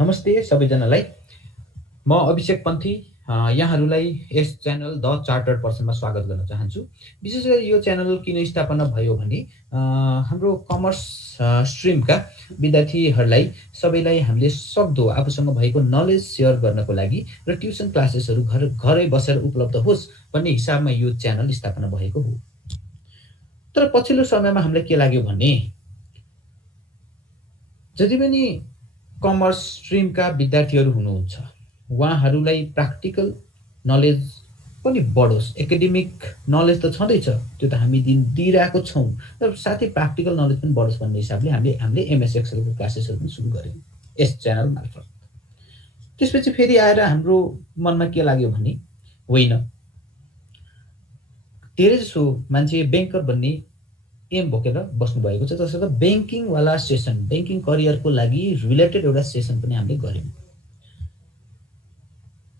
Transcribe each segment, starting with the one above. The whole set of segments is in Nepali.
नमस्ते सबैजनालाई। म अभिषेक पन्थी यहाँहरूलाई यस च्यानल द चार्टर्ड पर्सनमा स्वागत गर्न चाहन्छु। विशेष गरी यो च्यानल किन स्थापना भयो भने हाम्रो कमर्स स्ट्रिमका विद्यार्थीहरूलाई सबैलाई हामीले सक्दो आफूसँग भएको नलेज सेयर गर्नको लागि र ट्युसन क्लासेसहरू घरै बसेर उपलब्ध होस् भन्ने हिसाबमा यो च्यानल स्थापना भएको हो। तर पछिल्लो समयमा हामीलाई के लाग्यो भने जति पनि कमर्स स्ट्रिमका विद्यार्थीहरू हुनुहुन्छ उहाँहरूलाई प्र्याक्टिकल नलेज पनि बढोस्। एकाडेमिक नलेज त छँदैछ, त्यो त हामी दिइरहेको छौँ, तर साथै प्र्याक्टिकल नलेज पनि बढोस् भन्ने हिसाबले हामीले एमएस एक्सेलको क्लासेसहरू पनि सुरु गऱ्यौँ यस च्यानल मार्फत। त्यसपछि फेरि आएर हाम्रो मनमा के लाग्यो भने होइन, धेरै जसो मान्छे ब्याङ्कर बन्ने एम बोकेर बस्नुभएको छ, तसर्थ ब्याङ्किङवाला सेसन, ब्याङ्किङ करियरको लागि रिलेटेड एउटा सेसन पनि हामीले गऱ्यौँ।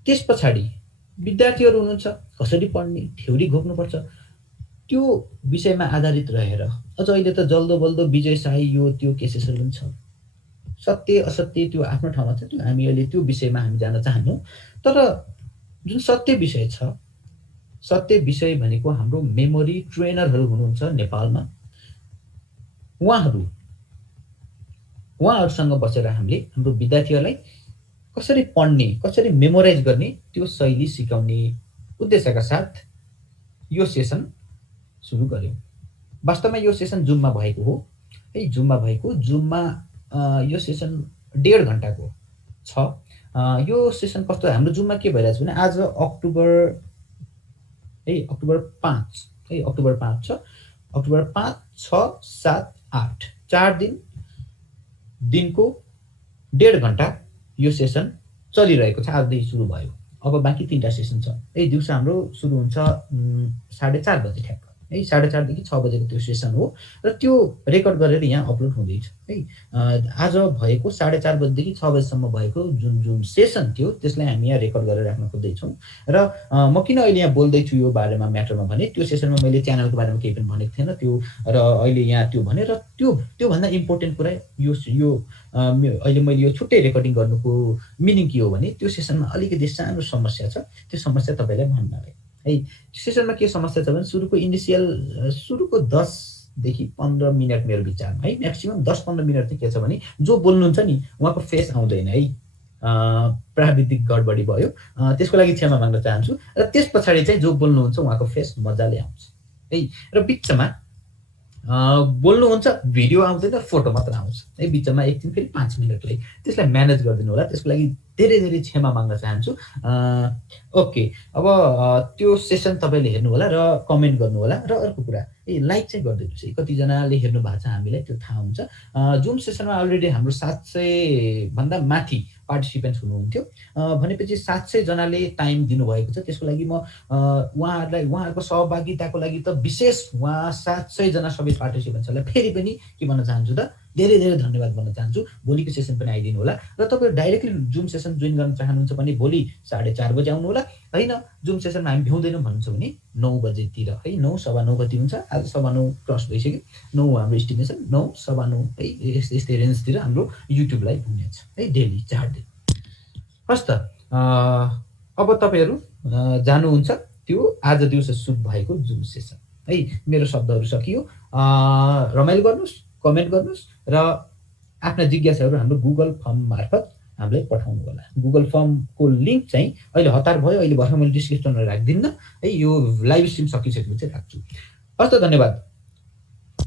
त्यस पछाडि विद्यार्थीहरू हुनुहुन्छ, कसरी पढ्ने, थ्योरी घोक्नुपर्छ, त्यो विषयमा आधारित रहेर अझ अहिले त जल्दो बल्दो विजय साई यो त्यो केसेसहरू पनि छ। सत्य असत्य त्यो आफ्नो ठाउँमा छ, त्यो हामी अहिले त्यो विषयमा हामी जान चाहन्नौँ। तर जुन सत्य विषय छ, सत्य विषय भनेको हाम्रो मेमोरी ट्रेनरहरू हुनुहुन्छ नेपालमा, उहाँहरूसँग बसेर हामीले हाम्रो विद्यार्थीहरूलाई कसरी पढ्ने, कसरी मेमोराइज गर्ने त्यो शैली सिकाउने उद्देश्यका साथ यो सेसन सुरु गऱ्यौँ। वास्तवमा यो सेसन जुममा भएको हो है, जुममा यो सेसन 1.5 घन्टाको छ। यो सेसन कस्तो, हाम्रो जुममा के भइरहेछ भने आज अक्टोबर 5 है, अक्टोबर 5 छ। अक्टोबर 5, 6, 7, 8 4 दिनको 1.5 घन्टा यो सेसन चलिरहेको छ। आजदेखि सुरु भयो, अब बाँकी 3टा सेसन छ। दिउँसो हाम्रो सुरु हुन्छ 4:30 बजे ठ्याक्क है, 4:30 देखि 6 बजेको त्यो सेसन हो र त्यो रेकर्ड गरेर यहाँ अपलोड हुँदैछ है। आज भएको 4:30 बजेदेखि 6 बजेसम्म भएको जुन सेसन थियो त्यसलाई हामी यहाँ रेकर्ड गरेर राख्न खोज्दैछौँ। र म किन अहिले यहाँ बोल्दैछु यो बारेमा, म्याटरमा भने त्यो सेसनमा मैले च्यानलको बारेमा केही पनि भनेको थिएन त्यो, र अहिले यहाँ त्यो भने, र त्योभन्दा इम्पोर्टेन्ट कुरा यो अहिले मैले यो छुट्टै रेकर्डिङ गर्नुको मिनिङ के हो भने त्यो सेसनमा अलिकति सानो समस्या छ। त्यो समस्या तपाईँलाई भन्नलाई है। त्यो सेसनमा के समस्या छ भने सुरुको 10 देखि 15 मिनट मेरो विचारमा है, म्याक्सिमम 10-15 मिनट चाहिँ के छ भने जो बोल्नुहुन्छ नि उहाँको फेस आउँदैन है, प्राविधिक गडबडी भयो, त्यसको लागि क्षमा माग्न चाहन्छु। र त्यस पछाडि चाहिँ जो बोल्नुहुन्छ उहाँको फेस मजाले आउँछ है, र बिचमा बोल्नुहुन्छ, भिडियो आउँदैन, फोटो मात्र आउँछ है बिचमा एकछिन फेरि 5 मिनटलाई, त्यसलाई म्यानेज गरिदिनु होला। त्यसको लागि धेरै धेरै क्षमा माग्न चाहन्छु। ओके, अब त्यो सेसन तपाईँले हेर्नु होला र कमेन्ट गर्नु होला। र अर्को कुरा लाइक चाहिँ गरिदिनुहोस् है, कतिजनाले हेर्नु भएको छ हामीलाई त्यो थाहा हुन्छ। जुम सेसनमा अलरेडी हाम्रो 700 भन्दा माथि पार्टिसिपेन्ट्स हुनुहुन्थ्यो, भनेपछि 700 जनाले टाइम दिनुभएको छ। त्यसको लागि म उहाँहरूको सहभागिताको लागि त विशेष 700 जना सबै पार्टिसिपेन्ट्सहरूलाई फेरि पनि के भन्न चाहन्छु त, धेरै धेरै धन्यवाद भन्न चाहन्छु। भोलिको सेसन पनि आइदिनु होला। र तपाईँ डाइरेक्टली जुम सेसन जोइन गर्न चाहनुहुन्छ भने भोलि 4:30 बजे आउनु होला। होइन, जुम सेसनमा हामी भ्याउँदैनौँ भन्नुहुन्छ भने 9 बजेतिर है, 9, 9:15 कति हुन्छ, आज 9:15 क्रस भइसक्यो, 9 हाम्रो एस्टिमेसन, 9, 9:15 है, यस्तै रेन्जतिर हाम्रो युट्युब लाइभ हुनेछ है, डेली 4 दिन। हस् त, अब तपाईँहरू जानुहुन्छ त्यो आज दिउँसो सुट भएको जुम सेसन है। मेरो शब्दहरू सकियो। रमाइलो गर्नुहोस्, कमेन्ट गर्नुहोस् र आफ्ना जिज्ञासाहरू हाम्रो गुगल फर्म मार्फत हामीलाई पठाउनु होला। गुगल फर्मको लिङ्क चाहिँ अहिले हतार भयो, अहिले भर्खर मैले डिस्क्रिप्सनमा राख्दिनँ है, यो लाइभ स्ट्रिम सकिसकेपछि राख्छु। हस् त, धन्यवाद।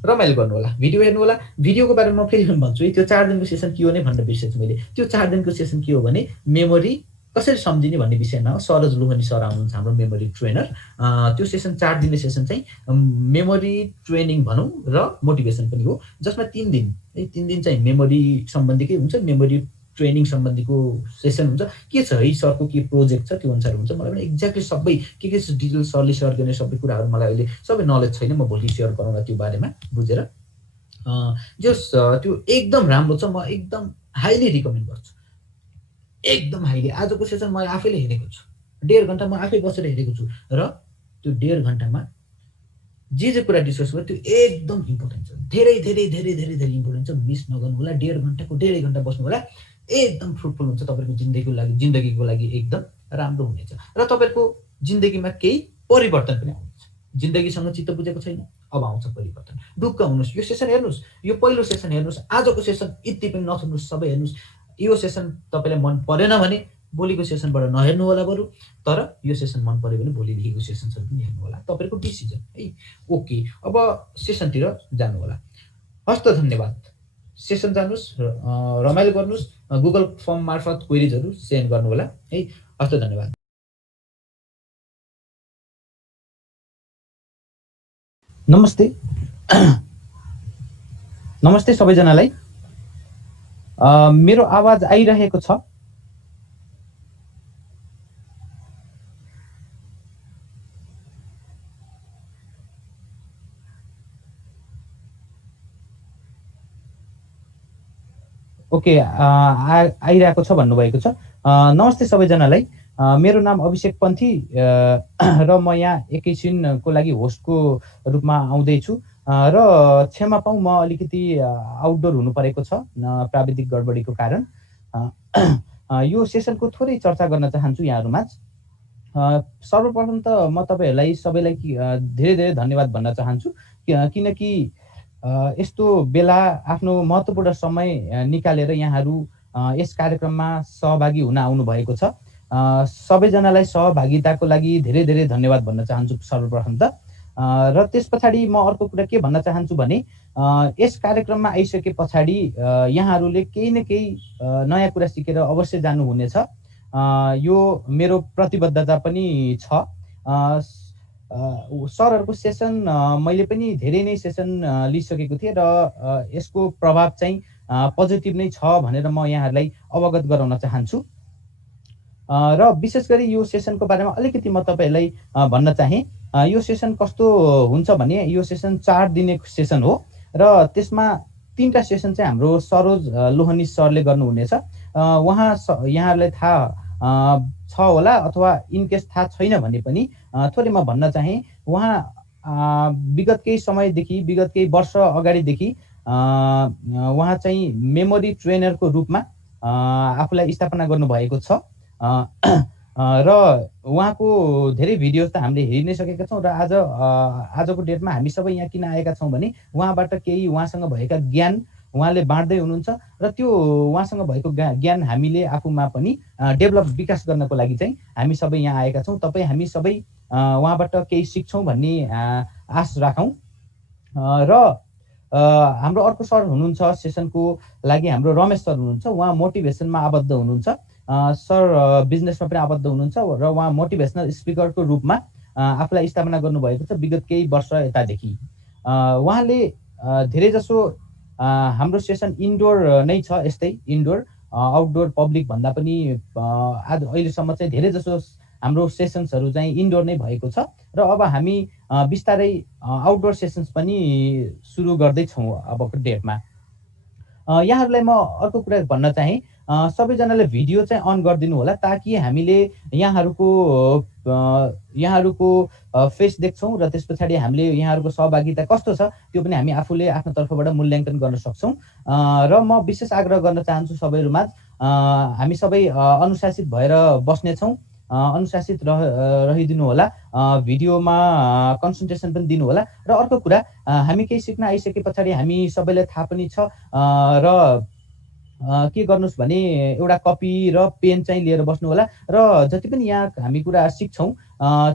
रमाइलो गर्नु होला, भिडियो हेर्नु होला। भिडियोको बारेमा म फेरि भन्छु है, त्यो 4 दिनको सेसन के हो नै भन्न बिर्सेछु मैले। त्यो 4 दिनको सेसन के हो भने मेमोरी कसरी सम्झिने भन्ने विषयमा हो। सरज लुहनी सर आउनुहुन्छ हाम्रो मेमोरी ट्रेनर। त्यो सेसन 4 दिने सेसन चाहिँ मेमोरी ट्रेनिङ भनौँ र मोटिभेसन पनि हो, जसमा 3 दिन है, 3 दिन चाहिँ मेमोरी सम्बन्धीकै हुन्छ, मेमोरी ट्रेनिङ सम्बन्धीको सेसन हुन्छ। के छ है सरको के प्रोजेक्ट छ त्यो अनुसार हुन्छ। मलाई पनि एक्ज्याक्टली सबै के डिटेल सरले सेयर गर्ने सबै कुराहरू मलाई अहिले सबै नलेज छैन, म भोलि सेयर गरौँला त्यो बारेमा बुझेर। त्यो एकदम राम्रो छ, म एकदम हाइली रिकमेन्ड गर्छु, एकदम हाइली। आजको सेसन मैले आफैले हेरेको छु, 1.5 घन्टा म आफै बसेर हेरेको छु, र त्यो 1.5 घन्टामा जे कुरा डिस्कस गर्यो त्यो एकदम इम्पोर्टेन्ट छ, धेरै धेरै धेरै धेरै धेरै इम्पोर्टेन्ट छ। मिस नगर्नु होला, 1.5 घन्टाको 1.5 घन्टा बस्नु होला। एकदम फ्रुटफुल हुन्छ, तपाईँको जिन्दगीको लागि एकदम राम्रो हुनेछ र तपाईँको जिन्दगीमा केही परिवर्तन पनि आउँछ। जिन्दगीसँग चित्त बुझेको छैन, अब आउँछ परिवर्तन। ढुक्क हुनुहोस्, यो सेसन हेर्नुहोस्, यो पहिलो सेसन हेर्नुहोस्, आजको सेसन यति पनि नछुड्नुहोस्, सबै हेर्नुहोस्। यो सेसन तपाईँलाई मन परेन भने भोलिको सेसनबाट नहेर्नु होला बरु, तर यो सेसन मन पऱ्यो भने भोलिदेखिको सेसनहरू पनि हेर्नु होला, तपाईँको डिसिजन है। ओके, अब सेसनतिर जानु होला। हस् त, धन्यवाद। सेसन जानुहोस्, रमाइलो गर्नुहोस्, गुगल फर्म मार्फत क्वेरिजहरू सेन्ड गर्नु होला है। हस् त, धन्यवाद। नमस्ते नमस्ते सबैजनालाई। मेरो आवाज आइरहेको छ? ओके, आइरहेको छ भन्नुभएको छ। नमस्ते सबैजनालाई। मेरो नाम अभिषेक पन्थी र म यहाँ एकैछिनको लागि होस्टको रूपमा आउँदैछु र क्षमा पाऊँ, म अलिकति आउटडोर हुनु परेको छ प्राविधिक गडबडीको कारण। यो सेसनको थोरै चर्चा गर्न चाहन्छु यहाँहरूमाझ। सर्वप्रथम त म तपाईँहरूलाई सबैलाई धेरै धेरै धन्यवाद भन्न चाहन्छु, किनकि यस्तो बेला आफ्नो महत्त्वपूर्ण समय निकालेर यहाँहरू यस कार्यक्रममा सहभागी हुन आउनुभएको छ। सबैजनालाई सहभागिताको लागि धेरै धेरै धन्यवाद भन्न चाहन्छु सर्वप्रथम त। र त्यस पछाडि म अर्को कुरा के भन्न चाहन्छु भने, यस कार्यक्रममा आइसके पछाडि यहाँहरूले केही न केही नयाँ कुरा सिकेर अवश्य जानुहुनेछ। यो मेरो प्रतिबद्धता पनि छ। सरहरूको सेसन मैले पनि धेरै नै सेसन लिइसकेको थिएँ र यसको प्रभाव चाहिँ पोजिटिभ नै छ भनेर म यहाँहरूलाई अवगत गराउन चाहन्छु। र विशेष गरी यो सेसनको बारेमा अलिकति म तपाईँहरूलाई भन्न चाहेँ। यो सेसन कस्तो हुन्छ भने, यो सेसन 4 दिने सेसन हो र त्यसमा 3टा सेसन चाहिँ हाम्रो सरोज लोहनी सरले गर्नुहुनेछ। यहाँहरूलाई थाहा छ होला, अथवा इनकेस थाहा छैन भने पनि थोरै म भन्न चाहेँ। उहाँ विगत केही समयदेखि, विगत केही वर्ष अगाडिदेखि उहाँ चाहिँ मेमोरी ट्रेनरको रूपमा आफूलाई स्थापना गर्नुभएको छ। र उहाँको धेरै भिडियोज त हामीले हेरि नै सकेका छौँ र आजको डेटमा हामी सबै यहाँ किन आएका छौँ भने उहाँबाट केही उहाँसँग भएका ज्ञान उहाँले बाँड्दै हुनुहुन्छ र त्यो उहाँसँग भएको ज्ञान हामीले आफूमा पनि डेभलप विकास गर्नको लागि चाहिँ हामी सबै यहाँ आएका छौँ। हामी सबै उहाँबाट केही सिक्छौँ भन्ने आश राखौँ। र हाम्रो अर्को सर हुनुहुन्छ सेसनको लागि, हाम्रो रमेश सर हुनुहुन्छ। उहाँ मोटिभेसनमा आबद्ध हुनुहुन्छ। सर बिजनेसमा पनि आबद्ध हुनुहुन्छ र उहाँ मोटिभेसनल स्पिकरको रूपमा आफूलाई स्थापना गर्नुभएको छ विगत केही वर्ष यतादेखि। उहाँले धेरैजसो हाम्रो सेसन इन्डोर नै छ, यस्तै इन्डोर आउटडोर पब्लिक भन्दा पनि आज अहिलेसम्म चाहिँ धेरैजसो हाम्रो सेसन्सहरू चाहिँ इन्डोर नै भएको छ र अब हामी बिस्तारै आउटडोर सेसन्स पनि सुरु गर्दैछौँ अबको डेटमा। यहाँहरूलाई म अर्को कुरा भन्न चाहेँ, सबैजनाले भिडियो चाहिँ अन गरिदिनु होला, ताकि हामीले यहाँहरूको फेस देख्छौँ र त्यस पछाडि हामीले यहाँहरूको सहभागिता कस्तो छ त्यो पनि हामी आफूले आफ्नो तर्फबाट मूल्याङ्कन गर्न सक्छौँ। र म विशेष आग्रह गर्न चाहन्छु सबैहरूमाझ, हामी सबै अनुशासित भएर बस्नेछौँ, अनुशासित रहिदिनु होला, भिडियोमा कन्सन्ट्रेसन पनि दिनु होला। र अर्को कुरा, हामी केही सिक्न आइसके पछाडि हामी सबैलाई थाहा पनि छ र के गर्नुहोस् भने एउटा कपी र पेन चाहिँ लिएर बस्नु होला र जति पनि यहाँ हामी कुरा सिक्छौँ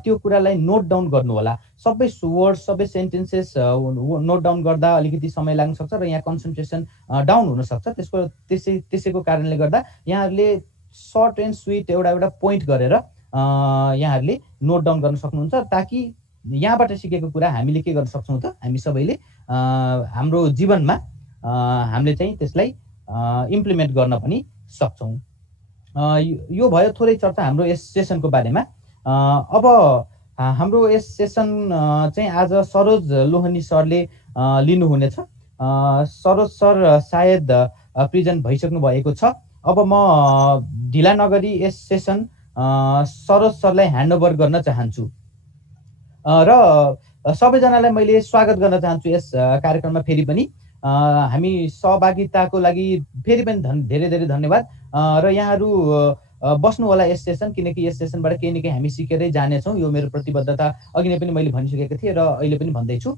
त्यो कुरालाई नोट डाउन गर्नु होला। सबै वर्ड, सबै सेन्टेन्सेस नोट डाउन गर्दा अलिकति समय लाग्न सक्छ र यहाँ कन्सन्ट्रेसन डाउन हुनसक्छ। त्यसैको कारणले गर्दा यहाँहरूले सर्ट एन्ड स्विट एउटा पोइन्ट गरेर यहाँहरूले नोट डाउन गर्न सक्नुहुन्छ, ताकि यहाँबाट सिकेको कुरा हामीले के गर्न सक्छौँ त, हामी सबैले हाम्रो जीवनमा हामीले चाहिँ त्यसलाई इम्प्लिमेन्ट गर्न पनि सक्छौँ। यो भयो थोरै चर्चा हाम्रो यस सेसनको बारेमा। अब हाम्रो यस सेसन चाहिँ आज सरोज लोहनी सरले लिनुहुनेछ। सरोज सर सायद प्रेजेन्ट भइसक्नु भएको छ। अब म ढिला नगरी यस सेसन सरोज सरलाई ह्यान्डओभर गर्न चाहन्छु र सबैजनालाई मैले स्वागत गर्न चाहन्छु यस कार्यक्रममा फेरि पनि। हामी सहभागिताको लागि फेरि पनि धेरै धेरै धन्यवाद। र यहाँहरू बस्नु होला यस सेसन, किनकि यस सेसनबाट केही न केही हामी सिकेरै जानेछौँ। यो मेरो प्रतिबद्धता अघि नै पनि मैले भनिसकेको थिएँ र अहिले पनि भन्दैछु।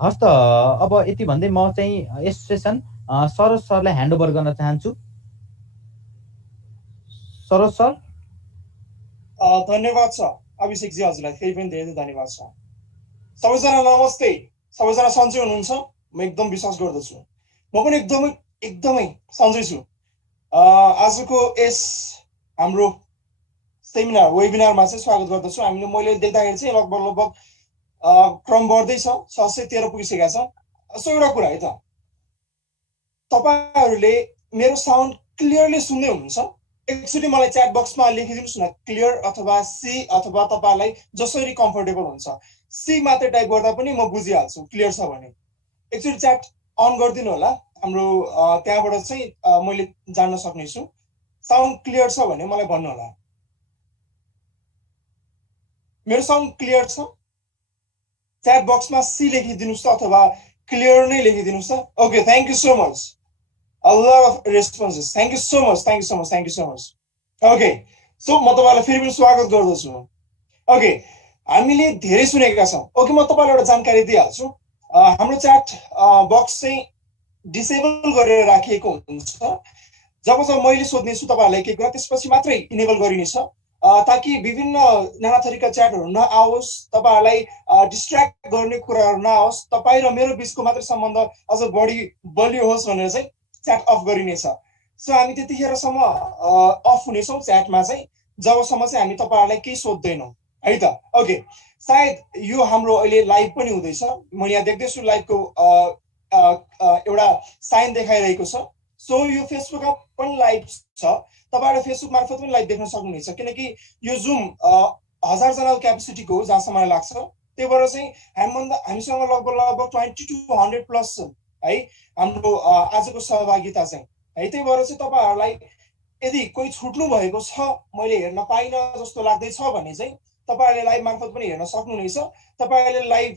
हस् त, अब यति भन्दै म चाहिँ यस सेसन सरोज सरलाई ह्यान्डओभर गर्न चाहन्छु। सरोज सर। धन्यवाद छ अभिषेकजी, हजुरलाई फेरि पनि धेरै धन्यवाद छ। सबैजना नमस्ते, सबैजना सन्चै हुनुहुन्छ? म एकदम विश्वास गर्दछु, म पनि एकदमै एकदमै सन्चै छु। आजको यस हाम्रो सेमिनार वेबिनारमा चाहिँ स्वागत गर्दछु। मैले देख्दाखेरि चाहिँ लगभग क्रम बढ्दैछ, 613 पुगिसकेका छ। सो एउटा कुरा है त, तपाईहरूले मेरो साउन्ड क्लियरली सुन्दै हुनुहुन्छ? एकचोटि मलाई च्याट बक्समा लेखिदिनुहोस् न, क्लियर अथवा सी, अथवा तपाईँलाई जसरी कम्फर्टेबल हुन्छ। सी मात्रै टाइप गर्दा पनि म बुझिहाल्छु क्लियर छ भने। एकचोटि च्याट अन गरिदिनु होला, हाम्रो त्यहाँबाट चाहिँ मैले जान्न सक्नेछु। साउन्ड क्लियर छ भने मलाई भन्नु होला। मेरो साउन्ड क्लियर छ? च्याट बक्समा सी लेखिदिनुहोस् त, अथवा क्लियर नै लेखिदिनुहोस् त। Okay, thank you so much. A lot of responses. Thank you so much. Thank you so much. Thank you so much. Okay. So म तपाईलाई फेरि पनि स्वागत गर्दछु। ओके, हामीले धेरै सुनेका छौँ। ओके, म तपाईलाई एउटा जानकारी दिइहाल्छु। हाम्रो च्याट बक्स चाहिँ डिसेबल गरेर राखिएको हुन्छ। जब मैले सोध्नेछु तपाईहरूलाई के कुरा, त्यसपछि मात्रै इनेबल गरिनेछ, ताकि विभिन्न नाना थरीका च्याटहरू नआओस्, तपाईँहरूलाई डिस्ट्र्याक्ट गर्ने कुराहरू नआओस्, तपाईँ र मेरो बिचको मात्रै सम्बन्ध अझ बढी बलियो होस् भनेर चाहिँ च्याट अफ गरिनेछ। सो हामी त्यतिखेरसम्म अफ हुनेछौँ च्याटमा चाहिँ, जबसम्म चाहिँ हामी तपाईँहरूलाई केही सोध्दैनौँ है त। ओके, सायद यो हाम्रो अहिले लाइभ पनि हुँदैछ। म यहाँ देख्दैछु लाइभको एउटा साइन देखाइरहेको छ। सो यो फेसबुकमा पनि लाइभ छ, तपाईँहरूले फेसबुक मार्फत पनि लाइभ देख्न सक्नुहुनेछ, किनकि यो जुम 1000 जनाको क्यापेसिटीको हो जहाँसम्म मलाई लाग्छ। त्यही भएर चाहिँ हामीसँग लगभग 20 to 100 प्लस है हाम्रो आजको सहभागिता चाहिँ है। त्यही भएर चाहिँ तपाईँहरूलाई यदि कोही छुट्नु भएको छ, मैले हेर्न पाइनँ जस्तो लाग्दैछ भने चाहिँ तपाईँहरूले लाइभ मार्फत पनि हेर्न सक्नुहुनेछ। तपाईँहरूले लाइभ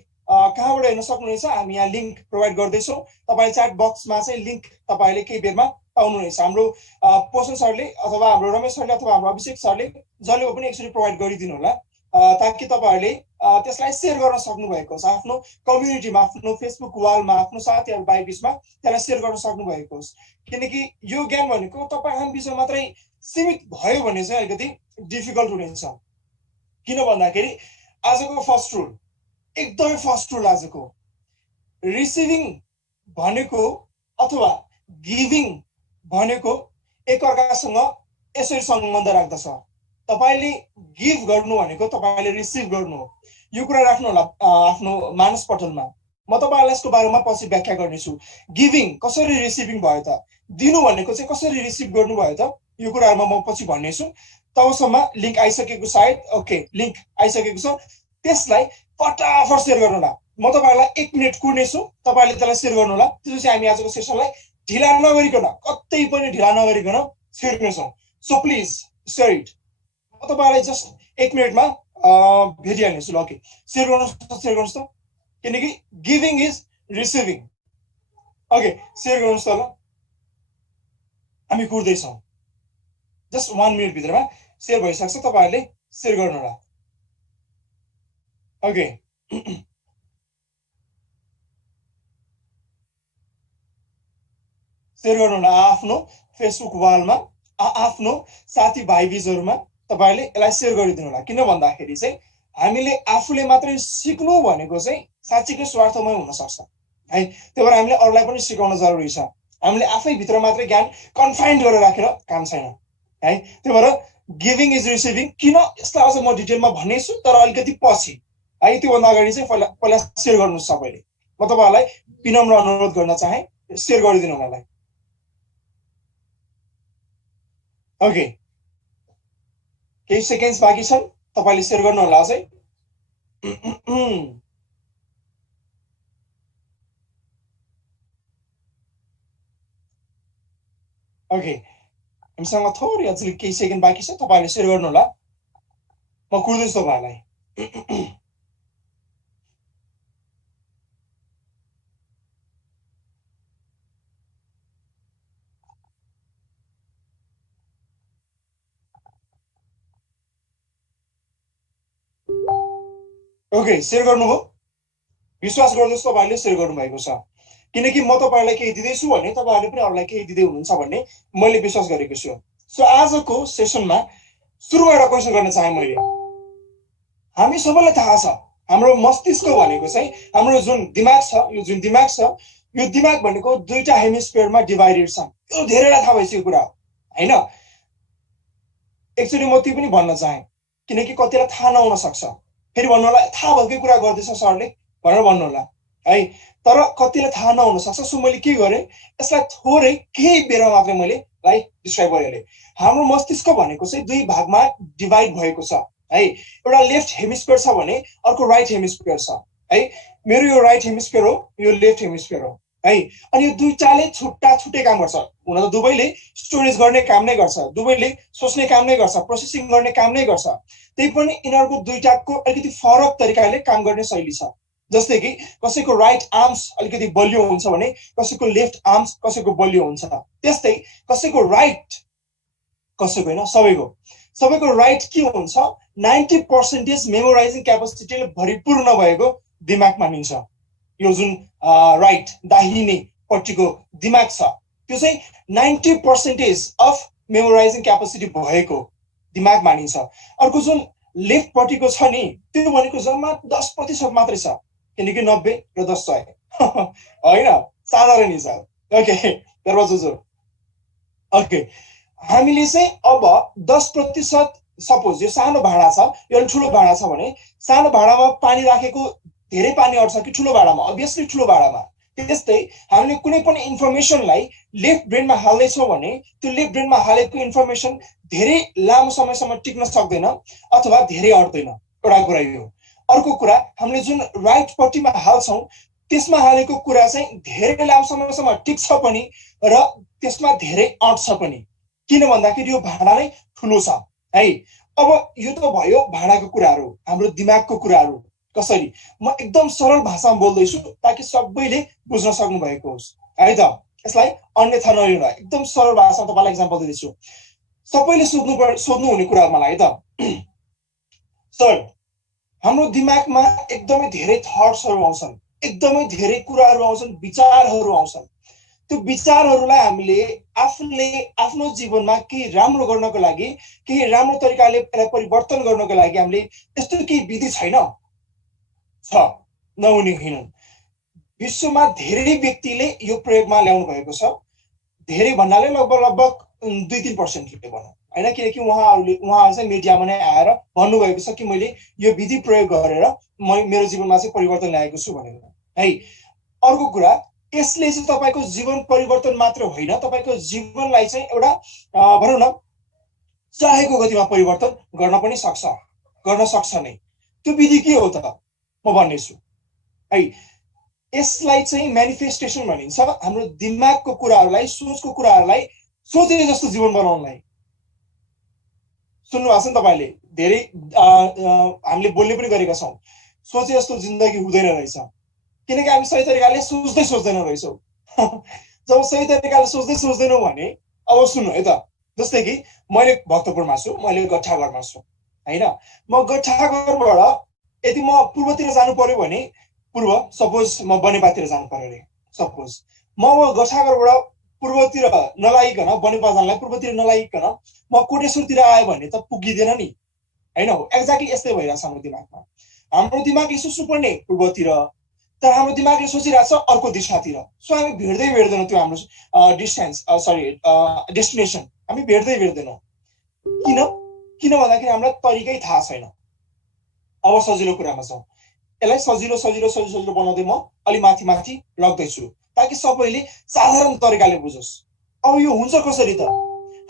कहाँबाट हेर्न सक्नुहुनेछ, हामी यहाँ लिङ्क प्रोभाइड गर्दैछौँ। तपाईँले च्याट बक्समा चाहिँ लिङ्क तपाईँले केही बेरमा पाउनुहुनेछ। हाम्रो पोषण सरले अथवा हाम्रो रमेश सरले अथवा हाम्रो अभिषेक सरले जसले पनि एकचोटि प्रोभाइड गरिदिनु होला, ताकि तपाईँहरूले त्यसलाई सेयर गर्न सक्नुभएको होस् आफ्नो कम्युनिटीमा, आफ्नो फेसबुक वालमा, आफ्नो साथीहरू बाई बिचमा त्यसलाई सेयर गर्न सक्नुभएको होस्। किनकि यो ज्ञान भनेको तपाईँ हामी बिचमा मात्रै सीमित भयो भने चाहिँ अलिकति डिफिकल्ट हुनेछ। किन भन्दाखेरि आजको फर्स्ट रुल, एकदमै फर्स्ट रुल आजको, रिसिभिङ भनेको अथवा गिभिङ भनेको एकअर्कासँग यसरी सम्बन्ध राख्दछ। तपाईँले गिभ गर्नु भनेको तपाईँले रिसिभ गर्नु हो। यो कुरा राख्नु होला आफ्नो मानस पटलमा। म तपाईँहरूलाई यसको बारेमा पछि व्याख्या गर्नेछु। गिभिङ कसरी रिसिभिङ भयो त, दिनु भनेको चाहिँ कसरी रिसिभ गर्नु भयो त, यो कुराहरूमा म पछि भन्नेछु। तबसम्म लिङ्क आइसकेको सायद, ओके लिङ्क आइसकेको छ, त्यसलाई फटाफट सेयर गर्नु होला। म तपाईँहरूलाई 1 मिनट कुर्नेछु, तपाईँले त्यसलाई सेयर गर्नु होला। त्यसपछि हामी आजको सेसनलाई ढिला नगरिकन, कतै पनि ढिला नगरिकन सेयर गर्छौँ। So please share it. म तपाईँलाई जस्ट 1 मिनटमा भेटिहाल्नेछु ल। ओके, सेयर गर्नुहोस् त, किनकि giving is receiving. Okay, share गर्नुहोस् त ल, हामी कुर्दैछौँ। जस्ट 1 मिनट भित्रमा सेयर भइसक्छ, तपाईँहरूले सेयर गर्नु होला। ओके, सेयर गर्नु होला आफ्नो फेसबुक वालमा, आफ्नो साथी भाइ बिजहरूमा तपाईँहरूले यसलाई सेयर गरिदिनु होला। किन भन्दाखेरि चाहिँ हामीले आफूले मात्रै सिक्नु भनेको चाहिँ साँच्चीकै स्वार्थमय हुनसक्छ है। त्यही भएर हामीले अरूलाई पनि सिकाउन जरुरी छ। हामीले आफै भित्र मात्रै ज्ञान कन्फाइन्ड गरेर राखेर काम छैन है। त्यही भएर गिभिङ इज रिसिभिङ। किन यसलाई अझ म डिटेलमा भन्नेछु, तर अलिकति पछि है। त्योभन्दा अगाडि चाहिँ पहिला सेयर गर्नुहोस् सबैले। म तपाईँहरूलाई विनम्र अनुरोध गर्न चाहे, सेयर गरिदिनु होला। ओके, केही सेकेन्ड्स बाँकी छन्, तपाईँले सेयर गर्नु होला अझै। ओके, हामीसँग थोरै अझै केही सेकेन्ड बाँकी छ, तपाईँले सेयर गर्नु होला। म कुर्दैछु तपाईँहरूलाई। ओके, सेयर गर्नुभयो? विश्वास गर्नुहोस् तपाईँहरूले सेयर गर्नुभएको छ, किनकि म तपाईँहरूलाई केही दिँदैछु भने तपाईँहरूले पनि अरूलाई केही दिँदै हुनुहुन्छ भन्ने मैले विश्वास गरेको छु। सो आजको सेसनमा सुरुमा एउटा क्वेसन गर्न चाहे मैले। हामी सबैलाई थाहा छ हाम्रो मस्तिष्क भनेको चाहिँ हाम्रो जुन दिमाग छ, यो जुन दिमाग छ, यो दिमाग भनेको दुईटा हेमिस्फियरमा डिभाइडेड छ। यो धेरैलाई थाहा भइसकेको कुरा हो हैन? एकचोटि म त्यो पनि भन्न चाहे, किनकि कतिलाई थाहा नहुन सक्छ। फेरि भन्नु होला थाहा भएकै कुरा गर्दैछ सरले भनेर भन्नु होला है, तर कतिलाई थाहा नहुन सक्छ। सो मैले के गरेँ, यसलाई थोरै केही बेरमा मात्रै मैले डिस्क्राइब गरिहालेँ। हाम्रो मस्तिष्क भनेको चाहिँ दुई भागमा डिभाइड भएको छ है। एउटा लेफ्ट हेमिस्फियर छ भने अर्को राइट हेमिस्फियर छ है। मेरो यो राइट हेमिस्फियर हो, यो लेफ्ट हेमिस्फियर हो है। अनि यो दुईटाले छुट्टा छुट्टै काम गर्छ। हुन त दुवैले स्टोरेज गर्ने काम नै गर्छ, दुवैले सोच्ने काम नै गर्छ, प्रोसेसिङ गर्ने काम नै गर्छ। त्यही पनि यिनीहरूको दुईटाको अलिकति फरक तरिकाले काम गर्ने शैली छ। जस्तै कि कसैको राइट आर्म्स अलिकति बलियो हुन्छ भने कसैको लेफ्ट आर्म्स कसैको बलियो हुन्छ। त्यस्तै कसैको राइट, कसैको होइन, सबैको राइट के हुन्छ, 90% मेमोराइजिङ क्यापेसिटीले भरिपूर्ण भएको दिमाग मानिन्छ। यो जुन राइट दाहिने पट्टिको दिमाग छ त्यो चाहिँ 90% अफ मेमोराइजिङ क्यापेसिटी भएको दिमाग मानिन्छ। अर्को जुन लेफ्ट पट्टिको छ नि त्यो भनेको जम्मा 10% मात्रै छ, किनकि 90 र 10 100 होइन, साधारण हिसाब। ओके, द्याट वाज जो ओके। हामीले चाहिँ अब 10% सपोज यो सानो भाँडा छ, यो ठुलो भाँडा छ भने सानो भाँडामा पानी राखेको धेरै पानी अट्छ कि ठुलो भाँडामा? अभियसली ठुलो भाँडामा। त्यस्तै हामीले कुनै पनि इन्फर्मेसनलाई लेफ्ट ब्रेनमा हाल्दैछौँ भने त्यो लेफ्ट ब्रेनमा हालेको इन्फर्मेसन धेरै लामो समयसम्म टिक्न सक्दैन अथवा धेरै अट्दैन। एउटा कुरा यो। अर्को कुरा, हामीले जुन राइट पट्टिमा हाल्छौँ त्यसमा हालेको कुरा चाहिँ धेरै लामो समयसम्म टिक्छ पनि र त्यसमा धेरै अट्छ पनि। किन भन्दाखेरि यो भाँडा नै ठुलो छ है। अब यो त भयो भाँडाको कुराहरू, हाम्रो दिमागको कुराहरू। कसरी? म एकदम सरल भाषामा बोल्दैछु ताकि सबैले बुझ्न सक्नु भएको होस् है त। यसलाई अन्यथा नलिनु, एकदम सरल भाषामा तपाईँलाई इक्जाम्पल दिँदैछु। सबैले सोध्नु हुने कुरा मलाई है त, सर हाम्रो दिमागमा एकदमै धेरै थट्सहरू आउँछन्, एकदमै धेरै कुराहरू आउँछन्, विचारहरू आउँछन्। त्यो विचारहरूलाई हामीले आफूले आफ्नो जीवनमा केही राम्रो गर्नको लागि, केही राम्रो तरिकाले यसलाई परिवर्तन गर्नको लागि हामीले यस्तो केही विधि छैन छ, नहुने होइन। विश्वमा धेरै व्यक्तिले यो प्रयोगमा ल्याउनु भएको छ। धेरै भन्नाले लगभग 2-3%ले भनौँ होइन, किनकि उहाँहरू चाहिँ मिडियामा नै आएर भन्नुभएको छ कि मैले यो विधि प्रयोग गरेर मेरो जीवनमा चाहिँ परिवर्तन ल्याएको छु भनेर है। अर्को कुरा, यसले चाहिँ तपाईँको जीवन परिवर्तन मात्र होइन, तपाईँको जीवनलाई चाहिँ एउटा भनौँ न चाहेको गतिमा परिवर्तन गर्न सक्छ नै। त्यो विधि के हो त म भन्नेछु है। यसलाई चाहिँ म्यानिफेस्टेसन भनिन्छ। हाम्रो दिमागको कुराहरूलाई, सोचको कुराहरूलाई सोचे जस्तो जीवन बनाउनलाई। सुन्नु भएको छ नि तपाईँले, धेरै हामीले बोल्ने पनि गरेका छौँ, सोचे जस्तो जिन्दगी हुँदैन रहेछ, किनकि हामी सही तरिकाले सोच्दैनौँ रहेछौँ। जब सही तरिकाले सोच्दैनौँ भने अब सुन्नु है त, जस्तै कि मैले भक्तपुरमा छु, मैले गट्ठाघरमा छु होइन। म गट्ठाघरबाट यदि म पूर्वतिर जानु पर्यो भने पूर्व, सपोज म बनेपातिर जानु पर्यो अरे, सपोज म गट्ठाघरबाट पूर्वतिर नलागिकन, बनेपा जानलाई पूर्वतिर नलागिकन म कोटेश्वरतिर आयो भने त पुगिँदैन नि होइन। एक्ज्याक्टली यस्तै भइरहेछ हाम्रो दिमागमा। हाम्रो दिमागले सोच्नुपर्ने पूर्वतिर, तर हाम्रो दिमागले सोचिरहेछ अर्को दिशातिर। सो हामी भेट्दैनौँ त्यो हाम्रो डेस्टिनेसन हामी भेट्दैनौँ। किन भन्दाखेरि हामीलाई तरिकै थाहा छैन। अब सजिलो कुरामा छौँ, यसलाई सजिलो बनाउँदै म अलि माथि लग्दैछु ताकि सबैले साधारण तरिकाले बुझोस्। अब यो हुन्छ कसरी त?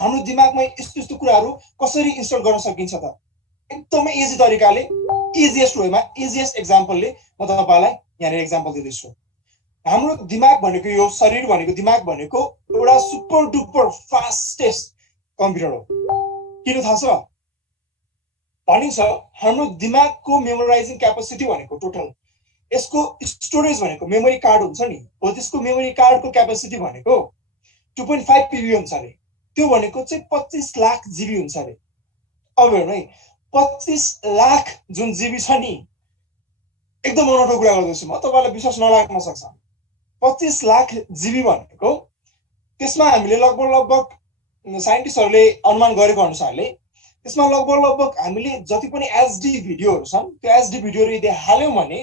हाम्रो दिमागमा यस्तो कुराहरू कसरी इन्स्टल गर्न सकिन्छ त? एकदमै इजी तरिकाले, इजिएस्ट वेमा, इजिएस्ट एक्जाम्पलले म तपाईँलाई यहाँनिर एक्जाम्पल दिँदैछु। हाम्रो दिमाग भनेको, यो शरीर भनेको, दिमाग भनेको एउटा सुपर डुपर फास्टेस्ट कम्प्युटर हो। किन थाहा छ? भनिन्छ हाम्रो दिमागको मेमोराइजिङ क्यापेसिटी भनेको टोटल, यसको स्टोरेज भनेको मेमोरी कार्ड हुन्छ नि हो, त्यसको मेमोरी कार्डको क्यापेसिटी भनेको 2.5 PB हुन्छ अरे। त्यो भनेको चाहिँ 25 लाख जिबी हुन्छ अरे। अब हेर्नु है, 25 लाख जुन जिबी छ नि एकदम अनौठो कुरा गर्दैछु म, तपाईँलाई विश्वास नलाग्न सक्छ। 25 लाख जिबी भनेको त्यसमा हामीले लगभग साइन्टिस्टहरूले अनुमान गरेको अनुसारले त्यसमा लगभग हामीले जति पनि एचडी भिडियोहरू छन् त्यो एचडी भिडियोहरू यदि हाल्यौँ भने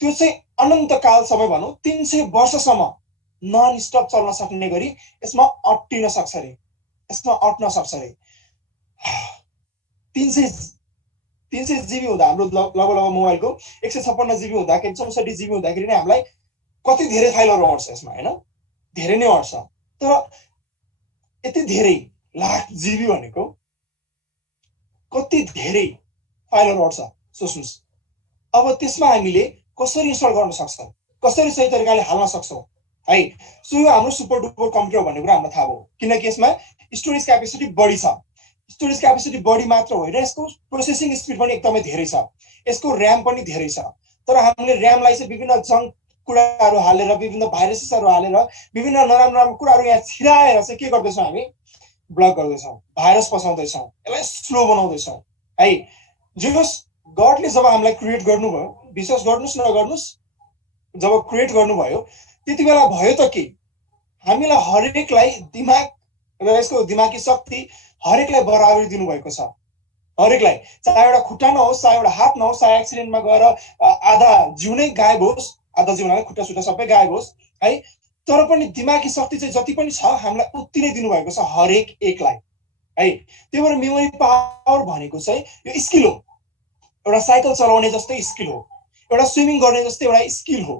त्यो चाहिँ अनन्त कालसम्म भनौँ 300 वर्षसम्म नन स्टप चल्न सक्ने गरी यसमा अट्टिन सक्छ अरे, यसमा अट्न सक्छ अरे। 300 जिबी हुँदा हाम्रो लगभग मोबाइलको 156 जिबी हुँदाखेरि 64 जिबी हुँदाखेरि नै हामीलाई कति धेरै फाइलहरू अट्छ यसमा होइन, धेरै नै अट्छ। तर यति धेरै लाख जिबी भनेको कति धेरै फाइलहरू अट्छ सोच्नुहोस्। अब त्यसमा हामीले कसरी इन्स्टल गर्न सक्छौँ, कसरी सही तरिकाले हाल्न सक्छौँ है। सो यो हाम्रो सुपर डुपर कम्प्युटर भन्ने कुरा हामीलाई थाहा भयो, किनकि यसमा स्टोरेज क्यापेसिटी बढी छ। स्टोरेज क्यापेसिटी बढी मात्र होइन, यसको प्रोसेसिङ स्पिड पनि एकदमै धेरै छ, यसको ऱ्याम पनि धेरै छ। तर हामीले ऱ्यामलाई चाहिँ विभिन्न जङ्क कुराहरू हालेर, विभिन्न भाइरसेसहरू हालेर, विभिन्न नराम्रो कुराहरू यहाँ छिराएर चाहिँ के गर्दैछौँ हामी, ब्लक गर्दैछौँ, भाइरस पसाउँदैछौँ, यसलाई स्लो बनाउँदैछौँ है। जस गडले जब हामीलाई क्रिएट गर्नुभयो, विश्वास गर्नुहोस् नगर्नुहोस्, जब क्रिएट गर्नुभयो त्यति बेला भयो त के, हामीलाई हरेकलाई दिमाग र यसको दिमागी शक्ति हरेकलाई बराबरी दिनुभएको छ। हरेकलाई, चाहे एउटा खुट्टा नहोस्, चाहे एउटा हात नहोस्, चाहे एक्सिडेन्टमा गएर आधा जिउ नै गायब होस्, आधा जिउलाई खुट्टा सुट्टा सबै गायब होस् है, तर पनि दिमागी शक्ति चाहिँ जति पनि छ हामीलाई उति नै दिनुभएको छ हरेक एकलाई है। त्यही भएर मेमोरी पावर भनेको चाहिँ यो स्किल हो, एउटा साइकल चलाउने जस्तै स्किल हो, एउटा स्विमिङ गर्ने जस्तै एउटा स्किल हो,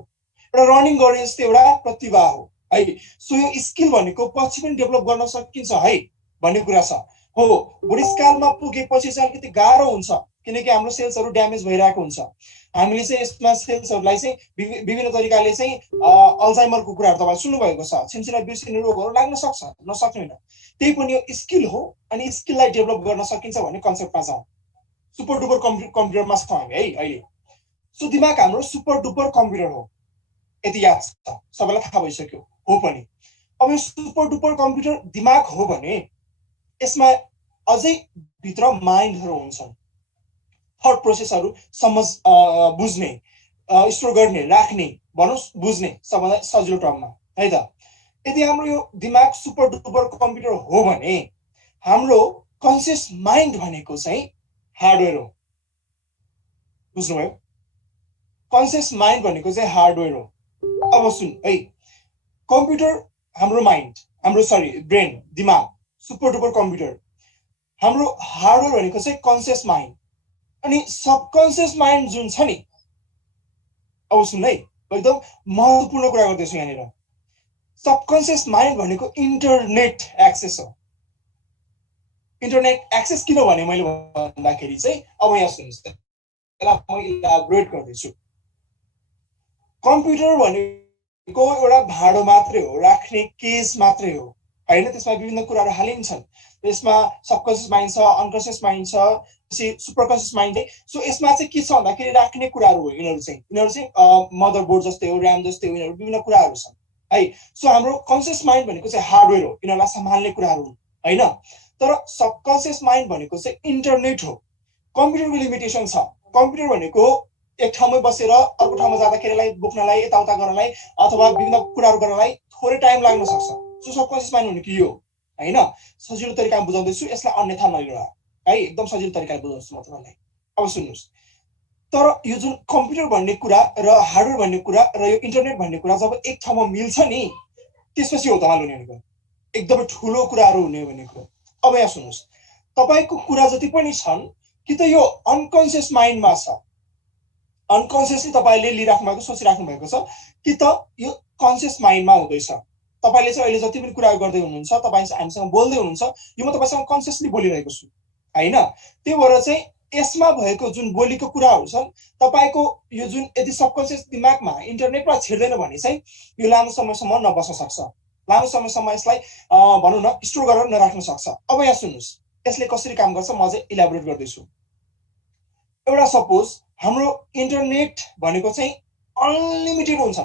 एउटा रनिङ गर्ने जस्तै एउटा प्रतिभा हो है। सो यो स्किल भनेको पछि पनि डेभलप गर्न सकिन्छ है भन्ने कुरा छ हो। बुढेसकालमा पुगेपछि चाहिँ अलिकति गाह्रो हुन्छ, किनकि हाम्रो सेल्सहरू ड्यामेज भइरहेको हुन्छ। हामीले चाहिँ यसमा सेल्सहरूलाई चाहिँ विभिन्न तरिकाले चाहिँ अल्जाइमरको कुराहरू तपाईँ सुन्नुभएको छ, छिनछिना बिर्सिने रोगहरू लाग्न सक्छ, नसक्ने होइन। त्यही पनि यो स्किल हो, अनि स्किललाई डेभलप गर्न सकिन्छ भन्ने कन्सेप्टमा छौँ, सुपर डुपर कम्प्युटरमा छौँ हामी है अहिले। सो दिमाग हाम्रो सुपर डुपर कम्प्युटर हो, यति याद छ, सबैलाई थाहा भइसक्यो हो पनि। अब यो सुपर डुपर कम्प्युटर दिमाग हो भने यसमा अझै भित्र माइन्डहरू हुन्छन्, थट प्रोसेसहरू समझ बुझ्ने, स्टोर गर्ने, राख्ने, भनौँ बुझ्ने सबैलाई सजिलो टर्ममा है त। यदि हाम्रो यो दिमाग सुपर डुपर कम्प्युटर हो भने हाम्रो कन्सियस माइन्ड भनेको चाहिँ हार्डवेयर हो, बुझ्नुभयो? कन्सियस माइन्ड भनेको चाहिँ हार्डवेयर हो। अब सुन है, कम्प्युटर हाम्रो माइन्ड, हाम्रो ब्रेन, दिमाग सुपर डुपर कम्प्युटर, हाम्रो हार्डवेयर भनेको चाहिँ कन्सियस माइन्ड। अनि सबकन्सियस माइन्ड जुन छ नि, अब सुन है, एकदम महत्त्वपूर्ण कुरा गर्दैछु यहाँनिर। सबकन्सियस माइन्ड भनेको इन्टरनेट एक्सेस हो। इन्टरनेट एक्सेस किन भने मैले भन्दाखेरि चाहिँ अब यहाँ सुन्नुहोस्, यसलाई म इलाबोरेट गर्दैछु। कम्प्युटर भनेको एउटा भाँडो मात्रै हो, राख्ने केस मात्रै हो होइन, त्यसमा विभिन्न कुराहरू हालिन्छन्। त्यसमा सबकन्सियस माइन्ड छ, अनकन्सियस माइन्ड छ, सुपर कन्सियस माइन्ड है। सो यसमा चाहिँ के छ भन्दाखेरि राख्ने कुराहरू हो, यिनीहरू चाहिँ मदरबोर्ड जस्तै हो, ऱ्याम जस्तै हो, यिनीहरू विभिन्न कुराहरू छन् है। सो हाम्रो कन्सियस माइन्ड भनेको चाहिँ हार्डवेयर हो, यिनीहरूलाई सम्हाल्ने कुराहरू हुन् होइन। तर सबकन्सियस माइन्ड भनेको चाहिँ इन्टरनेट हो। कम्प्युटरको लिमिटेसन छ, कम्प्युटर भनेको एक ठाउँमै बसेर अर्को ठाउँमा जाँदाखेरिलाई बोक्नलाई, यताउता गर्नलाई अथवा विभिन्न कुराहरू गर्नलाई थोरै टाइम लाग्न सक्छ। सो सबकन्सियस माइन्ड भनेको यो होइन। सजिलो तरिकामा बुझाउँदैछु, यसलाई अन्यथा नलिनु है, एकदम सजिलो तरिकाले बुझाउँछु म तपाईँलाई। अब सुन्नुहोस्, तर यो जुन कम्प्युटर भन्ने कुरा र हार्डवेयर भन्ने कुरा र यो इन्टरनेट भन्ने कुरा जब एक ठाउँमा मिल्छ नि, त्यसपछि हो धमाल हुने भनेको, एकदमै ठुलो कुराहरू हुने भनेको। अब यहाँ सुन्नुहोस्, तपाईँको कुरा जति पनि छन् कि त यो अनकन्सियस माइन्डमा छ, अनकन्सियसली तपाईँले लिइराख्नु भएको, सोचिराख्नु भएको छ, कि त यो कन्सियस माइन्डमा हुँदैछ। तपाईँले चाहिँ अहिले जति पनि कुराहरू गर्दै हुनुहुन्छ, तपाईँ हामीसँग बोल्दै हुनुहुन्छ, यो म तपाईँसँग कन्सियसली बोलिरहेको छु होइन। त्यही भएर चाहिँ यसमा भएको जुन बोलीको कुराहरू छन्, तपाईँको यो जुन यदि सबकन्सियस दिमागमा इन्टरनेटमा छिर्दैन भने चाहिँ यो लामो समयसम्म नबस्न सक्छ, लामो समयसम्म यसलाई भनौँ न स्टोर गरेर नराख्न सक्छ। अब यहाँ सुन्नुहोस्, यसले कसरी काम गर्छ म चाहिँ इलाबोरेट गर्दैछु। एउटा सपोज हाम्रो इन्टरनेट भनेको चाहिँ अनलिमिटेड हुन्छ,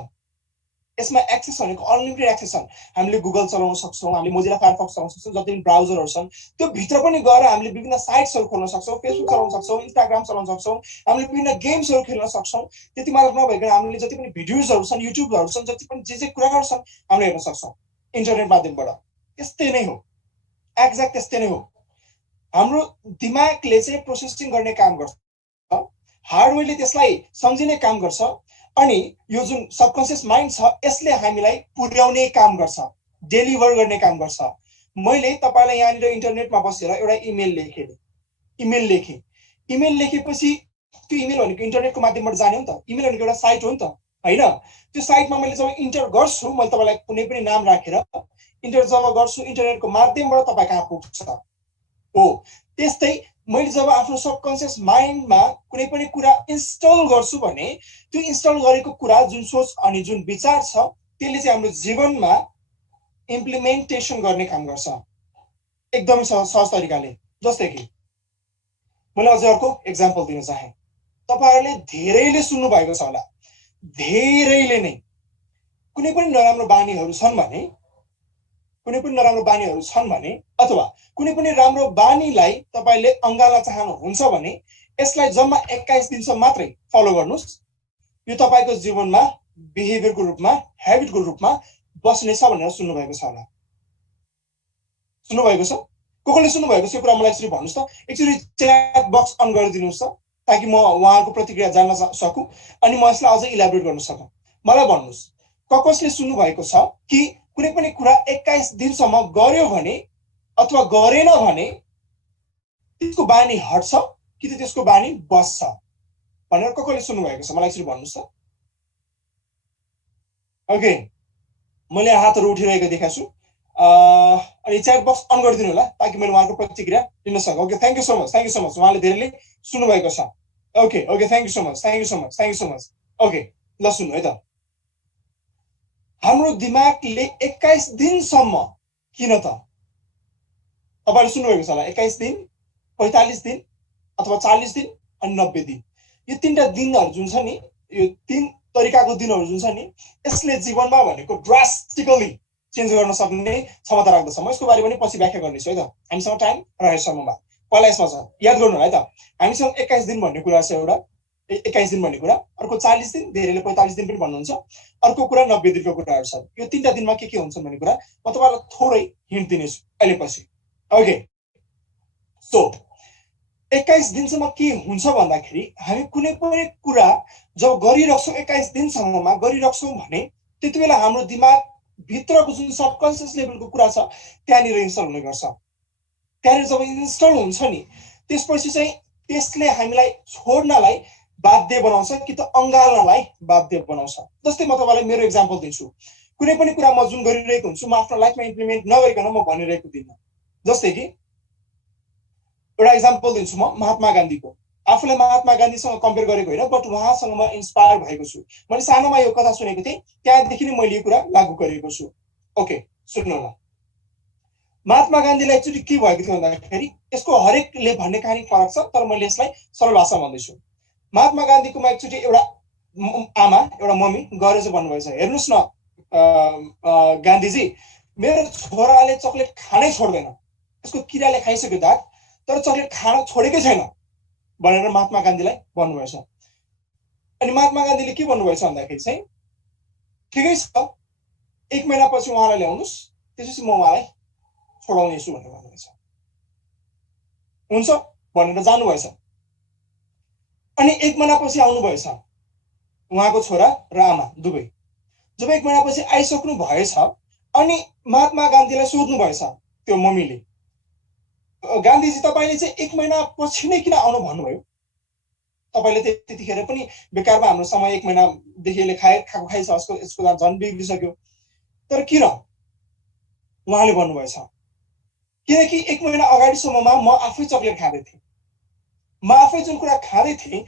यसमा एक्सेस भनेको अनलिमिटेड एक्सेस छन् हामीले गुगल चलाउन सक्छौँ हामीले मोजिला फायरफक्स चलाउन सक्छौँ जति पनि ब्राउजरहरू छन् त्यो भित्र पनि गएर हामीले विभिन्न साइट्सहरू खोल्न सक्छौँ फेसबुक चलाउन सक्छौँ इन्स्टाग्राम चलाउन सक्छौँ हामीले विभिन्न गेम्सहरू खेल्न सक्छौँ त्यति मात्र नभइकन हामीले जति पनि भिडियोजहरू छन् युट्युबहरू छन् जति पनि जे कुराहरू छन् हामीले हेर्न सक्छौँ इन्टरनेट माध्यमबाट त्यस्तै नै हो एक्ज्याक्ट त्यस्तै नै हो हाम्रो दिमागले चाहिँ प्रोसेसिङ गर्ने काम गर्छ हार्डवेयरले त्यसलाई सम्झिने काम गर्छ अनि यो जुन सबकन्सियस माइन्ड छ यसले हामीलाई पुर्याउने काम गर्छ डेलिभर गर्ने काम गर्छ मैले तपाईलाई यहाँनिर इन्टरनेटमा बसेर एउटा इमेल लेखेँ इमेल लेखेपछि त्यो इमेल भनेको इन्टरनेटको माध्यमबाट जाने हो नि त इमेल भनेको एउटा साइट हो नि त हैन त्यो साइटमा मैले जब इन्टर गर्छु मैले तपाईलाई कुनै पनि नाम राखेर इन्टर जब गर्छु इन्टरनेटको माध्यमबाट तपाईँ कहाँ पुग्छ हो त्यस्तै मैले जब आफ्नो सबकन्सियस माइन्डमा कुनै पनि कुरा इन्स्टल गर्छु भने त्यो इन्स्टल गरेको कुरा जुन सोच अनि जुन विचार छ त्यसले चाहिँ हाम्रो जीवनमा इम्प्लिमेन्टेसन गर्ने काम गर्छ एकदमै सहज तरिकाले जस्तै कि मैले अझै अर्को एक्जाम्पल दिन चाहे तपाईहरुले धेरैले सुन्नु भएको छ होला धेरैले नै कुनै पनि नराम्रो बानीहरू छन् भने अथवा कुनै पनि राम्रो बानीलाई तपाईले अंगाल्न चाहनुहुन्छ भने यसलाई जम्मा 21 दिनसम्म मात्रै फलो गर्नुस् यो तपाईको जीवनमा बिहेभियरको रूपमा ह्याबिटको रूपमा बस्नेछ भनेर सुन्नु भएको छ होला कसले सुन्नु भएको छ यो कुरा मलाई एकचोटी भन्नुस् त एकचोटी च्याट बक्स अन गरिदिनुस् त ताकि म उहाँको प्रतिक्रिया जान्न सकु अनि म यसलाई अझै इलाबोरेट गर्न सकु मलाई भन्नुस् कसले सुन्नु भएको छ कि कुनै पनि कुरा 21 दिनसम्म गर्यो भने अथवा गरेन भने त्यसको बानी हट्छ कि त त्यसको बानी बस्छ भनेर कसले सुन्नु भएको छ मलाई एकचोटी भन्नुस् त ओके मैले हातहरु उठिरहेको देखाछु अनि च्याट बक्स अन गरिदिनु होला ताकि मैले उहाँको प्रतिक्रिया दिन सकु okay thank you so much उहाँले धेरैले सुन्नु भएको छ okay thank you so much okay ल सुन्नु है त हाम्रो दिमागले 21 दिनसम्म किन त तपाईले सुन्नुभएको छ होला 21 दिन 45 दिन अथवा 40 दिन अनि 90 दिन यो तीनटा दिनहरु जुन छ नि यो तीन तरिकाको दिनहरु जुन छ नि यसले जीवनमा भनेको ड्रास्टिकली चेन्ज गर्न सक्ने क्षमता राख्दछ म यसको बारेमा पनि पछि व्याख्या गर्नेछु है त हामीसँग टाइम रहेछ समयमा पहिला यसमा छ याद गर्नु होला है त हामीसँग 21 दिन भन्ने कुरा छ एउटा 21 दिन भन्ने कुरा अर्को 40 दिन धेरैले 45 दिन पनि भन्नुहुन्छ अर्को कुरा 90 दिनको कुराहरु छ यो तीनटा दिनमा के हुन्छ भन्ने कुरा म तपाईलाई थोरै हिन्ट दिनेछु अहिले पछि ओके सो 21 दिनसम्म के हुन्छ भन्दाखेरि हामी कुनै पनि कुरा जब गरिरहन्छौं 21 दिनसम्ममा गरिरहन्छौं भने त्यतिबेला हाम्रो दिमाग भित्रको जुन सबकन्सियस लेभलको कुरा छ त्यहाँनिर इन्स्टल हुने गर्छ त्यहाँनिर जब इन्स्टल हुन्छ नि त्यसपछि चाहिँ त्यसले हामीलाई छोड्नलाई बाध्य बनाउँछ कि त अंगाल्नलाई बाध्य बनाउँछ जस्तै म तपाईलाई मेरो एक्जाम्पल दिन्छु कुनै पनि कुरा म जुन गरिरहेको हुन्छु म आफ्नो लाइफमा इम्प्लिमेन्ट नगरिकन म भनिरहेको दिन्न जस्तै कि एउटा एक्जाम्पल दिन्छु म महात्मा गान्धीको आफूले महात्मा गान्धीसँग कम्पेयर गरेको होइन बट उहाँसँग म इन्स्पायर भएको छु मैले सानोमा यो कथा सुनेको थिएँ त्यहाँदेखि नै मैले यो कुरा लागू गरेको छु ओके सुन्नु होला महात्मा गान्धीलाई एक्चुअली के भएको थियो भन्दाखेरि यसको हरेकले भन्ने कहानी फरक छ तर मैले यसलाई सरल भाषामा भन्दैछु महात्मा गान्धीकोमा एकचोटि एउटा आमा एउटा मम्मी गएर चाहिँ भन्नुभएछ हेर्नुस् न गान्धीजी मेरो छोराले चकलेट खानै छोड्दैन यसको किराले खाइसक्यो दाग तर चकलेट खान छोडेकै छैन भनेर महात्मा गान्धीलाई भन्नुभएछ अनि महात्मा गान्धीले के भन्नुभएछ भन्दाखेरि चाहिँ ठिकै छ 1 महिनापछि उहाँलाई ल्याउनुस् त्यसपछि म उहाँलाई छोडाउनेछु भनेर भन्नुभएछ हुन्छ भनेर जानुभएछ अनि 1 महिनापछि आउनुभएछ उहाँको छोरा र आमा दुवै जब 1 महिनापछि आइसक्नु भएछ अनि महात्मा गान्धीलाई सोध्नु भएछ त्यो मम्मीले गान्धीजी तपाईले चाहिँ 1 महिनापछि नै किन आउनु भन्नुभयो तपाईले त्यतिखेर पनि बेकारमा हाम्रो समय 1 महिनादेखि खाएको खाइ छ यसको दाम झन् बिग्रिसक्यो तर किन उहाँले भन्नुभएछ किनकि 1 महिना अगाडिसम्ममा म आफै चकलेट खाँदै थिएँ म आफै जुन कुरा खाँदै थिएँ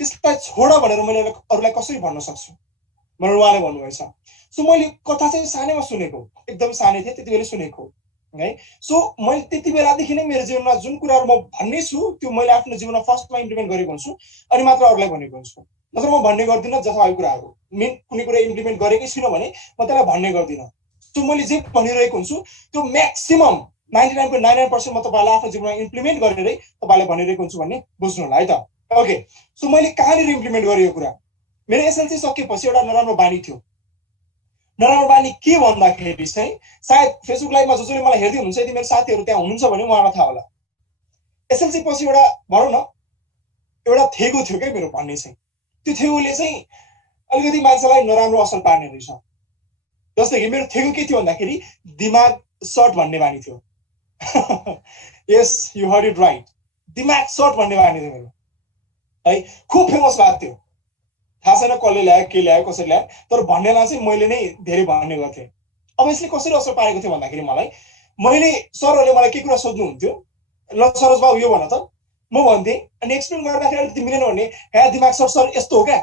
त्यसलाई छोड भनेर मैले अरूलाई कसरी भन्न सक्छु भनेर उहाँले भन्नुभएछ सो मैले कथा चाहिँ सानैमा सुनेको एकदम सानै थिएँ त्यतिबेला सुनेको है सो मैले त्यति बेलादेखि नै मेरो जीवनमा जुन कुराहरु म भन्ने छु त्यो मैले आफ्नो जीवनमा फर्स्टमा इम्प्लिमेन्ट गरेको हुन्छु अनि मात्र अरूलाई भनेको हुन्छु नत्र म भन्ने गर्दिनँ जथाभावी कुराहरू कुनै कुरा इम्प्लिमेन्ट गरेकै छुइनँ भने म त्यसलाई भन्ने गर्दिनँ। सो मैले जे भनिरहेको हुन्छु त्यो म्याक्सिमम 99.99% म तपाईँलाई आफ्नो जीवनमा इम्प्लिमेन्ट गरेरै तपाईँलाई भनिरहेको हुन्छु भन्ने बुझ्नु होला है त। ओके, सो मैले कहाँनिर इम्प्लिमेन्ट गरेँ यो कुरा? मेरो एसएलसी सकेपछि एउटा नराम्रो बानी थियो। नराम्रो बानी के भन्दाखेरि चाहिँ सायद फेसबुक लाइभमा जसले मलाई हेर्दै हुनुहुन्छ यदि मेरो साथीहरू त्यहाँ हुनुहुन्छ भने उहाँलाई थाहा होला। एसएलसी पछि एउटा भनौँ न एउटा थेगो थियो क्या मेरो भन्ने चाहिँ। त्यो थेगोले चाहिँ अलिकति मान्छेलाई नराम्रो असर पार्ने रहेछ। जस्तै कि मेरो थेगो के थियो भन्दाखेरि दिमाग सर्ट भन्ने बानी थियो। यस, यु हर्ड इट राइट, दिमाग सर्ट भन्ने बानी थियो मेरो है। खुब फेमस भएको थियो, थाहा छैन कसले ल्यायो के ल्यायो कसरी ल्यायो, तर भन्नेलाई चाहिँ मैले नै धेरै भन्ने गर्थेँ। अब यसले कसरी असर पारेको थियो भन्दाखेरि मलाई मैले सरहरूले मलाई के कुरा सोध्नुहुन्थ्यो, ल सरोज बाबु यो भन त, म भन्थेँ अनि एक्सप्लेन गर्दाखेरि अलिकति मिलेन भने ह्या दिमाग सर्ट सर यस्तो हो क्या।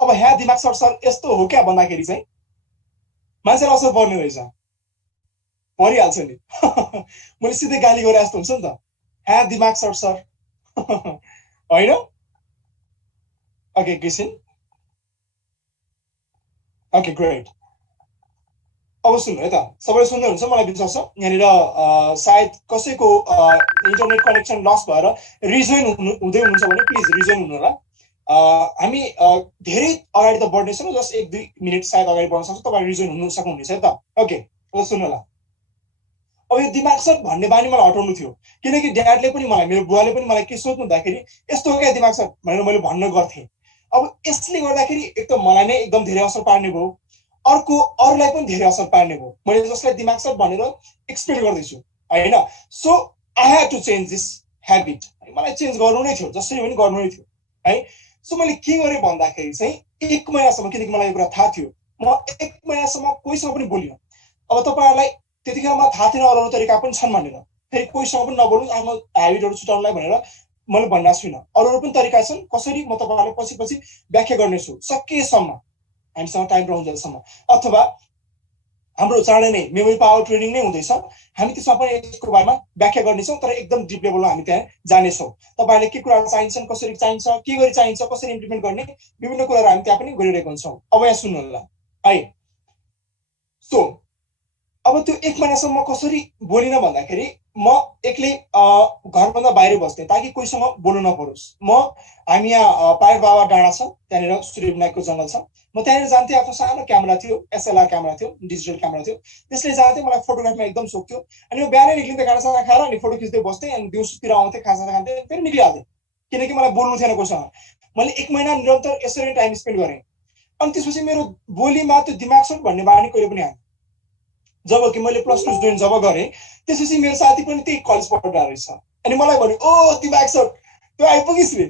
अब ह्या दिमाग सर्ट सर यस्तो हो क्या भन्दाखेरि चाहिँ मान्छेलाई असर पर्ने रहेछ, परिहाल्छ नि। मैले सिधै गाली गरे जस्तो हुन्छ नि त, ह्या दिमाग सर्ट सर होइन। ओके किसिन, ओके ग्रेट। अब सुन्नु है त, सबैले सुन्दै हुन्छ मलाई विश्वास छ। यहाँनिर सायद कसैको इन्टरनेट कनेक्सन लस भएर रिजोइन हुँदै हुनुहुन्छ भने प्लिज रिजोइन हुनु होला। हामी धेरै अगाडि त बढ्ने छौँ, जस्ट 1-2 मिनट सायद अगाडि बढ्न सक्छौँ, तपाईँ रिजोइन हुनु सक्नुहुनेछ है त। ओके, अब सुन्नु होला। अब यो दिमाग सर्ट भन्ने बानी मलाई हटाउनु थियो, किनकि ड्याडले पनि मलाई, मेरो बुवाले पनि मलाई के सोध्नुहुँदाखेरि यस्तो हो क्या दिमाग सर्ट भनेर मैले भन्न गर्थेँ। अब यसले गर्दाखेरि एक त मलाई नै एकदम धेरै असर पार्ने भयो, अर्को अरूलाई पनि धेरै असर पार्ने भयो। मैले जसलाई दिमाग सर्ट भनेर एक्सप्लेन गर्दैछु होइन। So I had to change this habit, मलाई चेन्ज गर्नु नै थियो, जसरी पनि गर्नु नै थियो है। सो मैले के गरेँ भन्दाखेरि चाहिँ 1 महिनासम्म, किनकि मलाई यो कुरा थाहा थियो, म 1 महिनासम्म कोहीसँग पनि बोलिनँ। अब तपाईँहरूलाई त्यतिखेर मलाई थाहा थिएन अरू तरिका पनि छन् भनेर, फेरि कोहीसँग पनि नबोल्नु आफ्नो ह्याबिटहरू छुटाउनलाई भनेर मैले भनिरहेको छुइनँ। अरू पनि तरिका छन्, कसरी म तपाईँहरूलाई पछि पछि व्याख्या गर्नेछु सकेसम्म, हामीसँग टाइम रहँदैसम्म। अथवा हाम्रो चाँडै नै मेमोरी पावर ट्रेनिङ नै हुँदैछ, हामी त्यसमा पनि यसको बारेमा व्याख्या गर्नेछौँ, तर एकदम डिप लेभलमा हामी त्यहाँ जानेछौँ। तपाईँहरूले के कुराहरू चाहिन्छन्, कसरी चाहिन्छ, के गरी चाहिन्छ, कसरी इम्प्लिमेन्ट गर्ने, विभिन्न कुराहरू हामी त्यहाँ पनि गरिरहेको हुन्छौँ। अब यहाँ सुन्नु होला है। सो अब त्यो 1 महिनासम्म कसरी बोलिनँ भन्दाखेरि म एक्लै घरभन्दा बाहिर बस्थेँ ताकि कोहीसँग बोल्नु नपरोस्। हामी यहाँ पायर बाबा डाँडा छ, त्यहाँनिर सूर्यविनायकको जङ्गल छ, म त्यहाँनिर जान्थेँ। आफ्नो सानो क्यामेरा थियो, एसएलआर क्यामेरा थियो, डिजिटल क्यामेरा थियो, त्यसले जान्थेँ। मलाई फोटोग्राफीमा एकदम सोख थियो। अनि म बिहानै निक्लिँदै खानासाना खाएर अनि फोटो खिच्दै बस्थेँ, अनि दिउँसोतिर आउँथेँ, खानासाना खान्थेँ, फेरि निक्लिहाल्थेँ, किनकि मलाई बोल्नु थिएन कोहीसँग। मैले 1 महिना निरन्तर यसरी टाइम स्पेन्ड गरेँ। अनि त्यसपछि मेरो बोलीमा त्यो दिमाग सर्ट भन्ने बानी कहिले पनि आएन। जब कि मैले +2 जोइन जब गरेँ त्यसपछि मेरो साथी पनि त्यही कलेज पढ्दा रहेछ, अनि मलाई भन्यो ओ दिमाग सर्ट त्यो आइपुगिस् रे।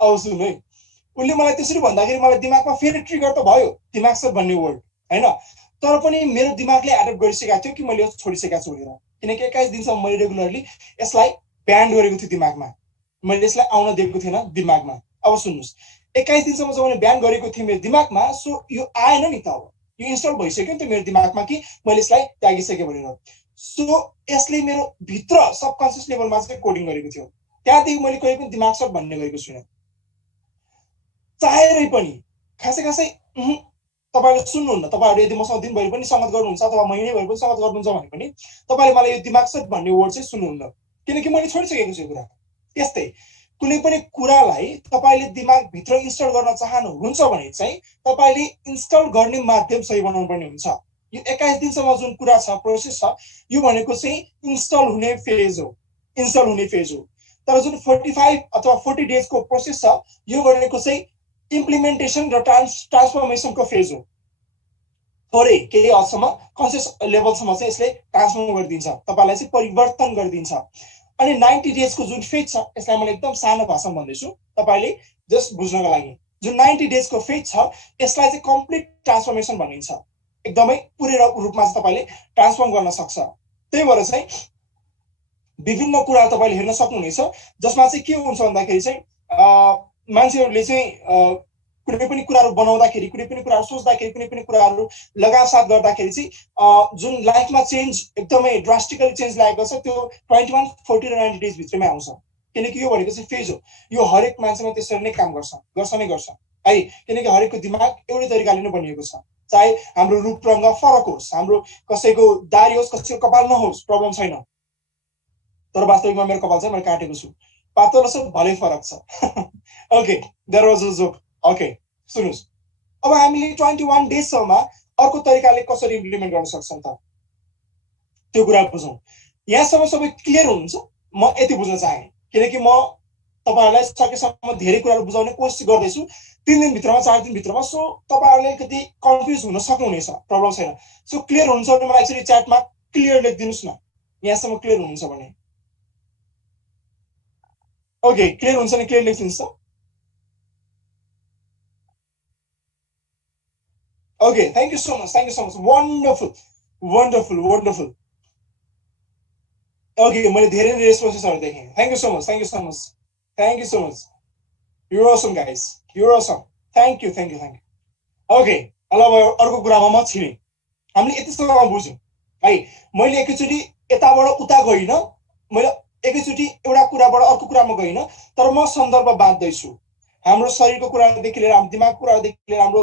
अब सुन्नु है, उसले मलाई त्यसरी भन्दाखेरि मलाई दिमागमा फेरि ट्रिगर त भयो दिमाग सर्ट भन्ने वर्ड होइन, तर पनि मेरो दिमागले एडप्ट गरिसकेको थियो कि मैले यो छोडिसकेको छु भनेर। किनकि 21 दिनसम्म मैले रेगुलरली यसलाई ब्यान्ड गरेको थिएँ दिमागमा, मैले यसलाई आउन दिएको थिएन दिमागमा। अब सुन्नुहोस्, 21 दिनसम्म जब मैले ब्यान गरेको थिएँ मेरो दिमागमा, सो यो आएन नि त, अब यो इन्स्टल भइसक्यो नि त मेरो दिमागमा कि मैले यसलाई त्यागिसकेँ भनेर। सो यसले मेरो भित्र सबकन्सियस लेभलमा चाहिँ कोडिङ गरेको थियो। त्यहाँदेखि मैले कहिले पनि दिमाग सर्ट भन्ने गरेको छुइनँ, चाहेरै पनि। खासै तपाईँले सुन्नुहुन्न, तपाईँहरू यदि मसँग दिनभरि पनि सङ्गत गर्नुहुन्छ अथवा महिनैभरि पनि सङ्गत गर्नुहुन्छ भने पनि तपाईँले मलाई यो दिमाग सर्ट भन्ने वर्ड चाहिँ सुन्नुहुन्न, किनकि मैले छोडिसकेको छु यो कुरा। त्यस्तै कुनै पनि कुरालाई तपाईँले दिमागभित्र इन्स्टल गर्न चाहनुहुन्छ भने चाहिँ तपाईँले इन्स्टल गर्ने माध्यम सही बनाउनु पर्ने हुन्छ। यो 21 दिनसम्म जुन कुरा छ, प्रोसेस छ, यो भनेको चाहिँ इन्स्टल हुने फेज हो, इन्स्टल हुने फेज हो। तर जुन 45 अथवा 40 डेजको प्रोसेस छ, यो भनेको चाहिँ इम्प्लिमेन्टेसन र ट्रान्सफर्मेसनको फेज हो। थोरै केही हदसम्म कन्सियस लेभलसम्म चाहिँ यसले ट्रान्सफर्म गरिदिन्छ, तपाईँलाई चाहिँ परिवर्तन गरिदिन्छ। अनि 90 डेजको जुन फेज छ, यसलाई मैले एकदम सानो भाषामा भन्दैछु तपाईँले जस्ट बुझ्नको लागि। जुन 90 डेजको फेज छ, यसलाई चाहिँ कम्प्लिट ट्रान्सफर्मेसन भनिन्छ। एकदमै पुरै रूपमा चाहिँ तपाईँले ट्रान्सफर्म गर्न सक्छ। त्यही भएर चाहिँ विभिन्न कुराहरू तपाईँले हेर्न सक्नुहुनेछ, जसमा चाहिँ के हुन्छ भन्दाखेरि चाहिँ मान्छेहरूले चाहिँ कुनै पनि कुराहरू बनाउँदाखेरि, कुनै पनि कुराहरू सोच्दाखेरि, कुनै पनि कुराहरू लगावसाथ गर्दाखेरि चाहिँ जुन लाइफमा चेन्ज एकदमै ड्रास्टिकली चेन्ज लागेको छ, त्यो 21, 40 र 90 डेज भित्रमै आउँछ। किनकि यो भनेको चाहिँ फेज हो यो हरेक मान्छेमा त्यसरी नै काम गर्छ नै गर्छ है किनकि हरेकको दिमाग एउटै तरिकाले नै बनिएको छ चाहे हाम्रो रूप रंग फरक होस् हाम्रो कसैको दारी होस् कसैको कपाल नहोस् प्रब्लम छैन तर वास्तविकमा मेरो कपाल चाहिँ मैले काटेको छु पातलो छ भलै फरक छ okay there was a joke okay सुन्नुस् अब हामीले 21 डेज सम्म अर्को तरिकाले कसरी इम्प्लिमेन्ट गर्न सक्छौं त त्यो कुरा बुझौं यहाँसम्म सबै क्लियर हुनुहुन्छ म यति बुझ्न चाहे किनकि म तपाईहरुलाई सकेसम्म धेरै कुराहरु बुझाउने कोसिस गर्दैछु 3 दिन भित्रमा 4 दिन भित्रमा सो तपाईहरुले कति कन्फ्युज हुन सक्नुहुनेछ प्रब्लम छैन सो क्लियर हुन्छ भने मलाई एक्चुअली च्याटमा क्लियर लेखिदिनुस् न यहाँसम्म क्लियर हुनुहुन्छ भने ओके क्लियर हुन्छ नि क्लियर लेखिदिनुस् त okay thank you so much wonderful wonderful wonderful okay मैले धेरै रेस्पोन्सेसहरु देखेँ thank you so much you're awesome guys you're awesome thank you okay अब अर्को कुरामा म छिरे हामीले यतिसम्म बुझ्यौं है मैले एकैचोटी यताबाट उता गइन मैले एकैचोटी एउटा कुराबाट अर्को कुरामा गइन तर म सन्दर्भ बाँड्दै छु हाम्रो शरीरको कुरादेखि लिएर हाम्रो दिमागको कुरादेखि लिएर हाम्रो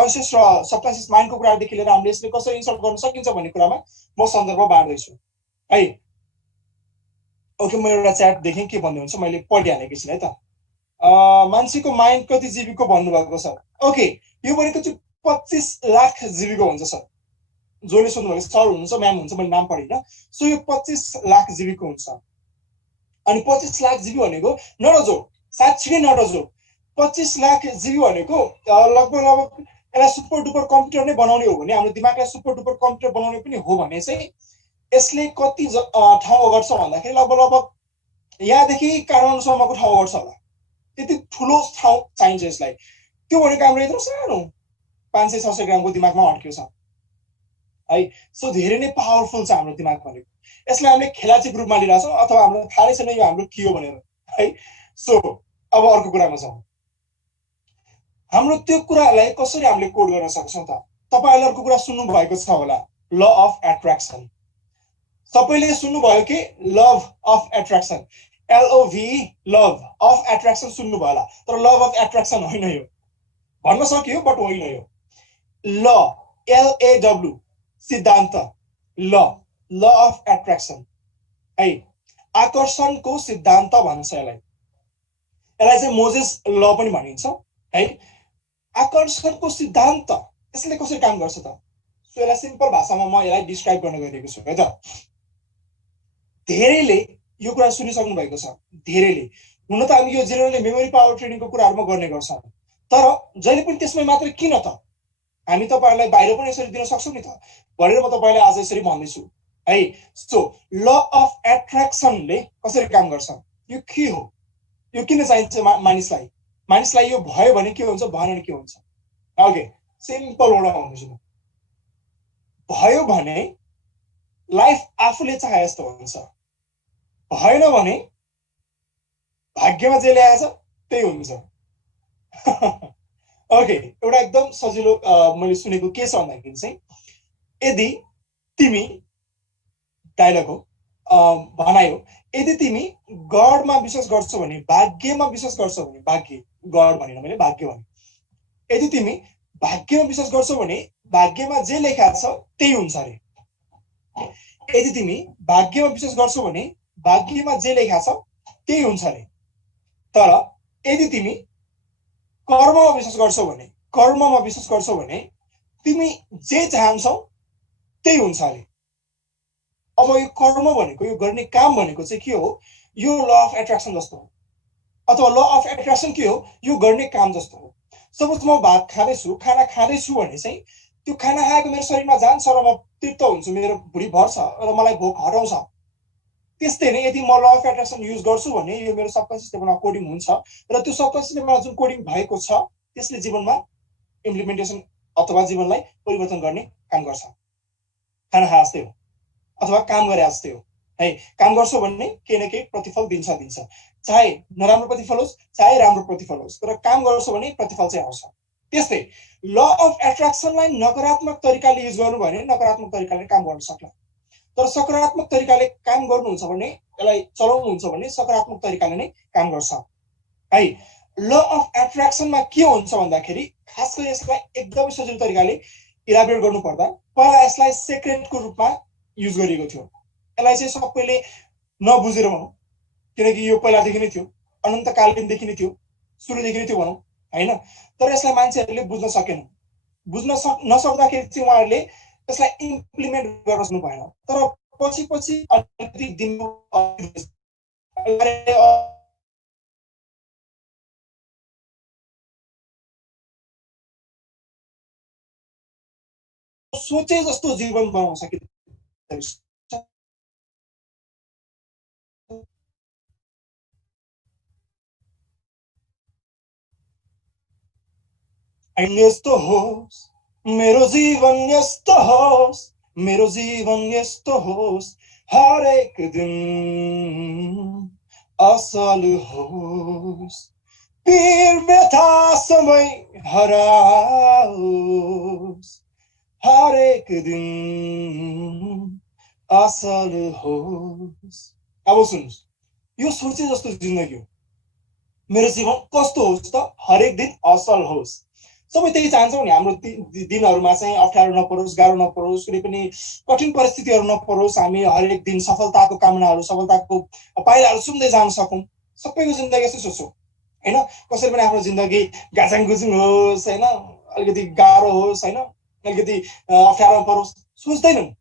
कन्सियस र सबकन्सियस माइन्डको कुरादेखि लिएर हामीले यसले कसरी इन्सल्ट गर्न सकिन्छ भन्ने कुरामा म सन्दर्भ बाँड्दै छु है ओके म एउटा च्याट देखेँ के भन्दै हुन्छ मैले पढिहालेको छु है त मान्छेको माइन्ड कति जीबीको भन्नुभएको छ ओके यो भनेको चाहिँ 25 लाख जीबीको हुन्छ सर जसले सोध्नुभएको सर हुनुहुन्छ म्याम हुन्छ मैले नाम पढिन सो यो 25 लाख जीबीको हुन्छ अनि 25 लाख जीबी भनेको नडजो साच्चै नडजो 25 लाख जीबी भनेको लगभग यसलाई सुपर डुपर कम्प्युटर नै बनाउने हो भने हाम्रो दिमागलाई सुपर डुपर कम्प्युटर बनाउने पनि हो भने चाहिँ यसले कति ठाउँ ओगट्छ भन्दाखेरि लगभग यहाँदेखि काठमाडौँसम्मको ठाउँ ओगट्छ होला त्यति ठुलो ठाउँ चाहिन्छ यसलाई त्यो भनेको हाम्रो यत्रो सानो 500-600 ग्रामको दिमागमा अड्कियो छ है सो धेरै नै पावरफुल छ हाम्रो दिमाग भनेको यसलाई हामीले खेलाची ग्रुपमा लिइरहेछौँ अथवा हामीलाई थाहा छैन यो हाम्रो के हो भनेर है सो अब अर्को कुरामा जाउँ हाम्रो त्यो कुरालाई कसरी हामीले कोड गर्न सक्छौं त तपाईहरुले अर्को कुरा सुन्नु भएको छ होला ल अफ एट्र्याक्सन सबैले सुन्नु भयो कि love of attraction LOVE love of attraction सुन्नु भयो होला तर लभ अफ एट्र्याक्सन होइन यो भन्न सकियो बट होइन यो ल LAW सिद्धान्त ल अफ एट्र्याक्सन है आकर्षणको सिद्धान्त भन्छ यसलाई चाहिँ मोजेस ल पनि भनिन्छ है आकर्षणको सिद्धान्त यसले कसरी काम गर्छ त सो यसलाई सिम्पल भाषामा म यसलाई डिस्क्राइब गर्न गइरहेको छु है त धेरैले यो कुरा सुनिसक्नु भएको छ धेरैले हुन त हामी यो जेनरली मेमोरी पावर ट्रेनिङको कुराहरुमा गर्ने गर्छौं तर जहिले पनि त्यसमै मात्र किन त हामी तपाईहरुलाई बाहिर पनि यसरी दिन सक्छौं नि त भनेर म तपाईलाई आज यसरी भन्दै छु है सो ल अफ एट्र्याक्सनले कसरी काम गर्छ यो के हो यो किन चाहिन्छ मानिसलाई यो भयो भने के हुन्छ भएन भने के हुन्छ ओके सिम्पल वडा भन्छु म भयो भने लाइफ आफूले चाहे जस्तो हुन्छ भएन भने भाग्यमा जे ल्याएछ त्यही हुन्छ ओके एउटा एकदम सजिलो मैले सुनेको के छ भन्दाखेरि चाहिँ यदि तिमी डायलग हो भनाइ हो यदि तिमी गडमा विश्वास गर्छौ भने भाग्यमा विश्वास गर्छौ भने भाग्य गड भनेन मैले भाग्य भने यदि तिमी भाग्यमा विश्वास गर्छौ भने भाग्यमा जे लेखेको छ त्यही हुन्छ रे यदि तिमी भाग्यमा विश्वास गर्छौ भने भाग्यमा जे लेखेको छ त्यही हुन्छ रे तर यदि तिमी कर्ममा विश्वास गर्छौ भने तिमी जे चाहन्छौ त्यही हुन्छ रे अब यो कर्म भनेको यो गर्ने काम भनेको चाहिँ के हो यो ल अफ एट्र्याक्सन जस्तो हो अथवा ल अफ एट्र्याक्सन के हो यो गर्ने काम जस्तो हो सपोज म भात खाँदैछु खाना खाँदैछु भने चाहिँ त्यो खाना खाएको मेरो शरीरमा जान्छ र म तृप्त हुन्छु मेरो भुँडी भर्छ र मलाई भोक हटाउँछ त्यस्तै नै यदि म ल अफ एट्र्याक्सन युज गर्छु भने यो मेरो सबकन्सियस लेभलमा कोडिङ हुन्छ र त्यो सबकन्सियस लेभलमा जुन कोडिङ भएको छ त्यसले जीवनमा इम्प्लिमेन्टेसन अथवा जीवनलाई परिवर्तन गर्ने काम गर्छ खाना खाए जस्तै हो अथवा काम गरे जस्तै हो है काम गर्छौ भने केही न केही प्रतिफल दिन्छ चाहे नराम्रो प्रतिफल होस् चाहे राम्रो प्रतिफल होस् तर काम गर्छौ भने प्रतिफल चाहिँ आउँछ त्यस्तै ल अफ एट्र्याक्सनलाई नकारात्मक तरिकाले युज गर्नु भने नकारात्मक तरिकाले काम गर्न सक्ला तर सकारात्मक तरिकाले काम गर्नुहुन्छ भने यसलाई चलाउनुहुन्छ भने सकारात्मक तरिकाले नै काम गर्छ है। ल अफ एट्र्याक्सनमा के हुन्छ भन्दाखेरि खास गरी यसलाई एकदमै सजिलो तरिकाले इलाबोरेट गर्नु पर्दा पहिला यसलाई सेक्रेटको रूपमा युज गरिएको थियो। यसलाई चाहिँ सबैले नबुझेर भनौँ, किनकि यो पहिलादेखि नै थियो, अनन्तकालीनदेखि नै थियो, सुरुदेखि नै थियो भनौँ होइन। तर यसलाई मान्छेहरूले बुझ्न सकेन। बुझ्न नसक्दाखेरि चाहिँ उहाँहरूले यसलाई इम्प्लिमेन्ट गर्न सक्नु भएन। तर पछि पछि अलिकति दिन सोचे जस्तो जीवन बनाउन सकिन्छ। यस्तो होस् मेरो जीवन, यस्तो होस् मेरो जीवन, यस्तो होस् हरेक दिन असल होस्, पीर व्यथा समय हराओस्, हरेक दिन असल होस्। अब सुन्नुहोस्, यो सोचे जस्तो जिन्दगी हो। मेरो जीवन कस्तो होस् त? हरेक दिन असल होस्। सबै त्यही चाहन्छौँ नि, हाम्रो दिनहरूमा चाहिँ अप्ठ्यारो नपरोस्, गाह्रो नपरोस्, कुनै पनि कठिन परिस्थितिहरू नपरोस्, हामी हरेक दिन सफलताको कामनाहरू, सफलताको पाइलाहरू सुन्दै जान सकौँ। सबैको जिन्दगी यस्तै सोच्छौँ होइन। कसैले पनि आफ्नो जिन्दगी गाजाङ गुजुङ होस् होइन, अलिकति गाह्रो होस् होइन, अलिकति अप्ठ्यारो परोस् सोच्दैनन्।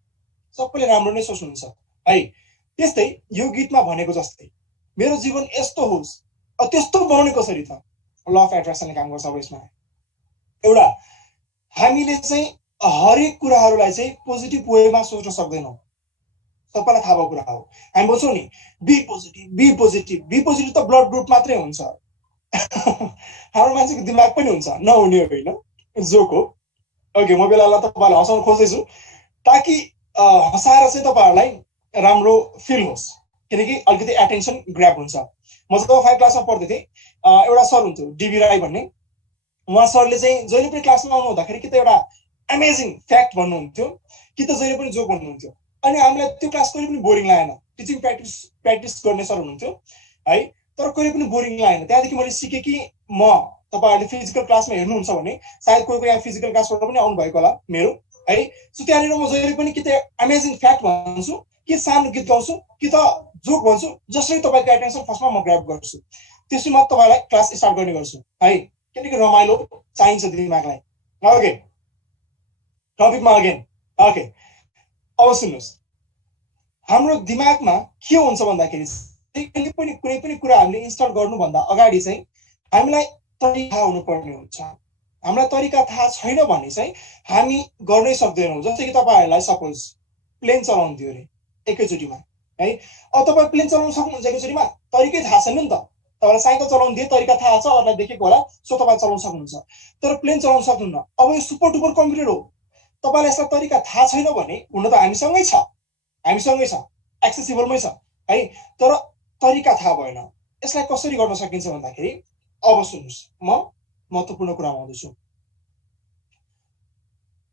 सबैले राम्रो नै सोच्नुहुन्छ है। त्यस्तै यो गीतमा भनेको जस्तै मेरो जीवन यस्तो होस्, त्यस्तो बनाउने कसरी त? ल अफ एट्र्याक्सनले काम गर्छ। अब यसमा एउटा हामीले चाहिँ हरेक कुराहरूलाई चाहिँ पोजिटिभ वेमा सोच्न सक्दैनौँ। सबैलाई थाहा भएको कुरा हो। हामी भन्छौँ नि be positive, be positive. Be positive त ब्लड ग्रुप मात्रै हुन्छ। हाम्रो मान्छेको दिमाग पनि हुन्छ, नहुने होइन, जोक हो। ओके, म बेला तपाईँहरूलाई हँसाउन खोज्दैछु ताकि हँसाएर चाहिँ तपाईँहरूलाई राम्रो फिल होस्, किनकि अलिकति एटेन्सन ग्र्याब हुन्छ। म जब 5 क्लासमा पढ्दै थिएँ, एउटा सर हुन्थ्यो डिबी राई भन्ने। उहाँ सरले चाहिँ जहिले पनि क्लासमा आउनु हुँदाखेरि कि त एउटा अमेजिङ फ्याक्ट भन्नुहुन्थ्यो कि त जहिले पनि जोक भन्नुहुन्थ्यो। अनि हामीलाई त्यो क्लास कहिले पनि बोरिङ लागेन। टिचिङ प्र्याक्टिस गर्ने सर हुनुहुन्थ्यो है, तर कहिले पनि बोरिङ लागेन। त्यहाँदेखि मैले सिकेँ कि म, तपाईँहरूले फिजिकल क्लासमा हेर्नुहुन्छ भने सायद कोही कोही यहाँ फिजिकल क्लासबाट पनि आउनुभएको होला मेरो है। सो त्यहाँनिर म जहिले पनि कि त अमेजिङ फ्याक्ट भन्छु, कि सानो गीत गाउँछु, कि त जोक भन्छु, जसरी तपाईँको एटेन्सन फर्स्टमा म ग्र्याब गर्छु। त्यसमा तपाईँलाई क्लास स्टार्ट गर्ने गर्छु है, किनकि रमाइलो चाहिन्छ दिमागलाई। Okay, टपिकमा again. ओके, अब सुन्नुहोस्, हाम्रो दिमागमा के हुन्छ भन्दाखेरि कुनै पनि कुरा हामीले इन्स्टल गर्नुभन्दा अगाडि चाहिँ हामीलाई तरिका हुनुपर्ने हुन्छ। हामीलाई तरिका थाहा छैन भने चाहिँ हामी गर्नै सक्दैनौँ। जस्तै कि तपाईँहरूलाई सपोज प्लेन चलाउनु दियो अरे एकैचोटिमा है। अब तपाईँ प्लेन चलाउनु सक्नुहुन्छ एकैचोटिमा? तरिकै थाहा छैन नि त। तपाईँलाई साइकल चलाउनु दिए तरिका थाहा छ, अरूलाई देखेको होला, सो तपाईँ चलाउन सक्नुहुन्छ। तर प्लेन चलाउन सक्नुहुन्न। अब यो सुपर डुपर कम्प्युटर हो, तपाईँलाई यसलाई तरिका थाहा छैन भने हुन त हामीसँगै छ, एक्सेसिबलमै छ है, तर तरिका थाहा भएन। यसलाई कसरी गर्न सकिन्छ भन्दाखेरि अब सुन्नुहोस्, म महत्त्वपूर्ण कुरामा आउँदैछु।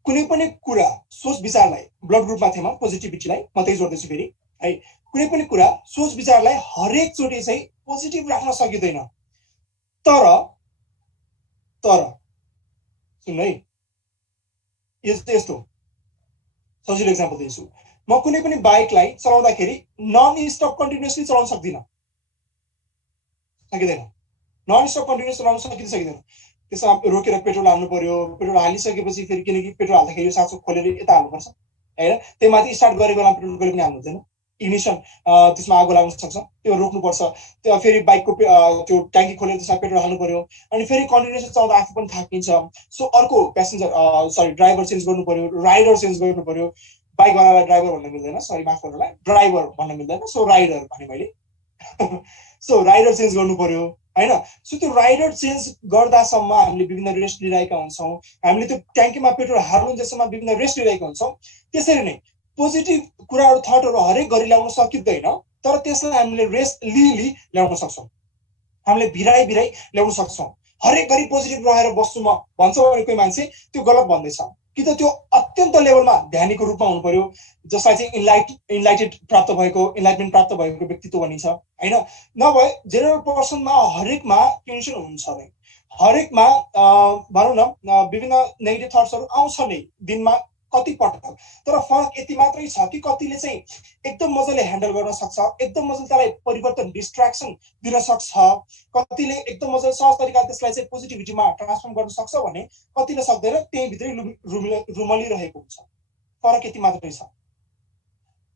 कुनै पनि कुरा सोच विचारलाई ब्लड ग्रुपमा थिएमा पोजिटिभिटीलाई म त्यही जोड्दैछु फेरि है। कुनै पनि कुरा सोच विचारलाई हरेक चोटि चाहिँ पोजिटिभ राख्न सकिँदैन। तर सुन्नु है, यस्तो सजिलो एक्जाम्पल दिन्छु। म कुनै पनि बाइकलाई चलाउँदाखेरि नन स्टप कन्टिन्युसली चलाउन सकिँदैन। नन स्टप कन्टिन्युस चलाउन सकिँदैन। त्यसमा रोकेर पेट्रोल हाल्नु पर्यो। पेट्रोल हालिसकेपछि फेरि, किनकि पेट्रोल हाल्दाखेरि यो साँचो खोलेर यता हाल्नुपर्छ होइन, त्यही माथि स्टार्ट गरेको बेला पेट्रोल कहिले पनि हाल्नु हुँदैन। इग्निसन त्यसमा आगो लाग्न सक्छ, त्यो रोक्नुपर्छ। त्यो फेरि बाइकको त्यो ट्याङ्की खोलेर त्यसमा पेट्रोल हाल्नु पर्यो। अनि फेरि कन्टिन्युसली चलाउँदा आफू पनि थाकिन्छ। सो अर्को प्यासेन्जर ड्राइभर चेन्ज गर्नु पर्यो, राइडर चेन्ज गर्नु पर्यो। बाइकवालालाई ड्राइभर भन्न मिल्दैन, सरी माफ गर्नुलाई, ड्राइभर भन्न मिल्दैन, सो राइडर भने मैले। सो राइडर चेन्ज गर्नु पर्यो होइन। सो त्यो राइडर चेन्ज गर्दासम्म हामीले विभिन्न रेस्ट लिइरहेका हुन्छौँ। हामीले त्यो ट्याङ्कीमा पेट्रोल हाल्नुन्जेलसम्म विभिन्न रेस्ट लिइरहेका हुन्छौँ। त्यसरी नै पोजिटिभ कुराहरू, थटहरू हरेक गरी ल्याउन सकिँदैन, तर त्यसलाई हामीले रेस्ट लिइ ल्याउन सक्छौँ। हामीले भिराइ ल्याउन सक्छौँ। हरेक गरी पोजिटिभ रहेर बस्छु म भन्छ भने कोही मान्छे त्यो गलत भन्दैछ कि त त्यो अत्यन्त लेभलमा ध्यानीको रूपमा हुनु पर्यो जसलाई चाहिँ इन्लाइटेड प्राप्त भएको इन्लाइटमेन्ट प्राप्त भएको व्यक्तित्व भनिन्छ हैन नभए जेनरल पर्सनमा हरेकमा टेन्सन हुन्छ नै हरेकमा भनौँ न विभिन्न नेगेटिभ थट्सहरू आउँछ नै दिनमा कति पटक तर फरक यति मात्रै छ कि कतिले चाहिँ एकदम मजाले ह्यान्डल गर्न सक्छ एकदम मजाले त्यसलाई परिवर्तन डिस्ट्र्याक्सन दिन सक्छ कतिले एकदम मजाले सहज तरिकाले त्यसलाई चाहिँ पोजिटिभिटीमा ट्रान्सफर्म गर्न सक्छ भने कतिले सक्दैन त्यही भित्रै रुमलिरहेको हुन्छ फरक यति मात्रै छ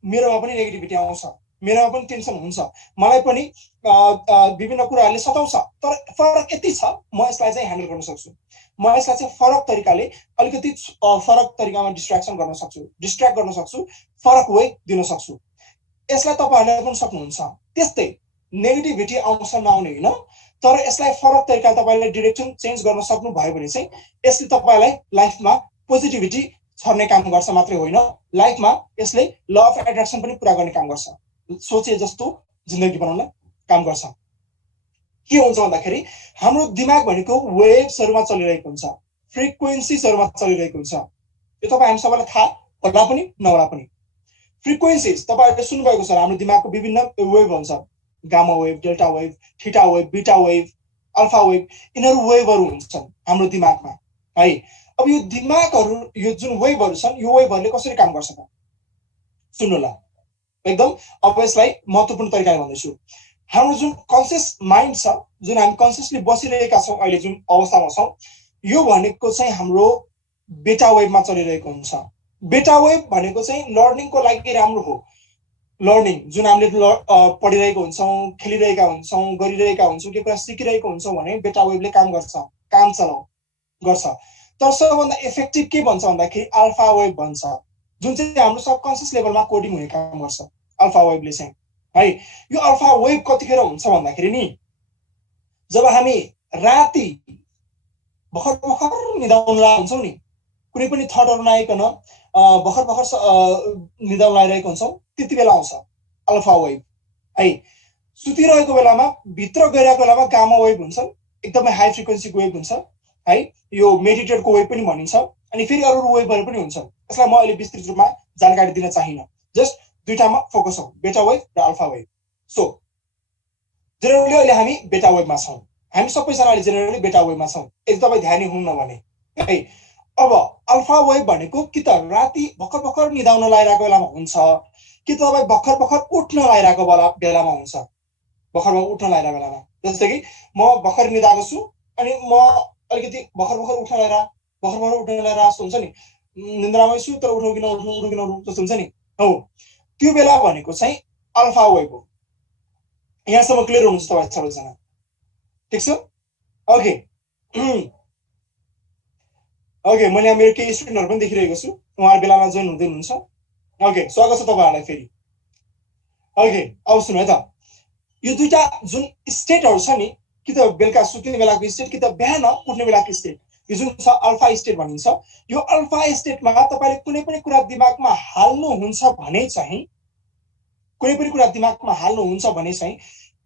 मेरोमा पनि नेगेटिभिटी आउँछ मेरोमा पनि टेन्सन हुन्छ मलाई पनि विभिन्न कुराहरूले सताउँछ तर फरक यति छ म यसलाई चाहिँ ह्यान्डल गर्न सक्छु म यसलाई चाहिँ फरक तरिकाले अलिकति फरक तरिकामा डिस्ट्र्याक्ट गर्न सक्छु फरक वे दिन सक्छु यसलाई तपाईहरुले पनि सक्नुहुन्छ त्यस्तै नेगेटिभिटी आउँछ नआउने हैन तर यसलाई फरक तरिकाले तपाईले डाइरेक्सन चेन्ज गर्न सक्नु भयो भने चाहिँ यसले तपाईलाई लाइफमा पोजिटिभिटी छर्ने काम गर्छ मात्रै होइन लाइफमा यसले ल अफ एट्र्याक्सन पनि पूरा गर्ने काम गर्छ सोचे जस्तो जिन्दगी बनाउन काम गर्छ के हुन्छ भन्दाखेरि हाम्रो दिमाग भनेको वेभ्सहरुमा चलिरहेको हुन्छ फ्रिक्वेन्सीजहरुमा चलिरहेको हुन्छ यो तपाई हामी सबैलाई थाहा होला पनि नहोला पनि फ्रिक्वेन्सीज तपाईहरुले सुन्नुभएको छ हाम्रो दिमागको विभिन्न वेभ हुन्छ gamma wave delta wave theta wave beta wave alpha wave यिनीहरु वेभहरु हुन्छन् हाम्रो दिमागमा है अब यो दिमागहरु यो जुन वेभहरु छन् यो वेभहरुले कसरी काम गर्छ त सुन्नु ल एकदम अब यसलाई महत्त्वपूर्ण तरिकाले भन्दैछु हाम्रो जुन कन्सियस माइन्ड छ जुन हामी कन्सियसली बसिरहेका छौं अहिले जुन अवस्थामा छौं यो भनेको चाहिँ हाम्रो बेटा वेभमा चलिरहेको हुन्छ बेटा वेभ भनेको चाहिँ लर्निङको लागि राम्रो हो लर्निङ जुन हामीले पढिरहेको हुन्छौं खेलिरहेका हुन्छौं गरिरहेका हुन्छौं के कुरा सिकिरहेको हुन्छौं भने बेटा वेभले काम गर्छ तर सबभन्दा इफेक्टिभ के भन्छ भन्दाखेरि अल्फा वेभ भन्छ जुन चाहिँ हाम्रो सबकन्सियस लेभलमा कोडिङ हुने काम गर्छ अल्फा वेभले चाहिँ है यो अल्फा वेभ कतिखेर हुन्छ भन्दाखेरि नि जब हामी राति भर्खर निदाउन लागेका हुन्छौं नि कुनै पनि थटहरु नआइकन भर्खर निदाउन लागिरहेको हुन्छौं त्यतिबेला आउँछ अल्फा वेभ है सुतिरहेको बेलामा भित्र गइरहेको बेलामा गामा वेभ हुन्छ एकदमै हाई फ्रिक्वेन्सी वेभ हुन्छ है यो मेडिटेटको वेभ पनि भनिन्छ अनि फेरि अरु वेभहरु पनि हुन्छ यसलाई म अहिले विस्तृत रूपमा जानकारी दिन चाहिन जस्ट दुईटामा फोकस हौ बेटा वेभ र अल्फा वेभ सो जेनरली अहिले हामी बेटा वेभमा छौं हामी सबैजनाले जेनरली बेटा वेभमा छौं यदि तपाई ध्यानी हुन्न भने है अब अल्फा वेभ भनेको कि त राति भर्खर निदाउन लागिरहेको बेलामा हुन्छ कि तपाई भर्खर उठ्न लागिरहेको बेलामा हुन्छ भर्खर उठ्न लागिरहेको बेलामा जस्तै कि म भर्खर निदाएको छु अनि म अलिकति भर्खर उठ्न लागिरहेको जस्तो हुन्छ नि निन्द्रामै छु तर उठौ कि नउठौ जस्तो हुन्छ नि हो त्यो बेला भनेको चाहिँ अल्फा वेभ हो यहाँसम्म क्लियर हुनुहुन्छ तपाई सबैजना ठीक छ ओके ओके मैले मेरो केही स्टुडेन्टहरु पनि देखिरहेको छु उहाँहरु बेलामा जोइन हुँदै हुनुहुन्छ ओके स्वागत छ तपाईहरुलाई फेरि ओके अब सुन्नु है त यो दुईटा जुन स्टेटहरु छ नि कि त बेलुका सुत्ने बेलाको स्टेट कि त बिहान उठ्ने बेलाको स्टेट यो जुन छ अल्फा स्टेट भनिन्छ यो अल्फा स्टेटमा तपाईले कुनै पनि कुरा दिमागमा हाल्नुहुन्छ भने चाहिँ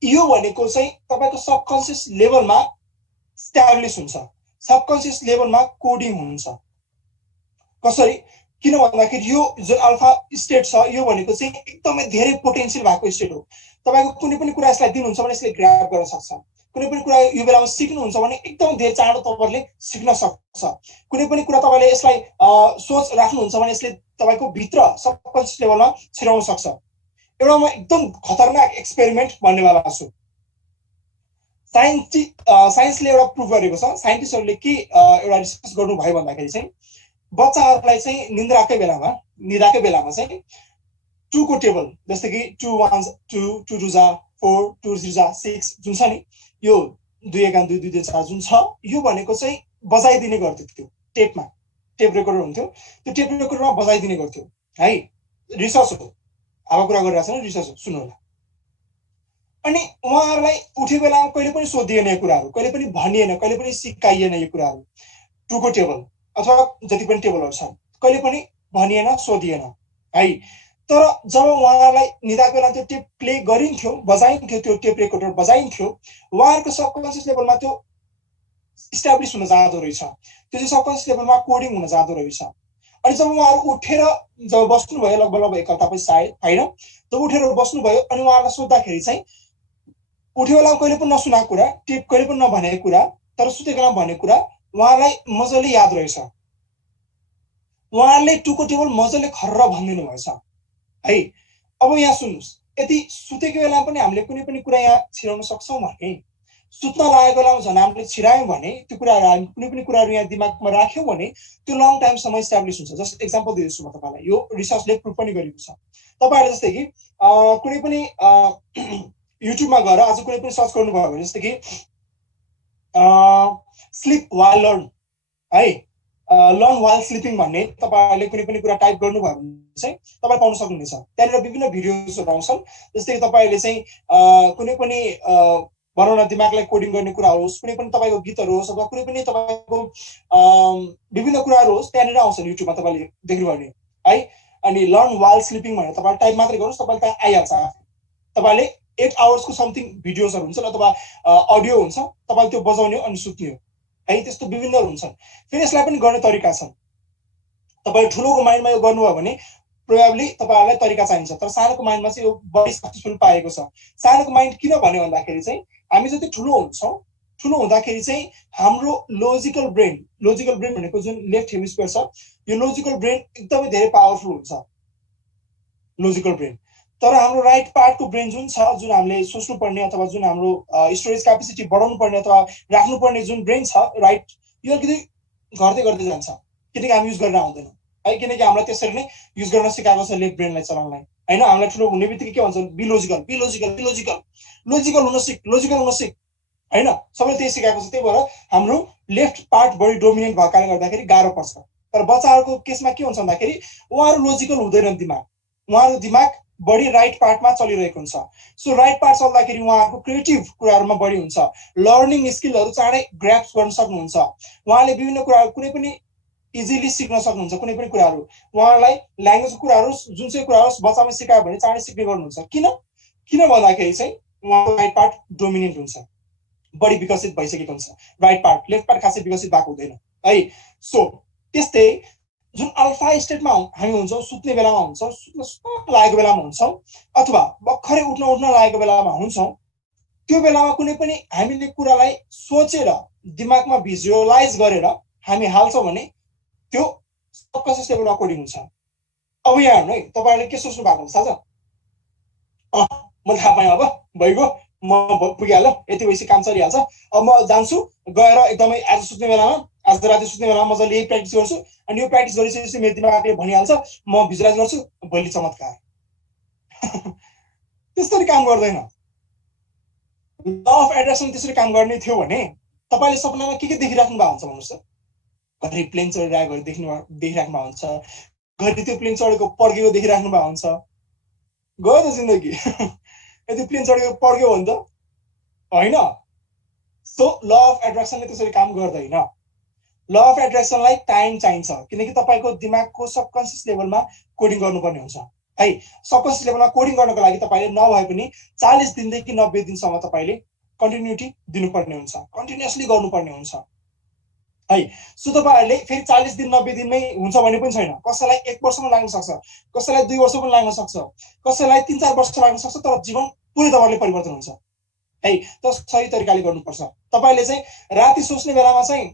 यो भनेको चाहिँ तपाईको सबकन्सियस लेभलमा स्ट्याब्लिश हुन्छ सबकन्सियस लेभलमा कोडिङ हुन्छ कसरी किन भन्दाखेरि यो जुन अल्फा स्टेट छ यो भनेको चाहिँ एकदमै धेरै पोटेन्शियल भएको स्टेट हो तपाईको कुनै पनि कुरा यसलाई दिनुहुन्छ भने यसले ग्राब गर्न सक्छ कुनै पनि कुरा यो बेलामा सिक्नुहुन्छ भने एकदम धेरै चाँडो तपाईहरुले सिक्न सक्छ कुनै पनि कुरा तपाईले यसलाई सोच राख्नुहुन्छ भने यसले तपाईको भित्र सबकन्सियस लेभलमा छिराउन सक्छ एउटा म एकदम खतरनाक एक्सपेरिमेन्ट भन्नेवाला छु साइन्सले एउटा प्रुभ गरेको छ साइन्टिस्टहरुले के एउटा रिसर्च गर्नु भयो भन्दाखेरि चाहिँ बच्चाहरुलाई चाहिँ निद्राकै बेलामा चाहिँ 2 को टेबल जस्तै कि 2 1 2 2 2 जा 4 2 3 जा 6 जुन छ नि यो 2 1 2 2 2 4 जुन छ यो भनेको चाहिँ बजाइदिने गर्थ्यो त्यो टेप रेकर्डर हुन्थ्यो त्यो टेप रेकर्डरमा बजाइदिने गर्थ्यो है रिसर्च हो अब कुरा गरिरहेछ नि रिसर्च हो सुन्नु होला अनि उहाँहरुलाई उठे बेलामा कहिले पनि सोधिएन यो कुराहरु कहिले पनि भनिएन कहिले पनि सिकाइएन यो कुराहरु 2 को टेबल अथवा जति पनि टेबलहरु छन् कहिले पनि भनिएन सोधिएन है तर जब उहाँहरुलाई निदाको बेला त्यो टेप प्ले गरिन्थ्यो बजाइन्थ्यो त्यो टेप रेकर्डर बजाइन्थ्यो उहाँहरुको सबकन्सियस लेभलमा त्यो इस्टाब्लिस हुन जाँदो रहेछ, त्यो चाहिँ सबकन्सियस लेभलमा कोडिङ हुन जाँदो रहेछ। अनि जब उहाँहरू उठेर जब बस्नुभयो लगभग एक हप्तापछि सायद होइन, जब उठेर बस्नुभयो अनि उहाँहरूलाई सोद्धाखेरि चाहिँ उठ्यो बेलामा कहिले पनि नसुनाएको कुरा, टिप कहिले पनि नभनेको कुरा, तर सुतेको बेलामा भनेको कुरा उहाँलाई मजाले याद रहेछ। उहाँले टुको टेबल मजाले खर्र भनिदिनु भएछ है। अब यहाँ सुन्नुहोस्, यदि सुतेको बेलामा पनि हामीले कुनै पनि कुरा यहाँ छिराउन सक्छौँ भने, सुत्न लागेको बेलामा झन् हामीले छिरायौँ भने, त्यो कुराहरू हामी कुनै पनि कुराहरू यहाँ दिमागमा राख्यौँ भने त्यो लङ टाइमसम्म इस्टाब्लिस हुन्छ। जस्ट एक्जाम्पल दिँदैछु म तपाईँलाई, यो रिसर्चले प्रुभ पनि गरेको छ। तपाईँहरूले जस्तै कि कुनै पनि युट्युबमा गएर आज कुनै पनि सर्च गर्नुभयो भने, जस्तै कि स्लिप वाइल लर्न है, लर्न वाइल स्लिपिङ भन्ने तपाईँहरूले कुनै पनि कुरा टाइप गर्नुभयो भने चाहिँ तपाईँ पाउन सक्नुहुनेछ। त्यहाँनिर विभिन्न भिडियोजहरू आउँछन्। जस्तै तपाईँले चाहिँ कुनै पनि भनौँ न दिमागलाई कोडिङ गर्ने कुरा होस्, कुनै पनि तपाईँको गीतहरू होस्, अथवा कुनै पनि तपाईँको विभिन्न कुराहरू होस्, त्यहाँनिर आउँछन् युट्युबमा तपाईँले देख्नुभयो भने है। अनि लर्न वाइल स्लिपिङ भनेर तपाईँ टाइप मात्रै गर्नुहोस्, तपाईँले त्यहाँ आइहाल्छ। तपाईँले 8 आवर्सको समथिङ भिडियोजहरू हुन्छन् अथवा अडियो हुन्छ, तपाईँले त्यो बजाउने अनि सुत्ने हो है। त्यस्तो विभिन्न हुन्छन्। फेरि यसलाई पनि गर्ने तरिका छन्। तपाईँ ठुलोको माइन्डमा यो गर्नुभयो भने प्रोबेबली तपाईँहरूलाई तरिका चाहिन्छ, तर सानोको माइन्डमा चाहिँ यो बढी सक्सेसफुल पाएको छ। सानोको माइन्ड किन भन्यो भन्दाखेरि चाहिँ हामी जति ठुलो हुन्छौँ, ठुलो हुँदाखेरि चाहिँ हाम्रो लोजिकल ब्रेन भनेको जुन लेफ्ट हेमिस्फियर छ, यो लोजिकल ब्रेन एकदमै धेरै पावरफुल हुन्छ, लोजिकल ब्रेन। तर हाम्रो राइट पार्टको ब्रेन जुन छ, जुन हामीले सोच्नुपर्ने अथवा जुन हाम्रो स्टोरेज क्यापेसिटी बढाउनु पर्ने अथवा राख्नुपर्ने जुन ब्रेन छ राइट, यो अलिकति घट्दै जान्छ, किनकि हामी युज गर्न आउँदैन है। किनकि हामीलाई त्यसरी नै युज गर्न सिकाएको छ लेफ्ट ब्रेनलाई चलाउनलाई होइन। हामीलाई ठुलो हुने बित्तिकै के भन्छ, बी लोजिकल हुन सिक होइन, सबैले त्यही सिकाएको छ। त्यही भएर हाम्रो लेफ्ट पार्ट बढी डोमिनेन्ट भएको कारणले गर्दाखेरि गाह्रो पर्छ। तर बच्चाहरूको केसमा के हुन्छ भन्दाखेरि उहाँहरू लोजिकल हुँदैन दिमाग, उहाँहरूको दिमाग बढी राइट पार्टमा चलिरहेको हुन्छ। सो राइट पार्ट चल्दाखेरि उहाँहरूको क्रिएटिभ कुराहरूमा बढी हुन्छ, लर्निङ स्किलहरू चाँडै ग्रास्प गर्न सक्नुहुन्छ, उहाँले विभिन्न कुराहरू कुनै पनि इजिली सिक्न सक्नुहुन्छ। कुनै पनि कुराहरू उहाँलाई ल्याङ्ग्वेजको कुराहरू जुन चाहिँ कुराहरू बच्चामा सिकायो भने चाँडै सिक्ने गर्नुहुन्छ। किन भन्दाखेरि चाहिँ उहाँको राइट पार्ट डोमिनेन्ट हुन्छ, बढी विकसित भइसकेको हुन्छ राइट पार्ट, लेफ्ट पार्ट खासै विकसित भएको हुँदैन है। सो त्यस्तै जुन अल्फा स्टेटमा हामी हुन्छौँ, सुत्ने बेलामा हुन्छौँ, सुत्न लागेको बेलामा हुन्छौँ, अथवा भर्खरै उठ्न लागेको बेलामा हुन्छौँ, त्यो बेलामा कुनै पनि हामीले कुरालाई सोचेर दिमागमा भिजुअलाइज गरेर हामी हाल्छौँ भने त्यो सबकन्सियस लेभलमा कोडिङ हुन्छ। अब यहाँ हेर्नु है, तपाईँहरूले के सोच्नु भएको हुन्छ थाहा छ? म थाहा पाएँ, अब भइगयो, म पुगिहाल्यो, यति भएपछि काम चलिहाल्छ, अब म जान्छु गएर एकदमै आज राति सुत्ने बेलामा मजाले यही प्र्याक्टिस गर्छु, अनि यो प्र्याक्टिस गरिसकेपछि मेरो दिमागले भनिहाल्छ, म भिजुअलाइज गर्छु, भोलि चमत्कार। त्यसरी काम गर्दैन। ल अफ एट्र्याक्सन त्यसरी काम गर्ने थियो भने तपाईँले सपनामा के देखिराख्नु भएको हुन्छ भन्नुहोस् त? घरि प्लेन चढिरहेको देखिराख्नु भएको हुन्छ, घरि त्यो प्लेन चढेको पड्केको देखिराख्नु भएको हुन्छ, गयो त जिन्दगी। यदि प्लेन चढेको पड्क्यो भने त होइन। सो ल अफ एट्र्याक्सनले त्यसरी काम गर्दैन। ल अफ एट्र्याक्सनलाई टाइम चाहिन्छ, किनकि तपाईँको दिमागको सबकन्सियस लेभलमा कोडिङ गर्नुपर्ने हुन्छ है। सबकन्सियस लेभलमा कोडिङ गर्नको लागि तपाईँले नभए पनि 40 दिनदेखि 90 दिनसम्म तपाईँले कन्टिन्युटी दिनुपर्ने हुन्छ, कन्टिन्युअसली गर्नुपर्ने हुन्छ है। सो तपाईँहरूले फेरि 40 दिन 90 दिनमै हुन्छ भने पनि छैन। कसैलाई 1 वर्ष पनि लाग्न सक्छ, कसैलाई 2 वर्ष पनि लाग्न सक्छ, कसैलाई 3-4 वर्ष लाग्न सक्छ, तर जीवन पुरै तपाईँले परिवर्तन हुन्छ है। तर सही तरिकाले गर्नुपर्छ। तपाईँले चाहिँ राति सोच्ने बेलामा चाहिँ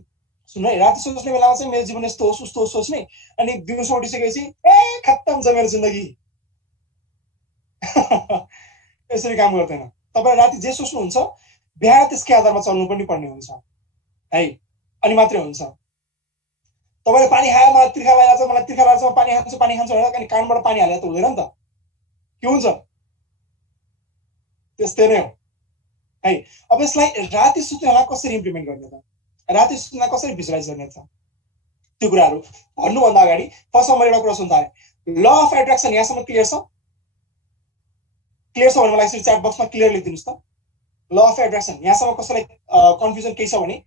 सुन्नु है, राति सोच्ने बेलामा चाहिँ मेरो जीवन यस्तो होस् उस्तो होस् सोच्ने, अनि दिउँसो उठिसकेपछि खत्तम छ मेरो जिन्दगी। यसरी काम गर्दैन। तपाईँ राति जे सोच्नुहुन्छ बिहान त्यसकै आधारमा चल्नु पनि पर्ने हुन्छ है, अनि मात्रै हुन्छ। तपाईँले पानी खायो, मलाई तिर्खा लागेको छ, मलाई तिर्खा लाग्छ, म पानी खान्छु भनेर अनि कानबाट पानी हालेर त हुँदैन नि त, के हुन्छ? त्यस्तै नै हो है। अब यसलाई राति सुत्नेलाई कसरी इम्प्लिमेन्ट गर्ने त, राति सुत्नेलाई कसरी भिजुअलाइज गर्ने त, त्यो कुराहरू भन्नुभन्दा अगाडि फर्स्टमा मैले एउटा कुरा सुन्न चाहेँ। ल अफ एट्र्याक्सन यहाँसम्म क्लियर छ? क्लियर छ भने मलाई यसरी च्याट बक्समा क्लियर लेखिदिनुहोस् त। ल अफ एट्र्याक्सन यहाँसम्म कसैलाई कन्फ्युजन केही छ भने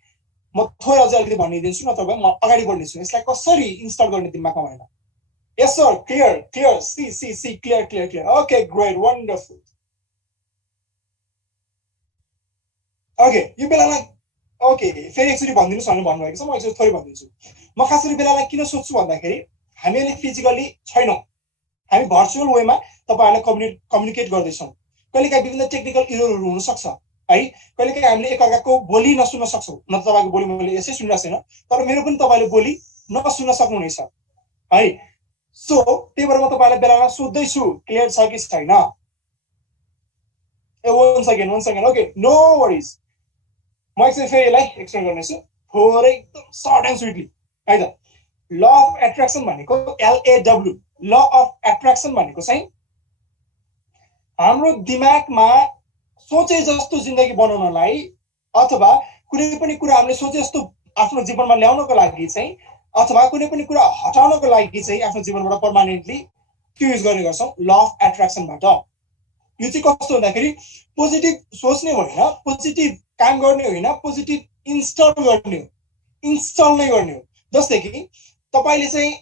म थोरै अझै अलिकति भनिदिन्छु, नत्र भए म अगाडि बढ्नेछु यसलाई कसरी इन्स्टल गर्ने दिमागमा भनेर। Yes sir, clear, see clear. Okay great, wonderful. Okay, यो बेलामा ओके फेरि एकचोटि भनिदिनुहोस् भनेर भन्नुभएको छ, म एकचोटि थोरै भनिदिन्छु। म खास गरी बेलालाई किन सोध्छु भन्दाखेरि हामी अहिले फिजिकली छैनौँ, हामी भर्चुअल वेमा तपाईँहरूलाई कम्युनिकेट गर्दैछौँ। कहिलेकाहीँ विभिन्न टेक्निकल इररहरू हुनसक्छ है, कहिलेकाहीँ हामीले एकअर्काको बोली नसुन्न सक्छौँ। न त तपाईँको बोली मैले यसै सुनिरहेको छैन, तर मेरो पनि तपाईँले बोली नसुन्न सक्नुहुनेछ है। सो त्यही भएर म तपाईँलाई बेलामा सोध्दैछु क्लियर छ कि छैन। One second okay no worries. म एकचोटि फेरि यसलाई एक्सप्लेन गर्नेछु थोरै एकदम सर्ट एन्ड स्विटली है त। ल अफ एट्र्याक्सन भनेको LAW, ल अफ एट्र्याक्सन भनेको चाहिँ हाम्रो दिमागमा सोचे जस्तो जिन्दगी बनाउनलाई अथवा कुनै पनि कुरा हामीले सोचे जस्तो आफ्नो जीवनमा ल्याउनको लागि चाहिँ अथवा कुनै पनि कुरा हटाउनको लागि चाहिँ आफ्नो जीवनबाट पर्मानेन्टली त्यो युज गर्ने गर्छौँ ल अफ एट्र्याक्सनबाट। यो चाहिँ कस्तो भन्दाखेरि पोजिटिभ सोच्ने होइन, पोजिटिभ काम गर्ने होइन, पोजिटिभ इन्स्टल गर्ने हो, इन्स्टल नै गर्ने हो। जस्तै कि तपाईँले चाहिँ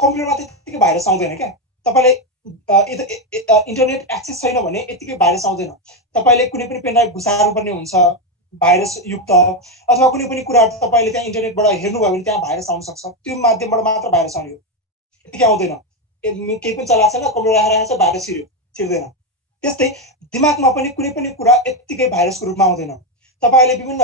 कम्प्युटरमा त्यतिकै भाइरस आउँदैन क्या, तपाईँले इन्टरनेट एक्सेस छैन भने यतिकै भाइरस आउँदैन। तपाईँले कुनै पनि पेनड्राइभ घुसार्नु पर्ने हुन्छ भाइरस युक्त, अथवा कुनै पनि कुराहरू तपाईँले त्यहाँ इन्टरनेटबाट हेर्नुभयो भने त्यहाँ भाइरस आउन सक्छ, त्यो माध्यमबाट मात्र भाइरस आउने हो, यतिकै आउँदैन। केही पनि चलाएको छैन, कम्प्युटर राखेर छ भाइरस छिर्दैन। त्यस्तै दिमागमा पनि कुनै पनि कुरा यत्तिकै भाइरसको रूपमा आउँदैन। तपाईँले विभिन्न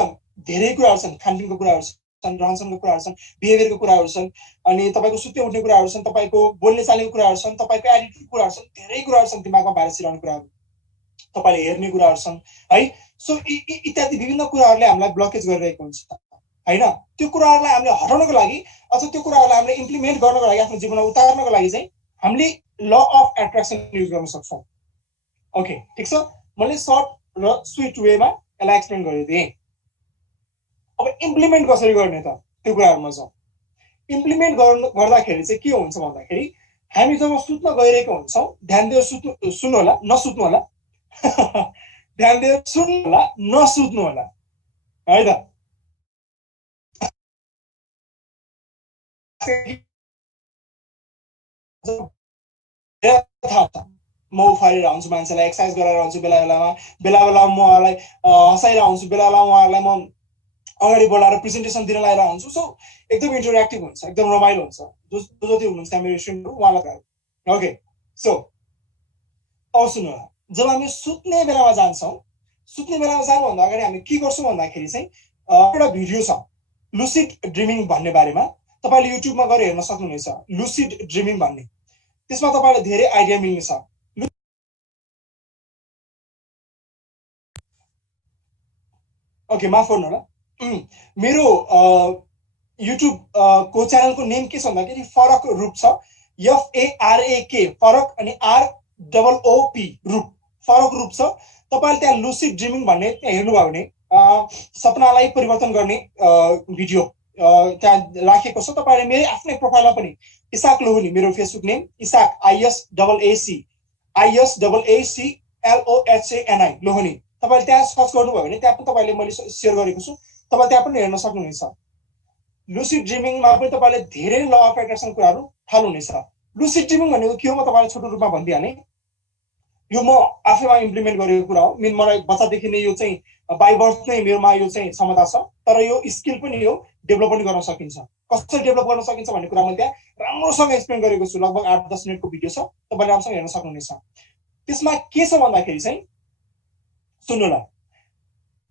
धेरै कुराहरू छन्, खानपिनको कुराहरू छन्, रहनसहनको कुराहरू छन्, बिहेभियरको कुराहरू छन्, अनि तपाईँको सुत्ने उठ्ने कुराहरू छन्, तपाईँको बोल्ने चालेको कुराहरू छन्, तपाईँको एटिट्युड कुराहरू छन्, धेरै कुराहरू छन् दिमागमा भाइरस छिराउने कुराहरू, तपाईँले हेर्ने कुराहरू छन् है। सो इत्यादि विभिन्न कुराहरूले हामीलाई ब्लकेज गरिरहेको हुन्छ होइन। त्यो कुराहरूलाई हामीले हटाउनको लागि अथवा त्यो कुराहरूलाई हामीले इम्प्लिमेन्ट गर्नको लागि आफ्नो जीवनमा उतार्नको लागि चाहिँ हामीले ल अफ एट्र्याक्सन युज गर्न सक्छौँ। ओके ठिक छ, मैले सर्ट र स्विट वेमा यसलाई एक्सप्लेन गरिदिएँ। अब इम्प्लिमेन्ट कसरी गर्ने त त्यो कुराहरूमा जाउँ। इम्प्लिमेन्ट गर्दाखेरि चाहिँ के हुन्छ भन्दाखेरि हामी जब सुत्न गइरहेको हुन्छौँ, ध्यान दिएर सुन्नु होला, नसुत्नु होला ध्यान दिएर सुन्नु होला, नसुत्नु होला है त। म उफारेर हुन्छु, मान्छेलाई एक्सर्साइज गराएर हुन्छु, बेला बेलामा म उहाँलाई हँसाइरहेको हुन्छु, बेला उहाँहरूलाई म अगाडि बढाएर प्रेजेन्टेसन दिन लगाएर हुन्छु। सो एकदम इन्टरेक्टिभ हुन्छ, एकदम रमाइलो हुन्छ। जो जति हुनुहुन्छ मेरो स्टुडेन्टहरू उहाँलाई ओके। सो अब सुन्नु होला, जब हामी सुत्ने बेलामा जान्छौँ, सुत्ने बेलामा जानुभन्दा अगाडि हामी के गर्छौँ भन्दाखेरि चाहिँ एउटा भिडियो छ लुसिड ड्रिमिङ भन्ने बारेमा, तपाईँले युट्युबमा गएर हेर्न सक्नुहुनेछ लुसिड ड्रिमिङ भन्ने। त्यसमा तपाईँलाई धेरै आइडिया मिल्नेछ। ओके माफ गर्नु होला, मेरो युट्युब को च्यानलको नेम के छ भन्दाखेरि फरक रूप छ, FARAK फरक अनि ROOP रूप, फरक रूप छ। तपाईँले त्यहाँ लुसिड ड्रिमिङ भन्ने त्यहाँ हेर्नुभयो भने सपनालाई परिवर्तन गर्ने भिडियो त्यहाँ राखेको छ। तपाईँले मेरो आफ्नै प्रोफाइलमा पनि इसाक लोहनी, मेरो Facebook name Isaac ISAACLOHANI Lohani, तपाईँले त्यहाँ सर्च गर्नुभयो भने त्यहाँ पनि तपाईँले मैले सेयर गरेको छु, तपाईँ त्यहाँ पनि हेर्न सक्नुहुनेछ। लुसिड ड्रिमिङमा पनि तपाईँले धेरै ल अफ एट्र्याक्सन कुराहरू थाहा हुनेछ। लुसिड ड्रिमिङ भनेको के हो म तपाईँलाई छोटो रूपमा भनिदिइहालेँ। यो म आफैमा इम्प्लिमेन्ट गरेको कुरा हो। मलाई बच्चादेखि नै यो चाहिँ बाई बर्थ नै मेरोमा यो चाहिँ क्षमता छ, तर यो स्किल पनि यो डेभलप पनि गर्न सकिन्छ। कसरी डेभलप गर्न सकिन्छ भन्ने कुरा मैले त्यहाँ राम्रोसँग एक्सप्लेन गरेको छु, लगभग 8-10 मिनटको भिडियो छ, तपाईँले राम्रोसँग हेर्न सक्नुहुनेछ। त्यसमा के छ भन्दाखेरि चाहिँ सुन्नु ल,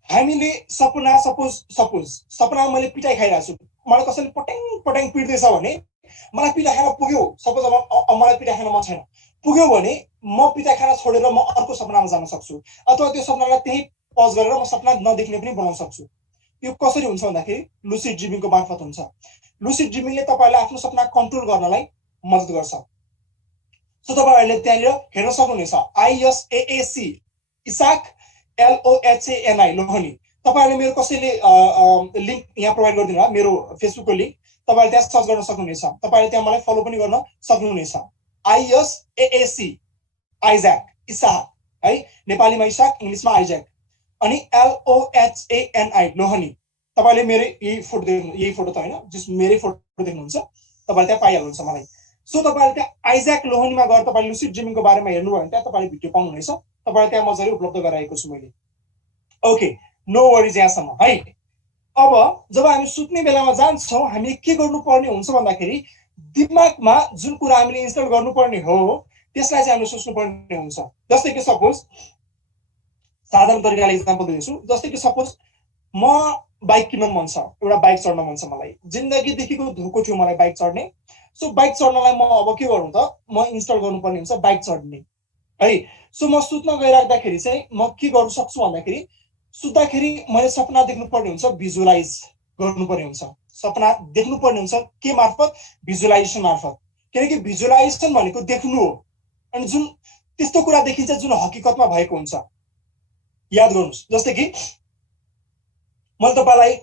हामीले सपोज सपनामा मैले पिटाइ खाइरहेको छु, मलाई कसैले पट्याङ पिट्दैछ भने मलाई पिटाइ खान पुग्यो, सपोज अब मलाई पिटाइ खान मन छैन, पुग्यो भने म पिटाइ खान छोडेर म अर्को सपनामा जान सक्छु, अथवा त्यो सपनालाई त्यही पज गरेर म सपना नदेख्ने पनि बनाउन सक्छु। यो कसरी हुन्छ भन्दाखेरि लुसिड ड्रिमिङको मार्फत हुन्छ। लुसिड ड्रिमिङले तपाईँलाई आफ्नो सपना कन्ट्रोल गर्नलाई मद्दत गर्छ। सो तपाईँहरूले त्यहाँनिर हेर्न सक्नुहुनेछ ISAAC इसाक LOHANI लोहनी। तपाईँहरूले मेरो कसैले लिङ्क यहाँ प्रोभाइड गरिदिनु होला, मेरो फेसबुकको लिङ्क, तपाईँले त्यहाँ सर्च गर्न सक्नुहुनेछ। तपाईँले त्यहाँ मलाई फलो पनि गर्न सक्नुहुनेछ। ISAAC आइज्याक इसाक है, नेपालीमा इसाक, इङ्ग्लिसमा आइज्याक, अनि LOHANI लोहनी। तपाईँले मेरो यही फोटो त होइन, जस्ट मेरै फोटो देख्नुहुन्छ, तपाईँले त्यहाँ पाइहाल्नुहुन्छ मलाई। सो तपाईँले त्यहाँ आइज्याक लोहनीमा गएर तपाईँले लुसिड ड्रिमिङको बारेमा हेर्नुभयो भने त्यहाँ तपाईँले भिडियो पाउनुहुनेछ, तपाईँले त्यहाँ मजाले उपलब्ध गराएको छु मैले। ओके नो वरिज यहाँसम्म है। अब जब हामी सुत्ने बेलामा जान्छौँ हामीले के गर्नुपर्ने हुन्छ भन्दाखेरि दिमागमा जुन कुरा हामीले इन्स्टल गर्नुपर्ने हो त्यसलाई चाहिँ हामीले सोच्नुपर्ने हुन्छ। जस्तै कि सपोज साधारण तरिकाले इक्जाम्पल दिन्छु, जस्तै कि सपोज म बाइक किन्न मन छ, एउटा बाइक चढ्न मन छ मलाई, जिन्दगीदेखिको धोको थियो मलाई बाइक चढ्ने। सो बाइक चढ्नलाई म अब के गरौँ त, म इन्स्टल गर्नुपर्ने हुन्छ बाइक चढ्ने है। सो म सुत्न गइराख्दाखेरि चाहिँ म के गर्नु सक्छु भन्दाखेरि सुत्दाखेरि मैले सपना देख्नुपर्ने हुन्छ, भिजुअलाइज गर्नुपर्ने हुन्छ। सपना देख्नुपर्ने हुन्छ के मार्फत, भिजुअलाइजेसन मार्फत। किनकि भिजुअलाइजेसन भनेको देख्नु हो, अनि जुन त्यस्तो कुरा देखिन्छ जुन हकीकतमा भएको हुन्छ। याद गर्नुहोस्, जस्तै कि मैले तपाईँलाई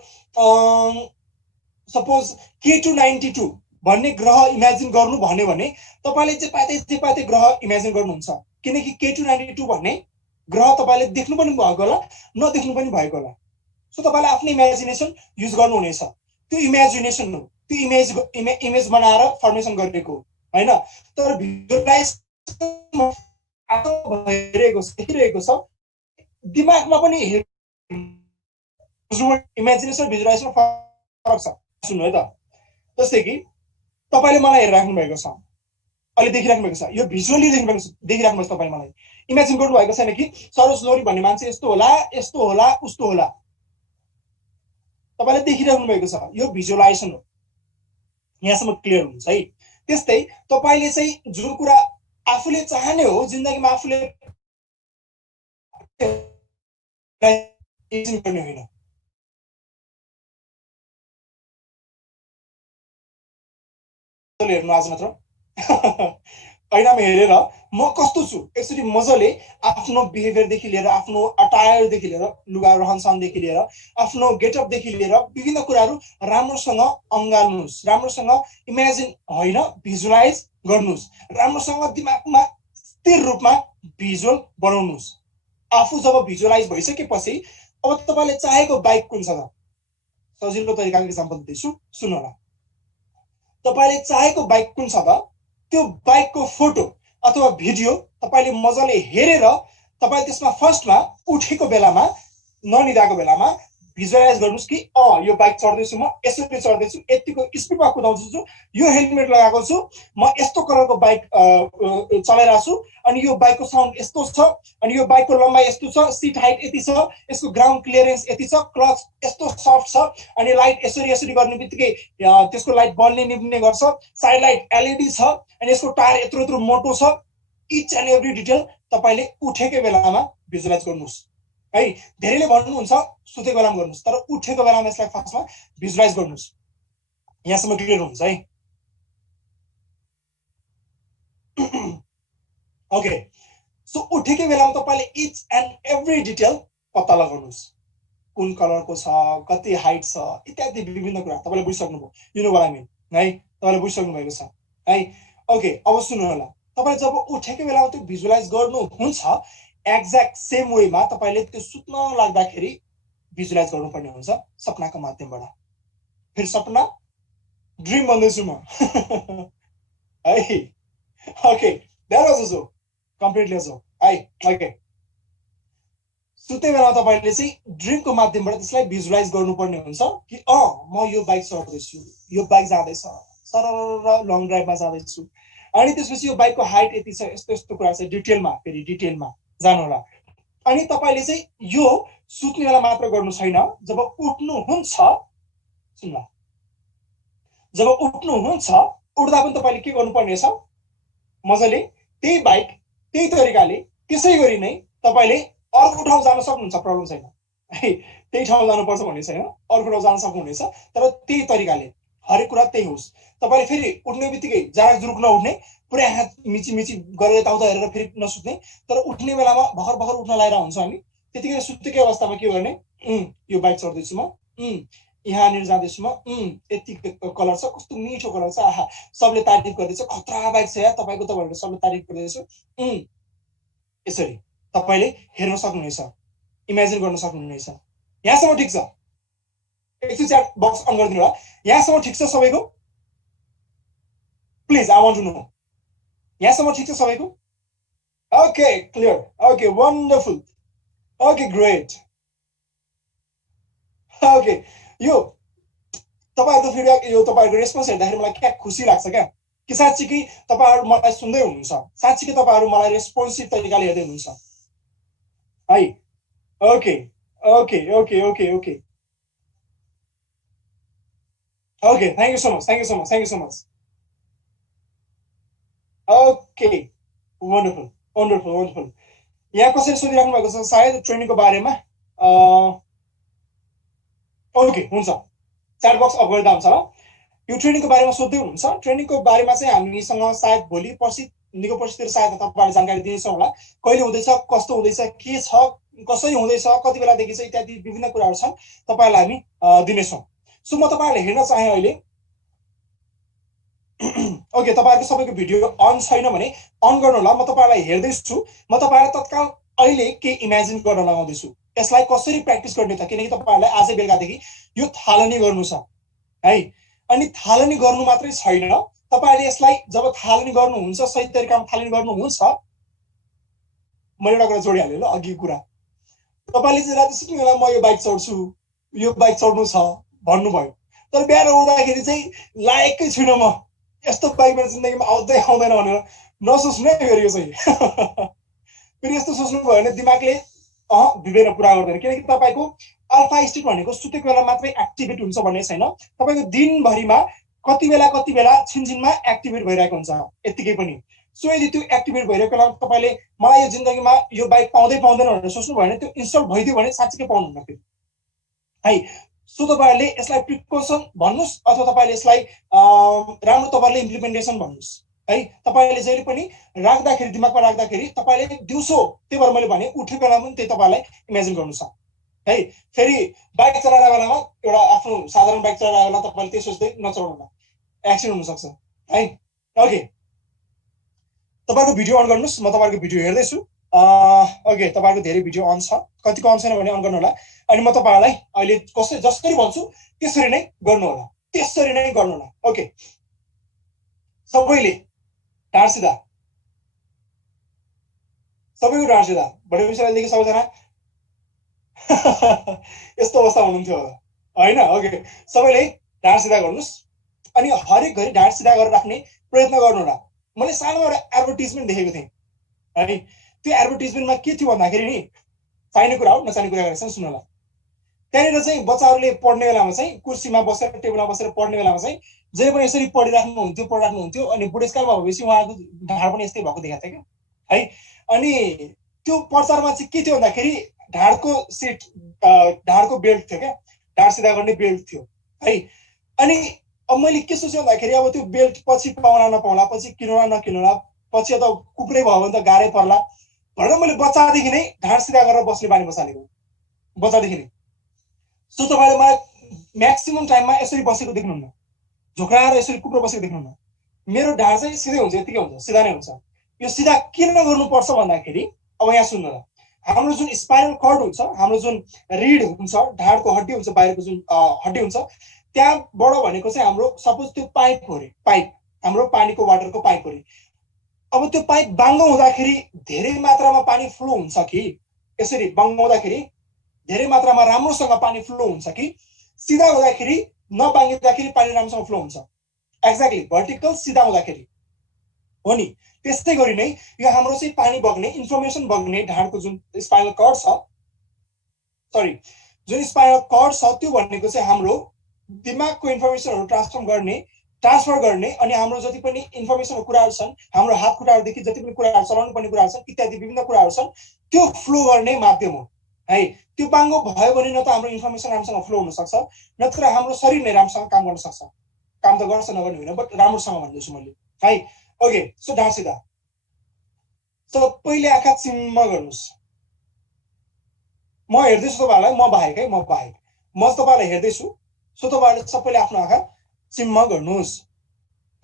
सपोज K292 भन्ने ग्रह इमेजिन गर्नु भन्यो भने तपाईँले जे पाते ग्रह इमेजिन गर्नुहुन्छ, किनकि K292 भन्ने ग्रह तपाईँले देख्नु पनि भएको होला, नदेख्नु पनि भएको होला। सो तपाईँले आफ्नो इमेजिनेसन युज गर्नुहुनेछ। त्यो इमेजिनेसन हो, त्यो इमेज बनाएर फर्मेसन गरिएको होइन। तर भिजुअलाइज भइरहेको छ, देखिरहेको छ, दिमागमा पनि इमेजिनेसन भिजुअलाइजेसन फरक छ। सुन्नु है त, जस्तै कि तपाईँले मलाई हेरिराख्नु भएको छ, अहिले देखिराख्नु भएको छ, यो भिजुअली देखिराख्नु भएको छ। तपाईँले मलाई इमेजिन गर्नु भएको छैन कि सरोज लोरी भन्ने मान्छे यस्तो होला, यस्तो होला, उस्तो होला। तपाईँले देखिराख्नु भएको छ, यो भिजुअलाइजेसन हो। यहाँसम्म क्लियर हुन्छ है। त्यस्तै तपाईँले चाहिँ जुन कुरा आफूले चाहने हो जिन्दगीमा, आफूले गर्ने होइन। हेर्नु आज मात्र ऐनामा हेरेर म कस्तो छु यसरी मजाले आफ्नो बिहेभियरदेखि लिएर, आफ्नो अटायरदेखि लिएर, लुगा रहनसहनदेखि लिएर, आफ्नो गेटअपदेखि लिएर विभिन्न कुराहरू राम्रोसँग अँगाल्नुहोस्, राम्रोसँग इमेजिन होइन भिजुअलाइज गर्नुहोस्, राम्रोसँग दिमागमा स्थिर रूपमा भिजुअल बनाउनुहोस्। आफू जब भिजुअलाइज भइसकेपछि अब तपाईँले चाहेको बाइक कुन छ त, सजिलो तरिकाको इक्जाम्पल दिन्छु, सुन्नु होला। तपाईँले चाहेको बाइक कुन छ त, त्यो बाइकको फोटो अथवा भिडियो तपाईँले मजाले हेरेर तपाईँ त्यसमा फर्स्टमा उठेको बेलामा, ननिदाएको बेलामा भिजुअलाइज गर्नुहोस् कि यो बाइक चढ्दैछु, म यसरी चढ्दैछु, यतिको स्पिडमा कुदाउँछु, यो हेलमेट लगाएको छु, म यस्तो कलरको बाइक चलाइरहेको छु, अनि यो बाइकको साउन्ड यस्तो छ, अनि यो बाइकको लम्बाइ यस्तो छ, सिट हाइट यति छ, यसको ग्राउन्ड क्लियरेन्स यति छ, क्लच यस्तो सफ्ट छ, अनि लाइट यसरी यसरी गर्ने बित्तिकै त्यसको लाइट बल्ने निभ्ने गर्छ, साइड लाइट एलइडी छ, अनि यसको टायर यत्रो यत्रो मोटो छ। इच एन्ड एभ्री डिटेल तपाईँले उठेकै बेलामा भिजुअलाइज गर्नुहोस् है। धेरैले भन्नुहुन्छ सुतेको बेलामा गर्नुहोस्, तर उठेको बेलामा यसलाई फर्स्टमा भिजुअलाइज गर्नुहोस्। यहाँसम्म क्लियर हुन्छ है। ओके, सो उठेकै बेलामा तपाईँले इच एन्ड एभ्री डिटेल पत्ता लगाउनुहोस्, कुन कलरको छ, कति हाइट छ, इत्यादि विभिन्न कुरा तपाईँले बुझिसक्नुभयो। You know what I mean है, तपाईँले बुझिसक्नु भएको छ है। ओके, अब सुन्नु होला, तपाईले जब उठेकै बेलामा त्यो भिजुअलाइज गर्नुहुन्छ, एक्ज्याक्ट सेम वेमा तपाईले त्यो सुत्न लाग्दाखेरि भिजुअलाइज गर्नुपर्ने हुन्छ सपनाको माध्यमबाट। फेरि सपना ड्रिम भन्दैछु म है। Okay, that was also completely also है। ओके, सुते बेला तपाईले चाहिँ ड्रिमको माध्यमबाट त्यसलाई भिजुअलाइज गर्नुपर्ने हुन्छ कि म यो बाइक चढ्दैछु, यो बाइक जाँदैछ, सरर लङ ड्राइभमा जाँदैछु, अनि त्यसपछि यो बाइकको हाइट यति छ, यस्तो यस्तो कुरा चाहिँ डिटेलमा, फेरि डिटेलमा जानु होला। अनि तपाईले चाहिँ यो सुत्ने बेला मात्र गर्नु छैन, जब उठ्नुहुन्छ, सुन्नु, जब उठ्नुहुन्छ, उठ्दा पनि तपाईले के गर्नुपर्ने छ, मजाले त्यही बाइक त्यही तरिकाले त्यसै गरी नै तपाईले अर्को ठाउँ जान सक्नुहुन्छ, प्रब्लम छैन है। त्यही ठाउँ जानुपर्छ भन्ने छैन, अर्को ठाउँ जान सक्नुहुनेछ, तर त्यही तरिकाले हरेक कुरा त्यही होस्। तपाईँले फेरि उठ्ने बित्तिकै जाराक जुरुक नउठ्ने, पुरै हात मिची मिची गरेर यताउता हेरेर फेरि नसुत्ने, तर उठ्ने बेलामा भर्खर भर्खर उठ्न लागेर हुन्छ हामी, त्यतिखेर सुतेकै अवस्थामा के गर्ने, यो बाइक चढ्दैछु म, यहाँनिर जाँदैछु म, यति कलर छ, कस्तो मिठो कलर छ, आहा सबले तारिफ गर्दैछ, खतरा बाइक छ यार तपाईँको त भनेर सबले तारिफ गर्दैछ। यसरी तपाईँले हेर्न सक्नुहुनेछ, इमेजिन गर्न सक्नुहुनेछ। यहाँसम्म ठिक छ? एकछिन च्याट बक्स अन गरिदिनु होला। यहाँसम्म ठिक छ सबैको? Please I want to know, यहाँसम्म ठिक छ सबैको? Okay, clear, okay, wonderful, okay, great. Okay, यो तपाईहरुको फिडब्याक यो तपाईहरुको रेस्पोन्स हेर्दाखेरि मलाई क्या खुसी लाग्छ क्या कि साच्चै तपाईहरु मलाई सुन्दै हुनुहुन्छ साच्चै तपाईहरु मलाई रेस्पोन्सिभ तरिकाले हेर्दै हुनुहुन्छ है okay okay okay okay okay okay thank you so much thank you so much thank you so much okay wonderful wonderful wonderful यहाँ कसैले सोधिराख्नु भएको छ सायद ट्रेनिङको बारेमा ओके हुन्छ च्याट बक्स अफ गर्दा हुन्छ ल यो ट्रेनिङको बारेमा सोध्दै हुनुहुन्छ ट्रेनिङको बारेमा चाहिँ हामीसँग सायद भोलि पर्सि निको पर्सितिर सायद तपाईहरुलाई जानकारी दिनेछौँ होला कहिले हुँदैछ कस्तो हुँदैछ के छ कसरी हुँदैछ कति बेलादेखि चाहिँ इत्यादि विभिन्न कुराहरू छन् तपाईहरुलाई हामी दिनेछौँ सो म तपाईहरुले हेर्न चाहे अहिले ओके तपाईहरुको सबैको भिडियो अन छैन भने अन गर्नु होला म तपाईहरुलाई हेर्दै छु म तपाईहरुलाई तत्काल अहिले के इमेजिन गर्न लगाउँदैछु यसलाई कसरी प्र्याक्टिस गर्ने त किनकि तपाईहरुलाई आजै बेलुकादेखि यो थालनी गर्नु छ है अनि थालनी गर्नु मात्रै छैन तपाईहरुले यसलाई जब थालनी गर्नुहुन्छ सही तरिकामा थालनी गर्नुहुन्छ मैले एउटा कुरा जोडिहालेँ ल अघि कुरा तपाईले चाहिँ राति सुत्नु बेला म यो बाइक चढ्छु यो बाइक चढ्नु छ भन्नुभयो तर बिहान उठ्दाखेरि चाहिँ लायकै छुइनँ म यस्तो बाइक मेरो जिन्दगीमा आउँदै आउँदैन भनेर नसोच्नु है फेरि यो चाहिँ फेरि यस्तो सोच्नु भयो भने दिमागले दिँदैन पुरा गर्दैन किनकि तपाईको अल्फा स्टेट भनेको सुतेको बेला मात्रै एक्टिभेट हुन्छ भन्ने छैन तपाईको दिनभरिमा कति बेला छिनछिनमा एक्टिभेट भइरहेको हुन्छ यतिकै पनि सो यदि त्यो एक्टिभेट भइरहेको बेला तपाईले मलाई यो जिन्दगीमा यो बाइक पाउँदै पाउँदैन भनेर सोच्नु भयो भने त्यो इन्स्टल भइदियो भने साच्चै पाउनुहुन्न फेरि है सो तपाईहरुले यसलाई प्रिकसन भन्नुस् अथवा तपाईले यसलाई राम्रो तपाईहरुले इम्प्लिमेन्टेसन भन्नुस् है तपाईले जहिले पनि राख्दाखेरि दिमागमा राख्दाखेरि तपाईले दिउँसो त्यही भएर मैले भने उठेको बेलामा पनि त्यही तपाईलाई इमेजिन गर्नु छ है फेरि बाइक चलाएर बेलामा एउटा आफ्नो साधारण बाइक चलाएर बेला तपाईले त्यो सोच्दै नचलाउनु होला एक्सिडेन्ट हुन सक्छ है ओके तपाईको भिडियो अन गर्नुस् म तपाईको भिडियो हेर्दै छु ओके तपाईको धेरै भिडियो अन छ कतिको अन छैन भने अन गर्नु होला अनि म तपाईहरुलाई अहिले कसरी जसरी भन्छु त्यसरी नै गर्नु होला त्यसरी नै गर्नु होला ओके सबैले ढाड सिधा सबैको ढाड सिधा बडे विषयदेखि सबैजना यस्तो अवस्था हुनुहुन्थ्यो होला हैन ओके सबैले ढाड सिधा गर्नुस् अनि हरेक घडी ढाड सिधा गरेर राख्ने प्रयत्न गर्नु होला मैले सानो एउटा एडभर्टाइजमेन्ट देखेको थिएँ है त्यो एडभर्टाइजमेन्टमा के थियो भन्दाखेरि नि चाहिने कुरा हो नचाहिने कुरा गरेछ सुन्नु होला त्यहाँनिर चाहिँ बच्चाहरूले पढ्ने बेलामा चाहिँ कुर्सीमा बसेर टेबलमा बसेर पढ्ने बेलामा चाहिँ जे पनि यसरी पढिराख्नुहुन्थ्यो अनि बुढेसकालमा भएपछि उहाँको ढाड पनि यस्तै भएको देखाएको थियो क्या है अनि त्यो प्रचारमा चाहिँ के थियो भन्दाखेरि ढाडको सिट ढाडको बेल्ट थियो क्या ढाड सिधा गर्ने बेल्ट थियो है अनि अब मैले के सोचेँ भन्दाखेरि अब त्यो बेल्ट पछि पाउला नपाउला पछि किनौला नकिनौला पछि त कुप्रै भयो भने त गाह्रै पर्ला भनेर मैले बच्चादेखि नै ढाड सिधा गरेर बस्ने बानी बसालेको बच्चादेखि नै सो तपाईले मलाई म्याक्सिमम टाइममा यसरी बसेको देख्नुहुन्न झोक्राएर यसरी कुप्रो बसेको देख्नुहुन्न मेरो ढाड चाहिँ सिधै हुन्छ यतिकै हुन्छ सिधा नै हुन्छ यो सिधा किन गर्नुपर्छ भन्दाखेरि अब यहाँ सुन्नु होला हाम्रो जुन स्पाइनल कर्ड हुन्छ हाम्रो जुन रिड हुन्छ ढाडको हड्डी हुन्छ बाहिरको जुन हड्डी हुन्छ त्यहाँबाट भनेको चाहिँ हाम्रो सपोज त्यो पाइप हो रे पाइप हाम्रो पानीको वाटरको पाइप हो रे अब त्यो पाइप बाङ्गो हुँदाखेरि धेरै मात्रामा पानी फ्लो हुन्छ कि यसरी बाङ्गो हुँदाखेरि धेरै मात्रामा राम्रोसँग पानी फ्लो हुन्छ कि सिधा हुँदाखेरि नबाङ्गिँदाखेरि पानी राम्रोसँग फ्लो हुन्छ एक्ज्याक्टली भर्टिकल सिधा हुँदाखेरि हो नि त्यस्तै गरी नै यो हाम्रो चाहिँ पानी बग्ने इन्फर्मेसन बग्ने ढाडको जुन स्पाइनल कर्ड छ सरी जुन स्पाइनल कर्ड छ त्यो भनेको चाहिँ हाम्रो दिमागको इन्फर्मेसनहरू ट्रान्सफर गर्ने अनि हाम्रो जति पनि इन्फर्मेसनको कुराहरू छन् हाम्रो हात खुट्टाहरूदेखि जति पनि कुराहरू चलाउनु पर्ने कुराहरू छन् इत्यादि विभिन्न कुराहरू छन् त्यो फ्लो गर्ने माध्यम हो है त्यो बाङ्गो भयो भने न त हाम्रो इन्फर्मेसन राम्रोसँग फ्लो हुन सक्छ नत्र हाम्रो शरीर नै राम्रोसँग काम गर्न सक्छ काम त गर्छ नगर्ने होइन बट राम्रोसँग भन्दैछु मैले है ओके सो ढाड सिधा सबैले आँखा चिम्म गर्नुहोस् म हेर्दैछु तपाईँहरूलाई म बाहेक है म तपाईँहरूलाई हेर्दैछु सो तपाईँहरूले सबैले आफ्नो आँखा चिम्म गर्नुहोस्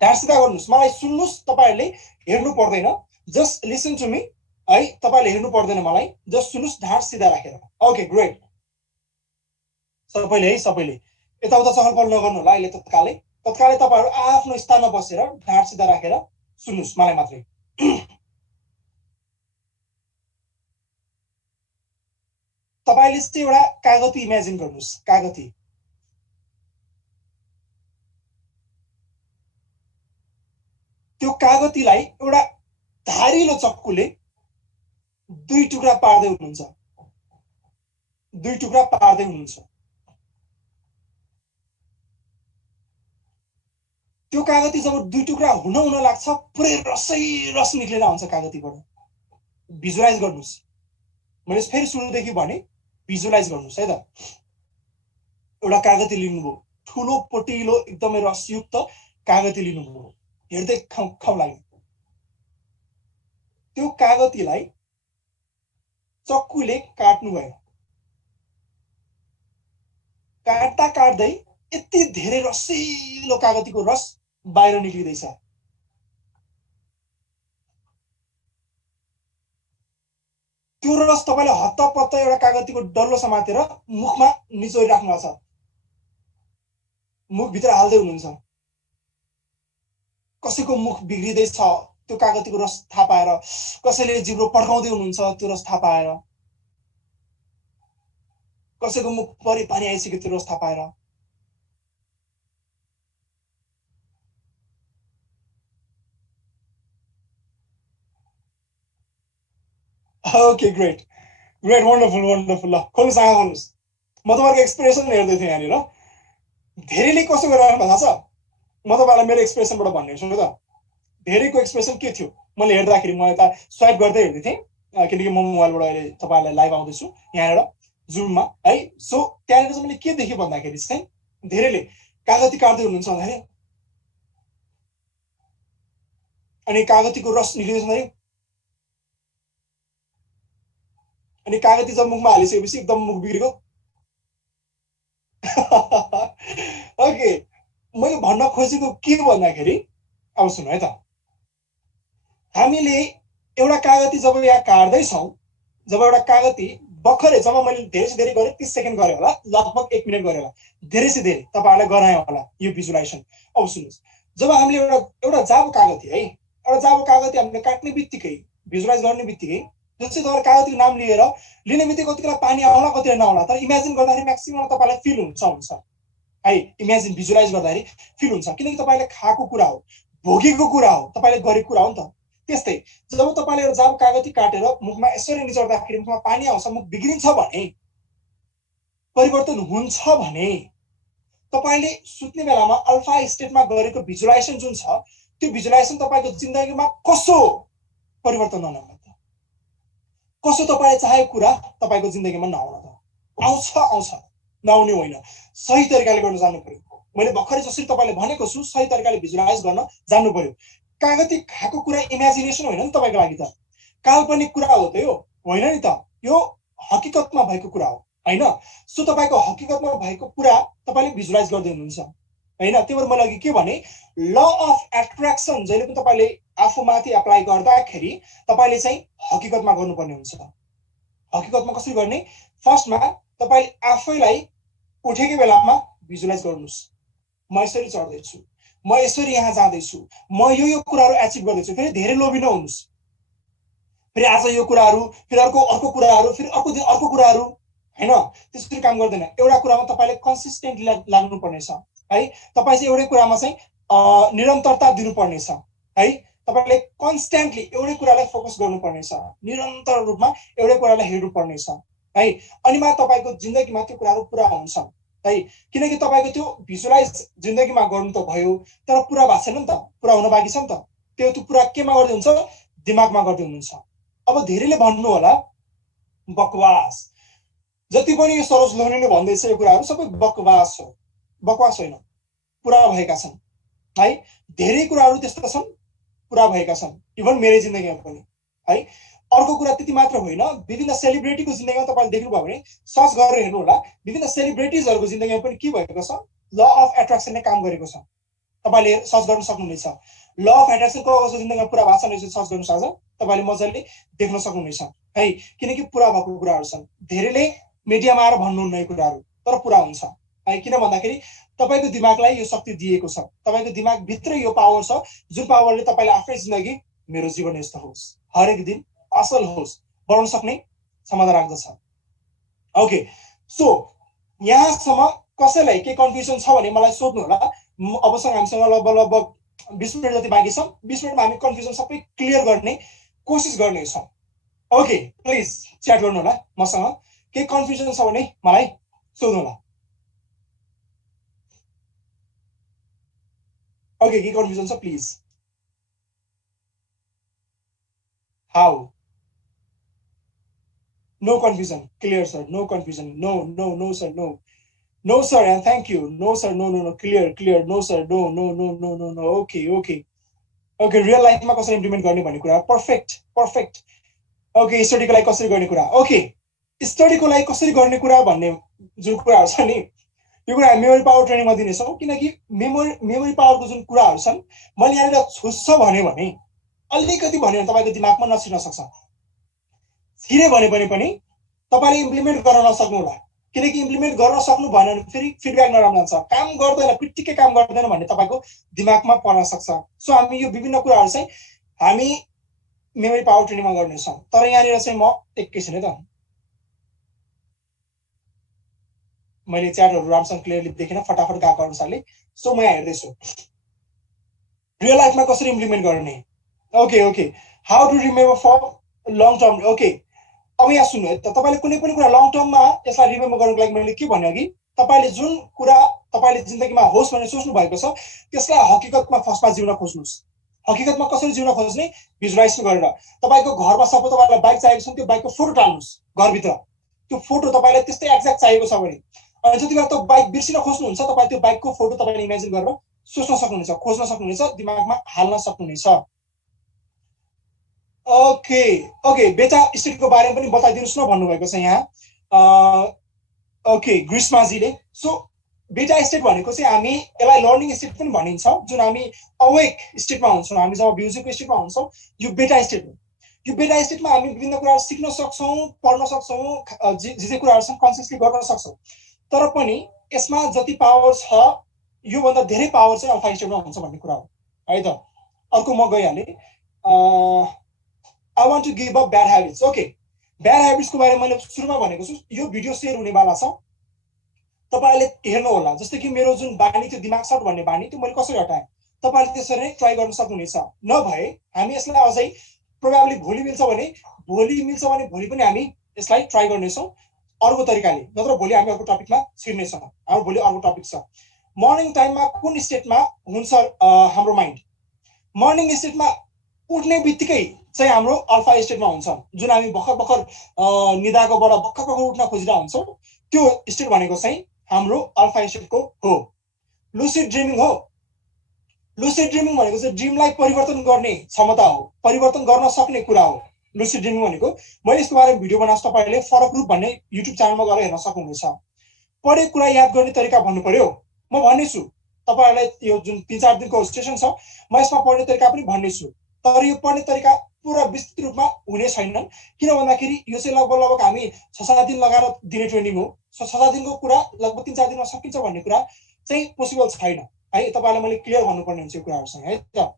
ढाड सिधा गर्नुहोस् मलाई सुन्नुहोस् तपाईँहरूले हेर्नु पर्दैन जस्ट लिसन टु मी है तपाईँहरूले हेर्नु पर्दैन मलाई जस्ट सुन्नुहोस् ढाड सिधा राखेर ओके ग्रेट सबैले यताउता चहलपहल नगर्नु होला अहिले तत्कालै तपाईँहरू आफ्नो स्थानमा बसेर ढाड सिधा राखेर सुन्नुहोस् मलाई मात्रै तपाईँले चाहिँ एउटा कागती इमेजिन गर्नुहोस् कागती त्यो कागतीलाई एउटा धारिलो चक्कुले 2 टुक्रा पार्दै हुनुहुन्छ, 2 टुक्रा पार्दै हुनुहुन्छ। त्यो कागती जब 2 टुक्रा हुन लाग्छ, पुरै रसै रस निक्लेर आउँछ कागतीबाट। भिजुअलाइज गर्नुस्, मैले फेरि सुरुदेखि भने भिजुअलाइज गर्नुस् है त। एउटा कागती लिनुभयो, ठुलो पटिलो एकदमै रसयुक्त कागती लिनुभयो, हेर्दै खाउ लाग्यो। त्यो कागतीलाई चक्कुले काट्नुभयो, काट्दा काट्दै यति धेरै रसिलो कागतीको रस बाहिर निक्लिँदैछ। त्यो रस तपाईले हत्तपत्त एउटा कागतीको डल्लो समातेर मुखमा निचोरी राख्नु छ, मुख भित्र हाल्दै हुनुहुन्छ। कसैको मुख बिग्रिँदैछ त्यो कागतीको रस थाहा पाएर, कसैले जिब्रो पड्काउँदै हुनुहुन्छ त्यो रस थाहा पाएर, कसैको मुख परि पानी आइसक्यो त्यो रस थाहा पाएर। Okay great great wonderful wonderful. ल खोल्नुहोस्, आँखा खोल्नुहोस्। म तपाईँको एक्सप्रेसन हेर्दै थिएँ यहाँनिर। धेरैले कसो गरेर थाहा छ? म तपाईँलाई मेरो एक्सप्रेसनबाट भन्ने छु त। धेरैको एक्सप्रेसन के थियो? मैले हेर्दाखेरि म यता स्वाइप गर्दै हेर्दै थिएँ, किनकि म मोबाइलबाट अहिले तपाईँहरूलाई लाइभ आउँदैछु यहाँनिर जुममा है। सो त्यहाँनिर चाहिँ मैले के देखेँ भन्दाखेरि चाहिँ धेरैले कागती काट्दै हुनुहुन्छ भन्दाखेरि, अनि कागतीको रस निक्लिँदैछ, अनि कागती जब मुखमा हालिसकेपछि एकदम मुख बिग्रेको। ओके, मैले भन्न खोजेको के भन्दाखेरि, अब सुन्नु है त, हामीले एउटा कागती जब यहाँ काट्दैछौँ, जब एउटा कागती भर्खरै, जब मैले धेरै से धेरै गरेँ 30 सेकेन्ड गरेँ होला, लगभग 1 मिनट गरेँ होला, धेरै से धेरै तपाईँहरूलाई गराएँ होला यो भिजुअलाइजेसन। अब सुन्नुहोस्, जब हामीले एउटा जाबो कागती है, एउटा जाबो कागती हामीले काट्ने बित्तिकै, भिजुअलाइज गर्ने बित्तिकै, जस्तै तपाईँ कागतीको नाम लिएर लिने बित्तिकै कतिखेर पानी आउला कतिखेर नआउला, तर इमेजिन गर्दाखेरि म्याक्सिमम तपाईँलाई फिल हुन्छ है। इमेजिन भिजुअलाइज गर्दाखेरि फिल हुन्छ, किनकि तपाईँले खाएको कुरा हो, भोगेको कुरा हो, तपाईँले गरेको कुरा हो नि त। त्यस्तै जब तपाईँले एउटा जाबो कागती काटेर मुखमा यसरी निचोर्दाखेरि मुखमा पानी आउँछ, मुख बिग्रिन्छ भने, परिवर्तन हुन्छ भने, तपाईँले सुत्ने बेलामा अल्फा स्टेटमा गरेको भिजुअलाइजेसन जुन छ, त्यो भिजुअलाइजेसन तपाईँको जिन्दगीमा कसो परिवर्तन नआउन त, कसो तपाईँले चाहेको कुरा तपाईँको जिन्दगीमा नआउन त, आउँछ नआउने होइन, सही तरिकाले गर्न जान्नु पर्यो। मैले भर्खरै जसरी तपाईँले भनेको छु, सही तरिकाले भिजुअलाइज गर्न जान्नु पर्यो। कागती खाएको कुरा इमेजिनेसन होइन नि तपाईँको लागि त, काल्पनिक कुरा हो त, यो होइन नि त, यो हकीकतमा भएको कुरा हो होइन। सो तपाईँको हकीकतमा भएको कुरा तपाईँले भिजुअलाइज गर्दै हुनुहुन्छ होइन। त्यही भएर मैले अघि के भने, ल अफ एट्र्याक्सन जहिले पनि तपाईँले आफूमाथि एप्लाई गर्दाखेरि तपाईँले चाहिँ हकीकतमा गर्नुपर्ने हुन्छ। हकीकतमा कसरी गर्ने? फर्स्टमा तपाईँले आफैलाई उठेकै बेलामा भिजुअलाइज गर्नुहोस्, म यसरी चढ्दैछु, म यसरी यहाँ जाँदैछु, म यो कुराहरू एचिभ गर्दैछु। फेरि धेरै लोभी नहुनुहोस्, फेरि आज यो कुराहरू, फेरि अर्को कुराहरू, फेरि अर्को दिन अर्को कुराहरू होइन, त्यसरी काम गर्दैन। एउटा कुरामा तपाईँले कन्सिस्टेन्टली लाग्नुपर्नेछ है। तपाईँ चाहिँ एउटै कुरामा चाहिँ निरन्तरता दिनुपर्नेछ है। तपाईँले कन्स्ट्यान्टली एउटै कुरालाई फोकस गर्नुपर्नेछ, निरन्तर रूपमा एउटै कुरालाई हेर्नुपर्नेछ है। अनि मात्र तपाईँको जिन्दगीमा त्यो कुराहरू पुरा हुन्छ है। किनकि तपाईँको त्यो भिजुअलाइज जिन्दगीमा गर्नु त भयो, तर पुरा भएको छैन नि त, पुरा हुन बाँकी छ नि त। त्यो पुरा केमा गर्दै हुन्छ? दिमागमा गर्दै हुनुहुन्छ। अब धेरैले भन्नु होला बकवास, जति पनि यो सरोज लोहनीले भन्दैछ यो कुराहरू सबै बकवास हो। बकवास होइन, पुरा भएका छन् है। धेरै कुराहरू त्यस्ता छन् पुरा भएका छन्, इभन मेरो जिन्दगीमा पनि है। अर्को कुरा त्यति मात्र होइन, विभिन्न सेलिब्रिटीको जिन्दगीमा तपाईँले देख्नुभयो भने सर्च गरेर हेर्नु होला, विभिन्न सेलिब्रिटिजहरूको जिन्दगीमा पनि के भएको छ, ल अफ एट्र्याक्सनले काम गरेको छ। तपाईँले सर्च गर्न सक्नुहुनेछ, ल अफ एट्र्याक्सन कसको जिन्दगीमा पुरा भएको छ रहेछ, सर्च गर्नुहोस्, आज तपाईँले मजाले देख्न सक्नुहुनेछ है। किनकि पुरा भएको कुराहरू छन्, धेरैले मिडियामा आएर भन्नुहुन्न यो कुराहरू, तर पुरा हुन्छ है। किन भन्दाखेरि तपाईँको दिमागलाई यो शक्ति दिएको छ, तपाईँको दिमागभित्रै यो पावर छ, जुन पावरले तपाईँले आफ्नै जिन्दगी, मेरो जीवन यस्तो होस्, हरेक दिन असल होस्, बनाउन सक्ने क्षमता राख्दछ। ओके, सो यहाँसम्म कसैलाई के कन्फ्युजन छ भने मलाई सोध्नु होला। अबसँग हामीसँग लगभग 20 मिनट जति बाँकी छ 20 मिनटमा हामी कन्फ्युजन सबै क्लियर गर्ने कोसिस गर्नेछौँ ओके प्लिज च्याट गर्नु होला मसँग केही कन्फ्युजन छ भने मलाई सोध्नु होला ओके के कन्फ्युजन छ please how no confusion clear sir no confusion no no no sir no no sir and thank you no sir no no no clear clear no sir no no no no no no okay okay okay real लाइफमा कसरी इम्प्लिमेन्ट गर्ने भन्ने कुरा पर्फेक्ट पर्फेक्ट ओके स्टडीको लागि कसरी गर्ने कुरा ओके स्टडीको लागि कसरी गर्ने कुरा भन्ने जुन कुराहरू छ नि यो कुरा मेमोरी पावर ट्रेनिङमा दिनेछौँ किनकि मेमोरी पावरको जुन कुराहरू छन् मैले यहाँनिर छुस्छ भन्यो भने अलिकति भन्यो भने तपाईँको दिमागमा नछिर्न सक्छ छिरे भने पनि तपाईँले इम्प्लिमेन्ट गर्न नसक्नु होला किनकि इम्प्लिमेन्ट गर्न सक्नु भएन भने फेरि फिडब्याक नराम्रो हुन्छ काम गर्दैन पिट्टिकै काम गर्दैन भन्ने तपाईँको दिमागमा पर्न सक्छ सो हामी यो विभिन्न कुराहरू चाहिँ हामी मेमोरी पावर ट्रेनिङमा गर्नेछौँ तर यहाँनिर चाहिँ म एकैछिन है त मैले च्याटहरू राम्रोसँग क्लियरली देखिन फटाफट गएको अनुसारले सो म यहाँ हेर्दैछु रियल लाइफमा कसरी इम्प्लिमेन्ट गर्ने okay okay how to remember for long term okay अब यहाँ सुन्नु है त तपाईँले कुनै पनि कुरा लङ टर्ममा यसलाई रिमेम्बर गर्नको लागि मैले के भने अघि तपाईँले जुन कुरा तपाईँले जिन्दगीमा होस् भनेर सोच्नु भएको छ त्यसलाई हकीकतमा फर्स्टमा जिउन खोज्नुहोस् हकीकतमा कसरी जिउन खोज्ने भिजुलाइज गरेर तपाईँको घरमा सबै तपाईँलाई बाइक चाहिएको छ त्यो बाइकको फोटो टाल्नुहोस् घरभित्र त्यो फोटो तपाईँलाई त्यस्तै एक्ज्याक्ट चाहिएको छ भने अनि जति बेला त्यो बाइक बिर्सिन खोज्नुहुन्छ तपाईँ त्यो बाइकको फोटो तपाईँले इमेजिन गरेर सोच्न सक्नुहुनेछ खोज्न सक्नुहुनेछ दिमागमा हाल्न सक्नुहुनेछ ओके ओके बेटा स्टेटको बारेमा पनि बताइदिनुहोस् न भन्नुभएको छ यहाँ ओके ग्रीष्माजीले सो बेटा स्टेट भनेको चाहिँ हामी यसलाई लर्निङ स्टेट पनि भनिन्छ जुन हामी अवेक स्टेटमा हुन्छौँ हामी जब म्युजिकको स्टेटमा हुन्छौँ यो बेटा स्टेट हो यो बेटा स्टेटमा हामी विभिन्न कुराहरू सिक्न सक्छौँ पढ्न सक्छौँ जे कुराहरू छन् कन्सियसली गर्न सक्छौँ तर पनि यसमा जति पावर छ योभन्दा धेरै पावर चाहिँ अल्फा स्टेटमा हुन्छ भन्ने कुरा हो है त अर्को म गइहालेँ I want to give up bad habits okay bad ह्याबिट्सको बारेमा मैले सुरुमा भनेको छु यो भिडियो सेयर हुनेवाला छ तपाईँले हेर्नु होला जस्तै कि मेरो जुन बानी थियो दिमाग सर्ट भन्ने बानी त्यो मैले कसरी हटाएँ तपाईँले त्यसरी नै ट्राई गर्न सक्नुहुनेछ नभए हामी यसलाई अझै प्रोबाब्ली भोलि मिल्छ भने भोलि पनि हामी यसलाई ट्राई गर्नेछौँ अर्को तरिकाले नत्र भोलि हामी अर्को टपिकमा छिर्नेछौँ हाम्रो भोलि अर्को टपिक छ मर्निङ टाइममा कुन स्टेटमा हुन्छ हाम्रो माइन्ड मर्निङ स्टेटमा उठ्ने बित्तिकै चाहिँ हाम्रो अल्फा स्टेटमा हुन्छ जुन हामी भर्खर निदाकोबाट भर्खर उठ्न खोजिरहेको हुन्छौँ त्यो स्टेट भनेको चाहिँ हाम्रो अल्फा स्टेटको हो लुसिड ड्रिमिङ हो लुसिड ड्रिमिङ भनेको चाहिँ ड्रिमलाई परिवर्तन गर्ने क्षमता हो परिवर्तन गर्न सक्ने कुरा हो लुसिड ड्रिमिङ भनेको मैले यसको बारेमा भिडियो बनाएको तपाईँहरूले फरक रूप भन्ने युट्युब च्यानलमा गएर हेर्न सक्नुहुनेछ पढेको कुरा याद गर्ने तरिका भन्नु पर्यो म भन्नेछु तपाईँहरूलाई यो जुन 3-4 दिनको सेसन छ म यसमा पढ्ने तरिका पनि भन्नेछु तर यो पढ्ने तरिका पुरा विस्तृत रूपमा हुने छैनन् किन भन्दाखेरि यो चाहिँ लगभग हामी 6-7 दिन लगाएर दिने ट्रेनिङ हो 6-7 दिनको कुरा लगभग 3-4 दिनमा सकिन्छ भन्ने कुरा चाहिँ पोसिबल छैन है तपाईँलाई मैले क्लियर भन्नुपर्ने हुन्छ यो कुराहरूसँग है त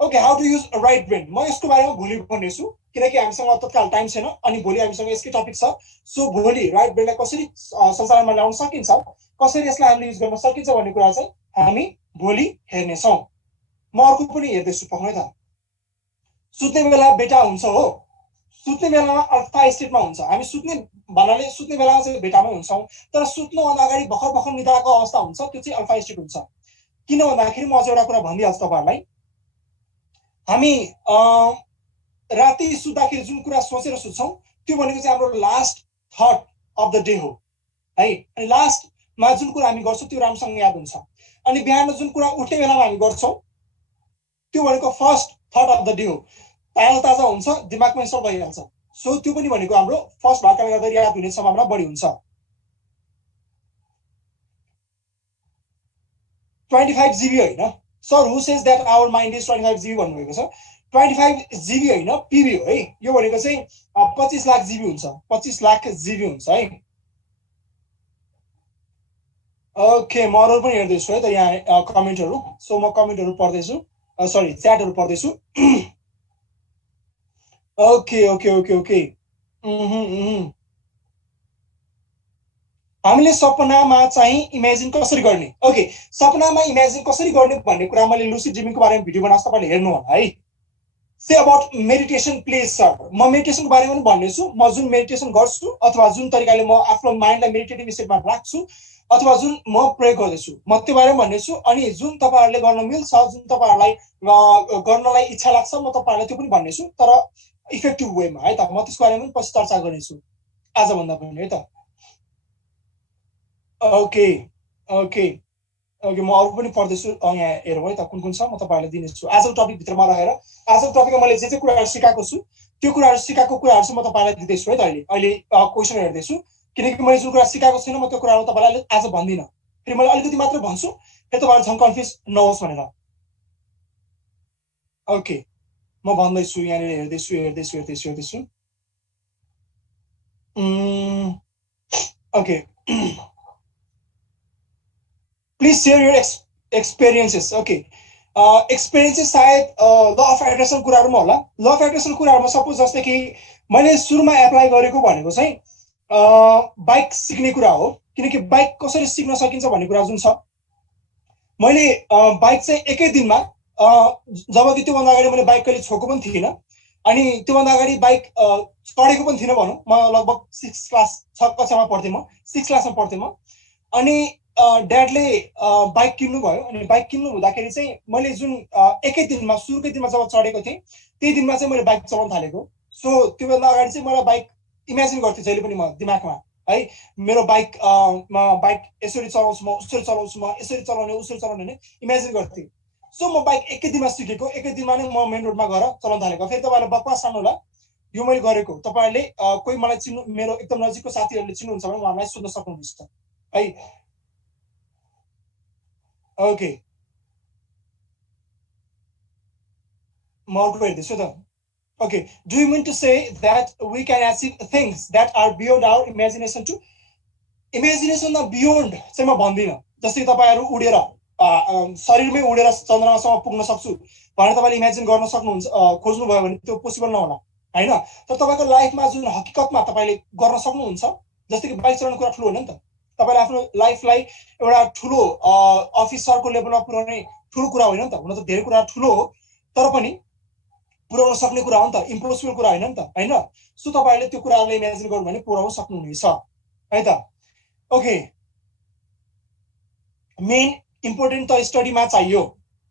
okay how to use right brain म यसको बारेमा भोलि भन्नेछु किनकि हामीसँग तत्काल टाइम छैन अनि भोलि हामीसँग यसकै टपिक छ सो भोलि राइट ब्रेनलाई कसरी संसारमा ल्याउन सकिन्छ कसरी यसलाई हामीले युज गर्न सकिन्छ भन्ने कुरा चाहिँ हामी भोलि हेर्नेछौँ म अर्को पनि हेर्दैछु पक्कै त सुत्ने बेला बेटा हुन्छ हो सुत्ने बेलामा अल्फा स्टेटमा हुन्छ हामी सुत्ने भन्नाले सुत्ने बेलामा चाहिँ बेटामै हुन्छौँ तर सुत्नुभन्दा अगाडि भर्खर निदाएको अवस्था हुन्छ त्यो चाहिँ अल्फा स्टेट हुन्छ किन भन्दाखेरि म अझ एउटा कुरा भनिदिइहाल्छु तपाईँहरूलाई हामी राति सुत्दाखेरि जुन कुरा सोचेर सुत्छौँ त्यो भनेको चाहिँ हाम्रो last thought of the day हो है अनि लास्टमा जुन कुरा हामी गर्छौँ त्यो राम्रोसँग याद हुन्छ अनि बिहान जुन कुरा उठ्ने बेलामा हामी गर्छौँ त्यो भनेको first thought of the day हो ताजा हुन्छ दिमागमा इन्स्टल भइहाल्छ सो त्यो पनि भनेको हाम्रो फर्स्ट भएकाले गर्दा याद हुने सम्भावना बढी हुन्छ 25 GB होइन sir who says that our mind is 25 GB भन्नुभएको छ 25 GB होइन पिबी हो है यो भनेको चाहिँ 25 लाख जिबी हुन्छ 25 लाख जिबी हुन्छ है ओके म अरू पनि हेर्दैछु है त यहाँ कमेन्टहरू सो म कमेन्टहरू पढ्दैछु सरी च्याटहरू पढ्दैछु ओके ओके ओके ओके हामीले सपनामा चाहिँ इमेजिन कसरी गर्ने ओके सपनामा इमेजिन कसरी गर्ने भन्ने कुरा मैले लुसिड ड्रिमिङको बारेमा भिडियो बनाएको तपाईँले हेर्नु होला है say about meditation please sir म मेडिटेसनको बारेमा पनि भन्नेछु म जुन मेडिटेसन गर्छु अथवा जुन तरिकाले म आफ्नो माइन्डलाई मेडिटेटिभ स्टेटमा राख्छु अथवा जुन म प्रयोग गर्दैछु म त्यो बारेमा भन्नेछु अनि जुन तपाईँहरूले गर्न मिल्छ जुन तपाईँहरूलाई गर्नलाई इच्छा लाग्छ म तपाईँहरूलाई त्यो पनि भन्नेछु तर इफेक्टिभ वेमा है त म त्यसको बारेमा पनि पछि चर्चा गर्नेछु आजभन्दा पनि है त ओके ओके ओके म अरू पनि पढ्दैछु यहाँ हेरौँ है त कुन कुन छ म तपाईँहरूलाई दिनेछु आजको टपिकभित्रमा रहेर आजको टपिकमा मैले जे कुराहरू सिकाएको छु त्यो कुराहरू सिकाएको कुराहरू चाहिँ म तपाईँलाई दिँदैछु है त अहिले क्वेसन हेर्दैछु किनकि मैले जुन कुरा सिकाएको छैन म त्यो कुराहरू तपाईँलाई आज भन्दिनँ फेरि मैले अलिकति मात्र भन्छु फेरि तपाईँहरू झन् कन्फ्युज नहोस् भनेर ओके म भन्दैछु यहाँनिर हेर्दैछु हेर्दैछु हेर्दैछु हेर्दैछु okay please share your experiences okay experiences सायद ल अफ एट्र्याक्सन कुराहरूमा होला ल अफ एट्र्याक्सन कुराहरूमा सपोज जस्तै कि मैले सुरुमा एप्लाई गरेको भनेको चाहिँ बाइक सिक्ने कुरा हो किनकि बाइक कसरी सिक्न सकिन्छ भन्ने कुरा जुन छ मैले बाइक चाहिँ एकै दिनमा जब कि त्योभन्दा अगाडि मैले बाइक कहिले छोएको पनि थिइनँ अनि त्योभन्दा अगाडि बाइक चढेको पनि थिइनँ भनौँ म लगभग 6 क्लास 6 कक्षामा पढ्थेँ म 6 क्लासमा पढ्थेँ म अनि ड्याडले बाइक किन्नु भयो अनि बाइक किन्नु हुँदाखेरि चाहिँ मैले जुन एकै दिनमा सुरुकै दिनमा जब चढेको थिएँ त्यही दिनमा चाहिँ मैले बाइक चलाउन थालेको सो त्योभन्दा अगाडि चाहिँ मलाई बाइक इमेजिन गर्थेँ जहिले पनि म दिमागमा है मेरो बाइक बाइक यसरी चलाउँछु म उसरी चलाउँछु म यसरी चलाउने उसरी चलाउने भने इमेजिन गर्थेँ सो म बाइक एकै दिनमा सिकेको एकै दिनमा नै म मेन रोडमा गएर चलाउन थालेको फेरि तपाईँहरूलाई बकवास सानो होला यो मैले गरेको तपाईँहरूले कोही मलाई चिन्नु मेरो एकदम नजिकको साथीहरूले चिन्नुहुन्छ भने उहाँलाई सोध्न सक्नुहुन्छ है ओके म अर्को हेर्दैछु त okay do you mean to say that we can achieve things that are beyond our imagination to इमेजिनेसनमा बियोन्ड चाहिँ म भन्दिनँ जस्तै तपाईँहरू उडेर शरीरमै उडेर चन्द्रमासम्म पुग्न सक्छु भनेर तपाईँले इमेजिन गर्न सक्नुहुन्छ खोज्नुभयो भने त्यो पोसिबल नहोला होइन तर तपाईँको लाइफमा जुन हकिकतमा तपाईँले गर्न सक्नुहुन्छ जस्तै कि बाइक चलाउने कुरा ठुलो होइन नि त तपाईँले आफ्नो लाइफलाई एउटा ठुलो अफिसरको लेभलमा पुर्याउने ठुलो कुरा होइन नि त हुन त धेरै कुरा ठुलो हो तर पनि पुर्याउन सक्ने कुरा हो नि त इम्पोसिबल कुरा होइन नि त होइन सो तपाईँहरूले त्यो कुराहरूलाई इमेजिन गर्नु भने पुर्याउन सक्नुहुनेछ है त ओके मेन इम्पोर्टेन्ट त स्टडीमा चाहियो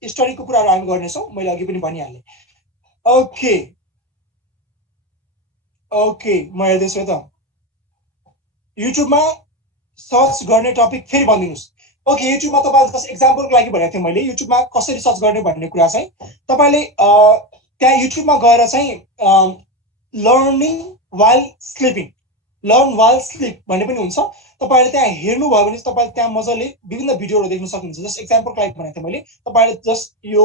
स्टडीको कुराहरू हामी गर्नेछौँ मैले अघि पनि भनिहालेँ ओके ओके म हेर्दैछु है त युट्युबमा सर्च गर्ने टपिक फेरि भनिदिनुहोस् ओके युट्युबमा तपाईँले जस्ट इक्जाम्पलको लागि भनेको थिएँ मैले युट्युबमा कसरी सर्च गर्ने भन्ने कुरा चाहिँ तपाईँले त्यहाँ युट्युबमा गएर चाहिँ learning while sleeping learn while sleep भन्ने पनि हुन्छ तपाईँहरूले त्यहाँ हेर्नुभयो भने तपाईँले त्यहाँ मजाले विभिन्न भिडियोहरू देख्न सक्नुहुन्छ जस्ट इक्जाम्पलको लागि भनेको थिएँ मैले तपाईँहरूले जस्ट यो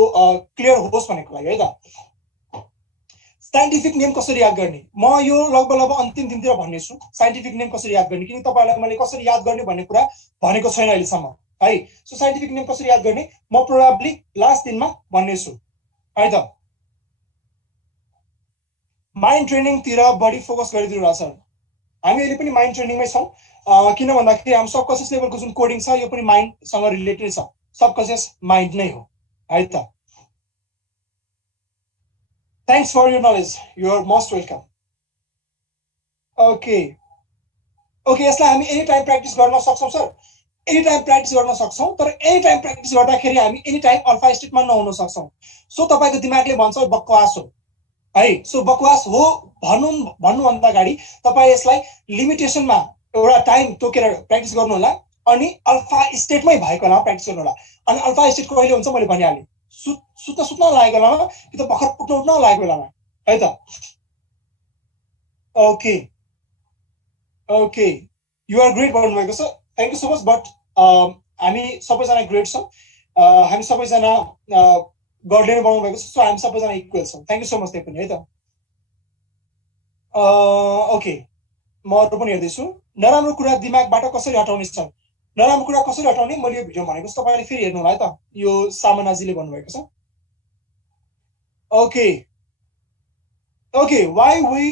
क्लियर होस् भनेको लागि है त साइन्टिफिक नेम कसरी याद गर्ने म यो लगभग अन्तिम दिनतिर भन्नेछु साइन्टिफिक नेम कसरी याद गर्ने किनकि तपाईँहरूलाई मैले कसरी याद गर्ने भन्ने कुरा भनेको छैन अहिलेसम्म है सो साइन्टिफिक नेम कसरी याद गर्ने म प्रोबाब्ली लास्ट दिनमा भन्नेछु है त माइन्ड ट्रेनिङतिर बढी फोकस गरिदिनु होला सर हामी अहिले पनि माइन्ड ट्रेनिङमै छौँ किन भन्दाखेरि हाम्रो सबकन्सियस लेभलको जुन कोडिङ छ यो पनि माइन्डसँग रिलेटेड छ सबकन्सियस माइन्ड नै हो है त thanks for your knowledge you are most welcome okay okay यसलाई हामी एनी टाइम प्र्याक्टिस गर्न सक्छौँ सर एनी टाइम प्र्याक्टिस गर्न सक्छौँ तर एनी टाइम प्र्याक्टिस गर्दाखेरि हामी एनी टाइम अल्फा स्टेटमा नहुन सक्छौँ सो तपाईँको दिमागले भन्छ बकवास हो है सो बकवास हो भन्नुभन्दा अगाडि तपाईँ यसलाई लिमिटेसनमा एउटा टाइम तोकेर प्र्याक्टिस गर्नु होला अनि अल्फा स्टेटमै भएको बेलामा प्र्याक्टिस गर्नु होला अनि अल्फा स्टेट कहिले हुन्छ मैले भनिहालेँ सुत्न लागेको बेलामा कि त भर्खर उठ्न लागेको बेलामा है त okay okay you are great भन्नुभएको छ thank you so much but हामी सबैजना ग्रेट छौँ हामी सबैजना गडले नै बनाउनु भएको छ सो हामी सबैजना इक्वल छौँ थ्याङ्क यू सो मच त्यही पनि है त ओके म अरू पनि हेर्दैछु नराम्रो कुरा दिमागबाट कसरी हटाउने छ नराम्रो कुरा कसरी हटाउने मैले यो भिडियो भनेको छु तपाईँले फेरि हेर्नु होला है त यो सामनाजीले भन्नुभएको छ okay okay why we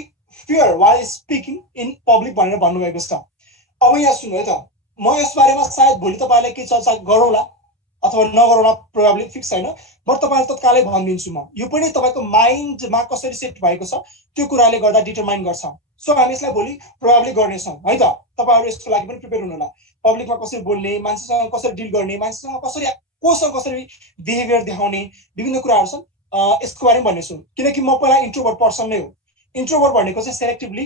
fear why speaking in public भनेर भन्नुभएको छ अब यहाँ सुन्नु है त म यस बारेमा सायद भोलि तपाईँलाई केही चर्चा गरौँला अथवा नगरौँला, प्रोबेबली फिक्स छैन, बट तपाईँलाई तत्कालै भनिदिन्छु म। यो पनि तपाईँको माइन्डमा कसरी सेट भएको छ त्यो कुराले गर्दा डिटरमाइन गर्छ। सो हामी यसलाई भोलि प्रोबेबली गर्नेछौँ है त। तपाईँहरू यसको लागि पनि प्रिपेयर हुनु होला। पब्लिकमा कसरी बोल्ने, मान्छेसँग कसरी डिल गर्ने, मान्छेसँग कसरी कोसँग कसरी बिहेभियर देखाउने, विभिन्न कुराहरू छन्, यसको बारेमा भन्नेछु। किनकि म पहिला इन्ट्रोभर्ट पर्सन नै हो। इन्ट्रोभर्ट भनेको चाहिँ सेलेक्टिभली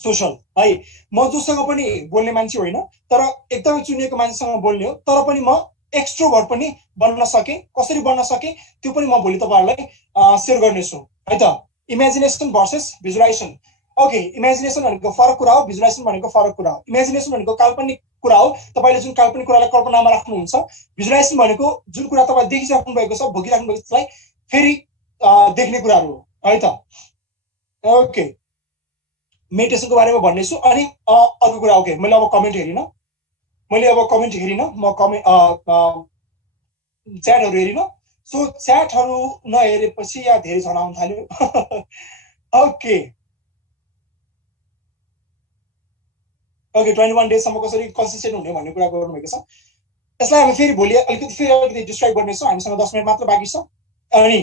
सोसल है। म जोसँग पनि बोल्ने मान्छे होइन, तर एकदमै चुनिएको मान्छेसँग बोल्ने हो। तर पनि म एक्सट्रोभर्ट पनि बन्न सकेँ। कसरी बन्न सकेँ त्यो पनि म भोलि तपाईँहरूलाई सेयर गर्नेछु है त। Imagination versus visualisation. Okay, imagination भनेको फरक कुरा हो, भिजुलाइजेसन भनेको फरक कुरा हो। इमेजिनेसन भनेको काल्पनिक कुरा हो, तपाईँले जुन काल्पनिक कुरालाई कल्पनामा राख्नुहुन्छ। भिजुलाइजेसन भनेको जुन कुरा तपाईँ देखिराख्नु भएको छ, भोगिराख्नु भएको छ, त्यसलाई फेरि देख्ने कुराहरू हो है त। ओके, मेडिटेसनको बारेमा भन्नेछु। अनि अर्को कुरा, ओके, मैले अब कमेन्ट हेरिनँ, म कमेन्ट च्याटहरू हेरिनँ। सो च्याटहरू नहेरेपछि यहाँ धेरै छन् आउन थाल्यो। ओके ओके, 21 डेजसम्म कसरी कन्सिस्टेन्ट हुने भन्ने कुरा गर्नुभएको छ। यसलाई हामी फेरि भोलि अलिकति डिस्क्राइब गर्नेछौँ। हामीसँग 10 मिनट मात्र बाँकी छ। अनि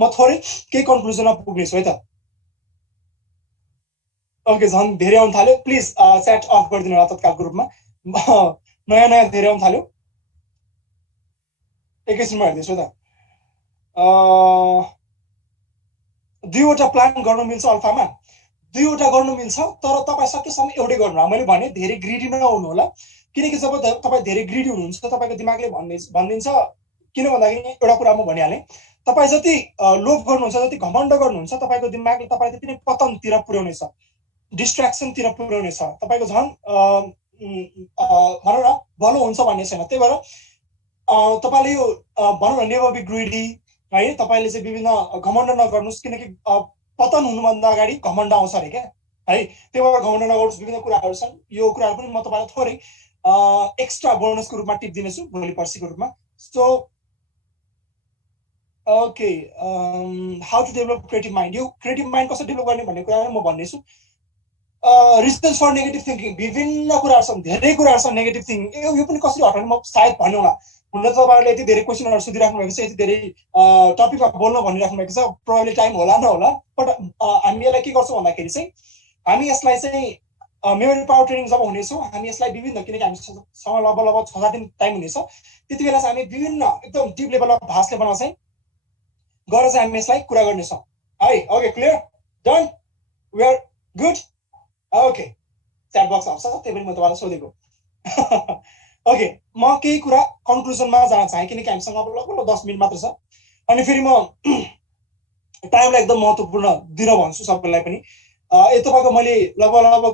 म थोरै केही कन्क्लुजनमा पुग्नेछु है त। ओके, झन् धेरै आउन थाल्यो। प्लिज च्याट अफ गरिदिनु होला तत्कालको रूपमा। नयाँ नयाँ धेरै आउन थाल्यो। एकैछिनमा हेर्दैछु त। दुईवटा प्लान गर्न मिल्छ अल्फामा, दुईवटा गर्नु मिल्छ, तर तपाईँ सकेसम्म एउटै गर्नु होला। मैले भने धेरै ग्रिडी नहुनु होला, किनकि जब तपाईँ धेरै ग्रिडी हुनुहुन्छ तपाईँको दिमागले भनिदिन्छ। किन भन्दाखेरि एउटा कुरा म भनिहालेँ, तपाईँ जति लोभ गर्नुहुन्छ, जति घमण्ड गर्नुहुन्छ, तपाईँको दिमागले तपाईँ त्यति नै पतनतिर पुर्याउनेछ, डिस्ट्र्याक्सनतिर पुर्याउनेछ। तपाईँको झन् भनौँ न भलो हुन्छ भन्ने छैन। त्यही भएर तपाईँले यो भनौँ न नेभर बी ग्रिडी है। तपाईँले चाहिँ विभिन्न घमण्ड नगर्नुहोस्, किनकि पतन हुनुभन्दा अगाडि घमण्ड आउँछ अरे क्या है। त्यही भएर घमण्ड नगर्नुहोस्। विभिन्न कुराहरू छन्, यो कुराहरू पनि म तपाईँलाई थोरै एक्स्ट्रा बोनसको रूपमा टिप दिनेछु भोलि पर्सिको रूपमा। So okay, how to develop creative mind. यो क्रिएटिभ माइन्ड कसरी डेभलप गर्ने भन्ने कुरा म भन्नेछु। रिजन्स फर नेगेटिभ थिङ्किङ, विभिन्न कुराहरू छन्, धेरै कुराहरू छन् नेगेटिभ थिङ्किङ। यो पनि कसरी हटाउने म सायद भन्नु होला। हुन त तपाईँहरूले यति धेरै क्वेसनहरू सोधिराख्नु भएको छ, यति धेरै टपिकमा बोल्न भनिराख्नु भएको छ, प्रोबेबली टाइम होला नहोला, बट हामी यसलाई के गर्छौँ भन्दाखेरि चाहिँ हामी यसलाई चाहिँ मेमोरी पावर ट्रेनिङ जब हुनेछौँ, हामी यसलाई विभिन्न, किनकि हामीसँग लगभग 6-7 दिन टाइम हुनेछ, त्यति बेला चाहिँ हामी विभिन्न एकदम डिप लेभलमा भास लेभलमा चाहिँ गएर चाहिँ हामी यसलाई कुरा गर्नेछौँ है। Okay, clear, done, we are good. Okay, chat box आउँछ, त्यही पनि म तपाईँलाई सोधेको। ओके, म केही कुरा कन्क्लुजनमा जान चाहेँ, किनकि हामीसँग अब लगभग 10 मिनट मात्र छ। अनि फेरि म टाइमलाई एकदम महत्त्वपूर्ण दिन भन्छु सबैलाई पनि। तपाईँको मैले लगभग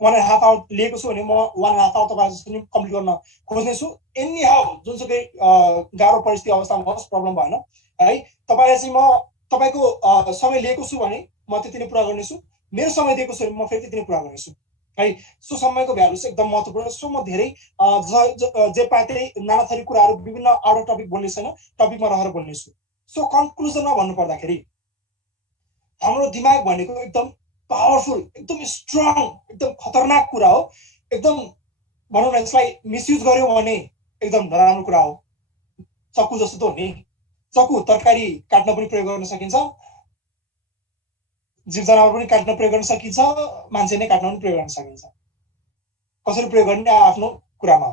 1.5 आवर लिएको छु भने म 1.5 आवर तपाईँलाई जसरी कम्प्लिट गर्न खोज्नेछु। एनी हाउ जुनसुकै गाह्रो परिस्थिति अवस्थामा होस्, प्रब्लम भएन है। तपाईँलाई चाहिँ म तपाईँको समय लिएको छु भने म त्यति नै पुरा गर्नेछु, मेरो समय दिएको छु भने म फेरि त्यति नै पुरा गर्नेछु है। सो समयको भ्यालु चाहिँ एकदम महत्त्वपूर्ण। सो म धेरै जे पाए त्यही नाना थरी कुराहरू विभिन्न आउट अफ टपिक बोल्ने छैन, टपिकमा रहेर बोल्नेछु। सो कन्क्लुजनमा भन्नुपर्दाखेरि हाम्रो दिमाग भनेको एकदम पावरफुल, एकदम स्ट्रङ, एकदम खतरनाक कुरा हो। एकदम भनौँ न यसलाई मिसयुज गर्यो भने एकदम नराम्रो कुरा हो। चक्कु जस्तो त हो नि, चक्कु तरकारी काट्न पनि प्रयोग गर्न सकिन्छ, जीव जनावर पनि काट्न प्रयोग गर्न सकिन्छ, मान्छे नै काट्न पनि प्रयोग गर्न सकिन्छ। कसरी प्रयोग गर्ने आफ्नो कुरामा,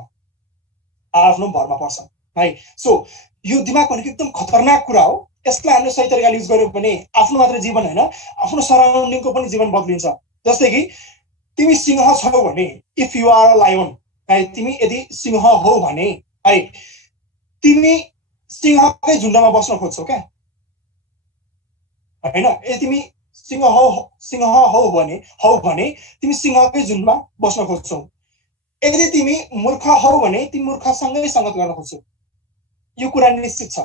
आफ्नो भरमा पर्छ है। सो यो दिमाग भनेको एकदम खतरनाक कुरा हो। यसलाई हामीले सही तरिकाले युज गर्यो भने आफ्नो मात्र जीवन होइन, आफ्नो सराउन्डिङको पनि जीवन बदलिन्छ। जस्तै कि तिमी सिंह छौ भने, if you are a lion है, तिमी यदि सिंह हो भने है, तिमी सिंहकै झुन्डमा बस्न खोज्छौ क्या होइन। यदि तिमी सिंह हौ भने तिमी सिंहकै झुन्डमा बस्न खोज्छौ। यदि तिमी मूर्ख हौ भने तिमी मूर्खसँगै सङ्गत गर्न खोज्छौ। यो कुरा निश्चित छ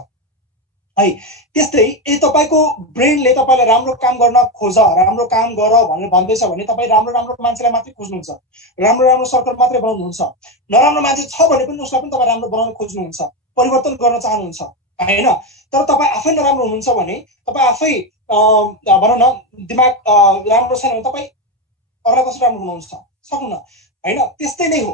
है। त्यस्तै यदि तपाईँको ब्रेनले तपाईँलाई राम्रो काम गर्न खोज, राम्रो काम गर भनेर भन्दैछ भने तपाईँ राम्रो राम्रो मान्छेलाई मात्रै खोज्नुहुन्छ, राम्रो राम्रो सर्कल मात्रै बनाउनुहुन्छ। नराम्रो मान्छे छ भने पनि उसलाई पनि तपाईँ राम्रो बनाउन खोज्नुहुन्छ, परिवर्तन गर्न चाहनुहुन्छ होइन। तर तपाईँ आफै नराम्रो हुनुहुन्छ भने, तपाईँ आफै भनौँ न दिमाग राम्रो छैन भने तपाईँ अरूलाई कसरी राम्रो बनाउनु सक्नुहुन्न। हैन त्यस्तै नै हो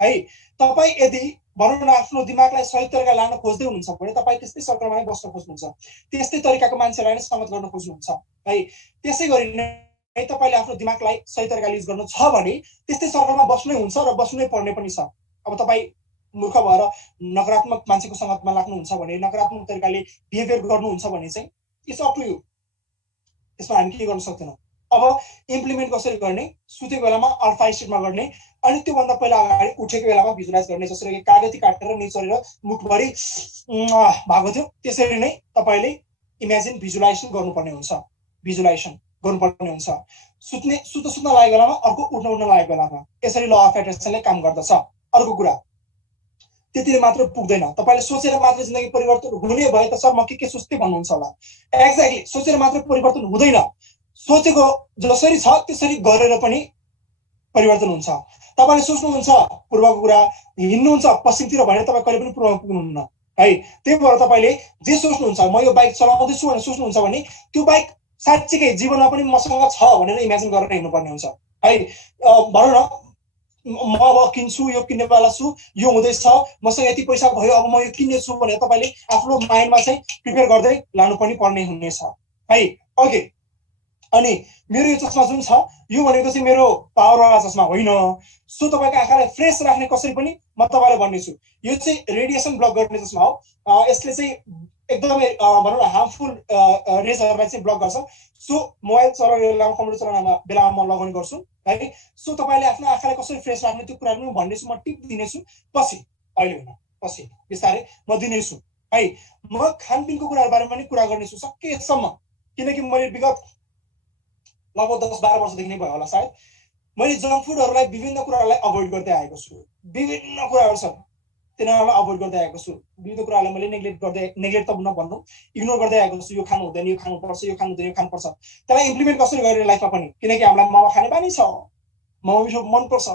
है तपाई यदि भनौँ न आफ्नो दिमागलाई सही तरिका लान खोज्दै हुनुहुन्छ भने तपाई त्यस्तै सर्कलमा बस्न खोज्नुहुन्छ त्यस्तै तरिकाको मान्छेलाई नै संगत गर्न खोज्नुहुन्छ है त्यसै गरी नै तपाईले आफ्नो दिमागलाई सही तरिकाले युज गर्नु छ भने त्यस्तै सर्कलमा बस्नै हुन्छ र बस्नै पर्ने पनि छ अब तपाई मूर्ख भएर नकारात्मक मान्छेको संगतमा लाग्नुहुन्छ भने नकारात्मक तरिकाले बिहेभियर गर्नुहुन्छ भने चाहिँ इट्स अप टु यु त्यसमा हामी के गर्न सक्दैनौँ अब इम्प्लिमेन्ट कसरी गर्ने सुतेको बेलामा अल्फा स्टेटमा गर्ने अनि त्योभन्दा पहिला अगाडि उठेको बेलामा भिजुलाइज गर्ने जसरी कि कागती काटेर निचोरेर मुखभरि भएको थियो त्यसरी नै तपाईले इमेजिन भिजुलाइजेसन गर्नुपर्ने हुन्छ भिजुलाइजेसन गर्नुपर्ने हुन्छ सुत्न लागेको बेलामा अर्को उठ्न लागेको बेलामा यसरी ल अफ एट्र्याक्सनले काम गर्दछ अर्को कुरा त्यतिले मात्र पुग्दैन तपाईले सोचेर मात्र जिन्दगी परिवर्तन हुने भए त सर म के सोच्दै भन्नुहुन्छ होला एक्ज्याक्टली सोचेर मात्र परिवर्तन हुँदैन सोचेको जसरी छ त्यसरी गरेर पनि परिवर्तन हुन्छ तपाईले सोच्नुहुन्छ पूर्वको कुरा हिँड्नुहुन्छ पश्चिमतिर भनेर तपाई कहिले पनि पूर्वमा पुग्नुहुन्न है त्यही भएर तपाईले जे सोच्नुहुन्छ म यो बाइक चलाउँदैछु भनेर सोच्नुहुन्छ भने त्यो बाइक साच्चीकै जीवनमा पनि मसँग छ भनेर इमेजिन गरेर हिँड्नुपर्ने हुन्छ है भनौँ न म अब किन्छु यो किन्नेवाला छु यो हुँदैछ मसँग यति पैसा भयो अब म यो किन्नेछु भनेर तपाईले आफ्नो माइन्डमा चाहिँ प्रिपेयर गर्दै लानु पनि पर्ने हुनेछ है ओके अनि मेरो यो चस्मा जुन छ यो भनेको चाहिँ मेरो पावरवाला चस्मा होइन सो तपाईको आँखालाई फ्रेस राख्ने कसरी पनि म तपाईलाई भन्नेछु यो चाहिँ रेडिएसन ब्लक गर्ने चस्मा हो यसले चाहिँ एकदमै भनौँ न हार्मफुल रेजहरूलाई चाहिँ ब्लक गर्छ सो मोबाइल चलाउने बेलामा कम्प्युटर चलाउने बेलामा म लगाउने गर्छु है सो तपाईले आफ्नो आँखालाई कसरी फ्रेस राख्ने त्यो कुराहरू पनि भन्नेछु म टिप दिनेछु पछि अहिले होइन पछि बिस्तारै म दिनेछु है म खानपिनको कुराहरू बारेमा पनि कुरा गर्नेछु सकेसम्म किनकि मैले विगत लगभग 10-12 वर्षदेखि नै भयो होला सायद मैले जङ्क फुडहरूलाई विभिन्न कुराहरूलाई अभोइड गर्दै आएको छु विभिन्न कुराहरू छन् तिनीहरूलाई अभोइड गर्दै आएको छु विभिन्न कुराहरूलाई मैले नेग्लेक्ट त नभन्नु इग्नोर गर्दै आएको छु यो खानु हुँदैन यो खानुपर्छ यो खानु हुँदैन यो खानुपर्छ त्यसलाई इम्प्लिमेन्ट कसरी गरेर लाइफमा पनि किनकि हामीलाई मोमो खाने बानी छ मोमो मिठो मनपर्छ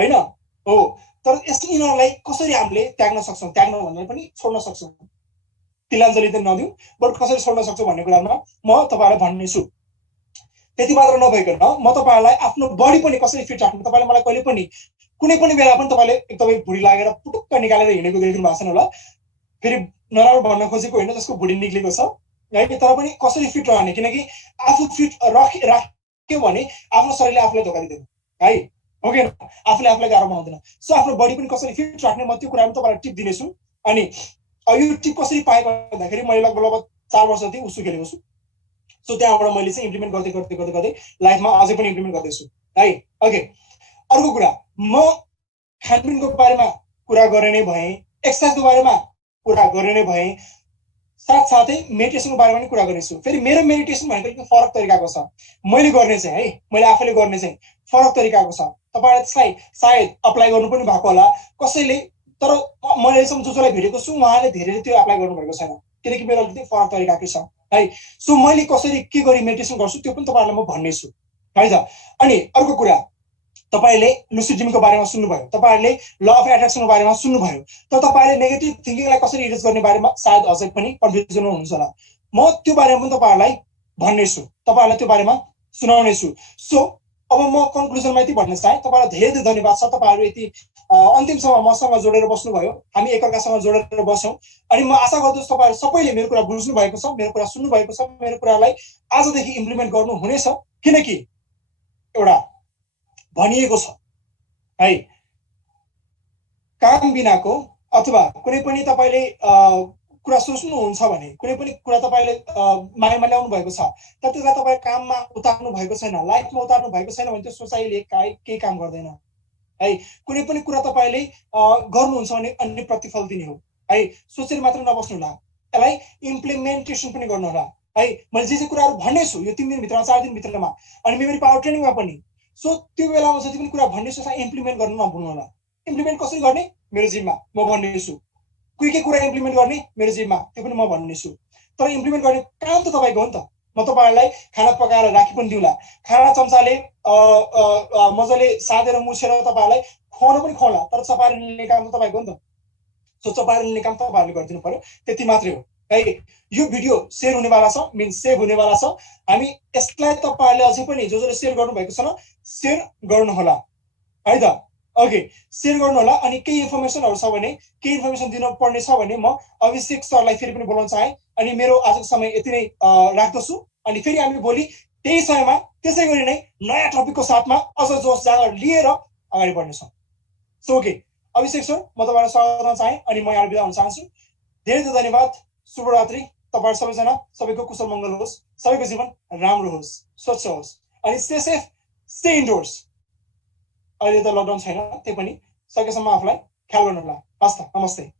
होइन हो तर यस्तो यिनीहरूलाई कसरी हामीले त्याग्न सक्छौँ त्याग्न भन्दा पनि छोड्न सक्छौँ तिलाञ्जली त नदिउँ बट कसरी छोड्न सक्छौँ भन्ने कुरामा म तपाईँलाई भन्नेछु त्यति मात्र नभइकन म तपाईहरुलाई आफ्नो बडी पनि कसरी फिट राख्नु तपाईले मलाई कहिले पनि कुनै पनि बेला पनि तपाईले एकदमै भुडी लागेर पुटुक्क निकालेर हिँडेको देख्नु भएको छैन होला फेरि नराम्रो भन्न खोजेको होइन जसको भुडी निक्लेको छ है तर पनि कसरी फिट रहने किनकि आफू फिट राख्यो भने आफ्नो शरीरले आफूलाई धोका दिँदैन है हो कि आफूले आफूलाई गाह्रो बनाउँदैन सो आफ्नो बडी पनि कसरी फिट राख्ने म त्यो कुरामा तपाईलाई टिप दिनेछु अनि यो टिप कसरी पाएको भन्दाखेरि मैले लगभग 4 वर्ष जति उसु खेलेको छु सो त्यहाँबाट मैले चाहिँ इम्प्लिमेन्ट गर्दै लाइफमा अझै पनि इम्प्लिमेन्ट गर्दैछु है ओके अर्को कुरा म खानपिनको बारेमा कुरा गर्ने नै भएँ एक्सर्साइजको बारेमा कुरा गर्ने नै भएँ साथसाथै मेडिटेसनको बारेमा पनि कुरा गर्नेछु फेरि मेरो मेडिटेसन भनेको फरक तरिकाको छ मैले गर्ने चाहिँ है मैले आफैले गर्ने चाहिँ फरक तरिकाको छ तपाईहरुले त्यसलाई सायद अप्लाई गर्नु पनि भएको होला कसैले तर मैले जसलाई भेटेको छु उहाँले धेरै त्यो अप्लाई गर्नुभएको छैन किनकि मेरो अलिकति फरक तरिकाकै छ है सो मैले कसरी के गरी मेडिटेसन गर्छु त्यो पनि तपाईहरुलाई म भन्नेछु है त अनि अर्को कुरा तपाईले लुसिड ड्रिमको बारेमा सुन्नुभयो तपाईहरुले ल अफ एट्र्याक्सनको बारेमा सुन्नुभयो तर तपाईले नेगेटिभ थिंकिङलाई कसरी इरेज गर्ने बारेमा सायद अझै पनि कन्फ्युजन हुनुहुन्छ होला म त्यो बारेमा पनि तपाईहरुलाई भन्नेछु तपाईहरुलाई त्यो बारेमा सुनाउनेछु सो अब म कन्क्लुजनमा यति भन्न चाहे तपाईहरुलाई धेरै धेरै धन्यवाद छ तपाईहरु यति अन्तिमसम्म मसँग जोडेर बस्नुभयो हामी एकअर्कासँग जोडेर बस्यौं अनि म आशा गर्दछु तपाईहरु सबैले मेरो कुरा बुझ्नु भएको छ मेरो कुरा सुन्नु भएको छ मेरो कुरालाई आजदेखि इम्प्लिमेन्ट गर्नु हुनेछ किनकि एउटा भनिएको छ है काम बिनाको अथवा कुनै पनि तपाईले कुरा सोच्नुहुन्छ भने कुनै पनि कुरा तपाईले माइन्डमा ल्याउनु भएको छ तर त्यसलाई तपाई काममा उतार्नु भएको छैन लाइफमा उतार्नु भएको छैन भने त्यो सोचाइले केही काम गर्दैन है कुनै पनि कुरा तपाईले गर्नुहुन्छ भने अन्य प्रतिफल दिने हो है सोचेर मात्र नबस्नु होला यसलाई इम्प्लिमेन्टेसन पनि गर्नु होला है मैले जे कुराहरु भन्नेछु यो 3 दिन भित्रमा 4 दिन भित्रमा अनि मेमोरी पावर ट्रेनिङमा पनि सो त्यो बेलामा जति पनि कुरा भन्नेछु त्यसलाई इम्प्लिमेन्ट गर्न नभुल्नु होला इम्प्लिमेन्ट कसरी गर्ने मेरो जिम्मा म भन्नेछु के कुरा इम्प्लिमेन्ट गर्ने मेरो जिम्मा त्यो पनि म भन्नेछु तर इम्प्लिमेन्ट गर्ने काम त तपाईको हो नि त म तपाईहरुलाई खाना पकाएर राखी पनि दिउँला खाना चम्चाले मजाले सादेर मुछेर तपाईहरुलाई खुवाउन पनि खुवाउला तर चपाएर लिने काम त तपाईको हो नि त सो चपाएर लिने काम तपाईहरुले गरिदिनु पर्यो त्यति मात्रै हो है यो भिडियो शेयर हुनेवाला छ मीन सेभ हुनेवाला छ हामी यसलाई तपाईहरुले अझै पनि जसले शेयर गर्नु भएको छ न शेयर गर्नु होला है त ओके सेयर गर्नु होला अनि केही इन्फर्मेसनहरु छ भने केही इन्फर्मेसन दिन पर्ने छ भने म अभिषेक सरलाई फेरि पनि बोलाउन चाहे अनि मेरो आजको समय यति नै राख्दछु अनि फेरि हामी भोलि त्यही समयमा त्यसै गरी नै नयाँ टपिकको साथमा अझ जोस जागर लिएर अगाडि बढ्नेछौँ सो ओके अभिषेक सर म तपाईहरुलाई स्वागत गर्न चाहे अनि म यहाँ बिदा हुन चाहन्छु धेरै धेरै धन्यवाद शुभरात्रि तपाईहरु सबैजना सबैको कुशल मंगल होस् सबैको जीवन राम्रो होस् स्वच्छ होस् अनि स्टे सेफ स्टे इन्डोर्स अहिले त लकडाउन छैन त्यही पनि सकेसम्म आफूलाई ख्याल गर्नु होला हस् त नमस्ते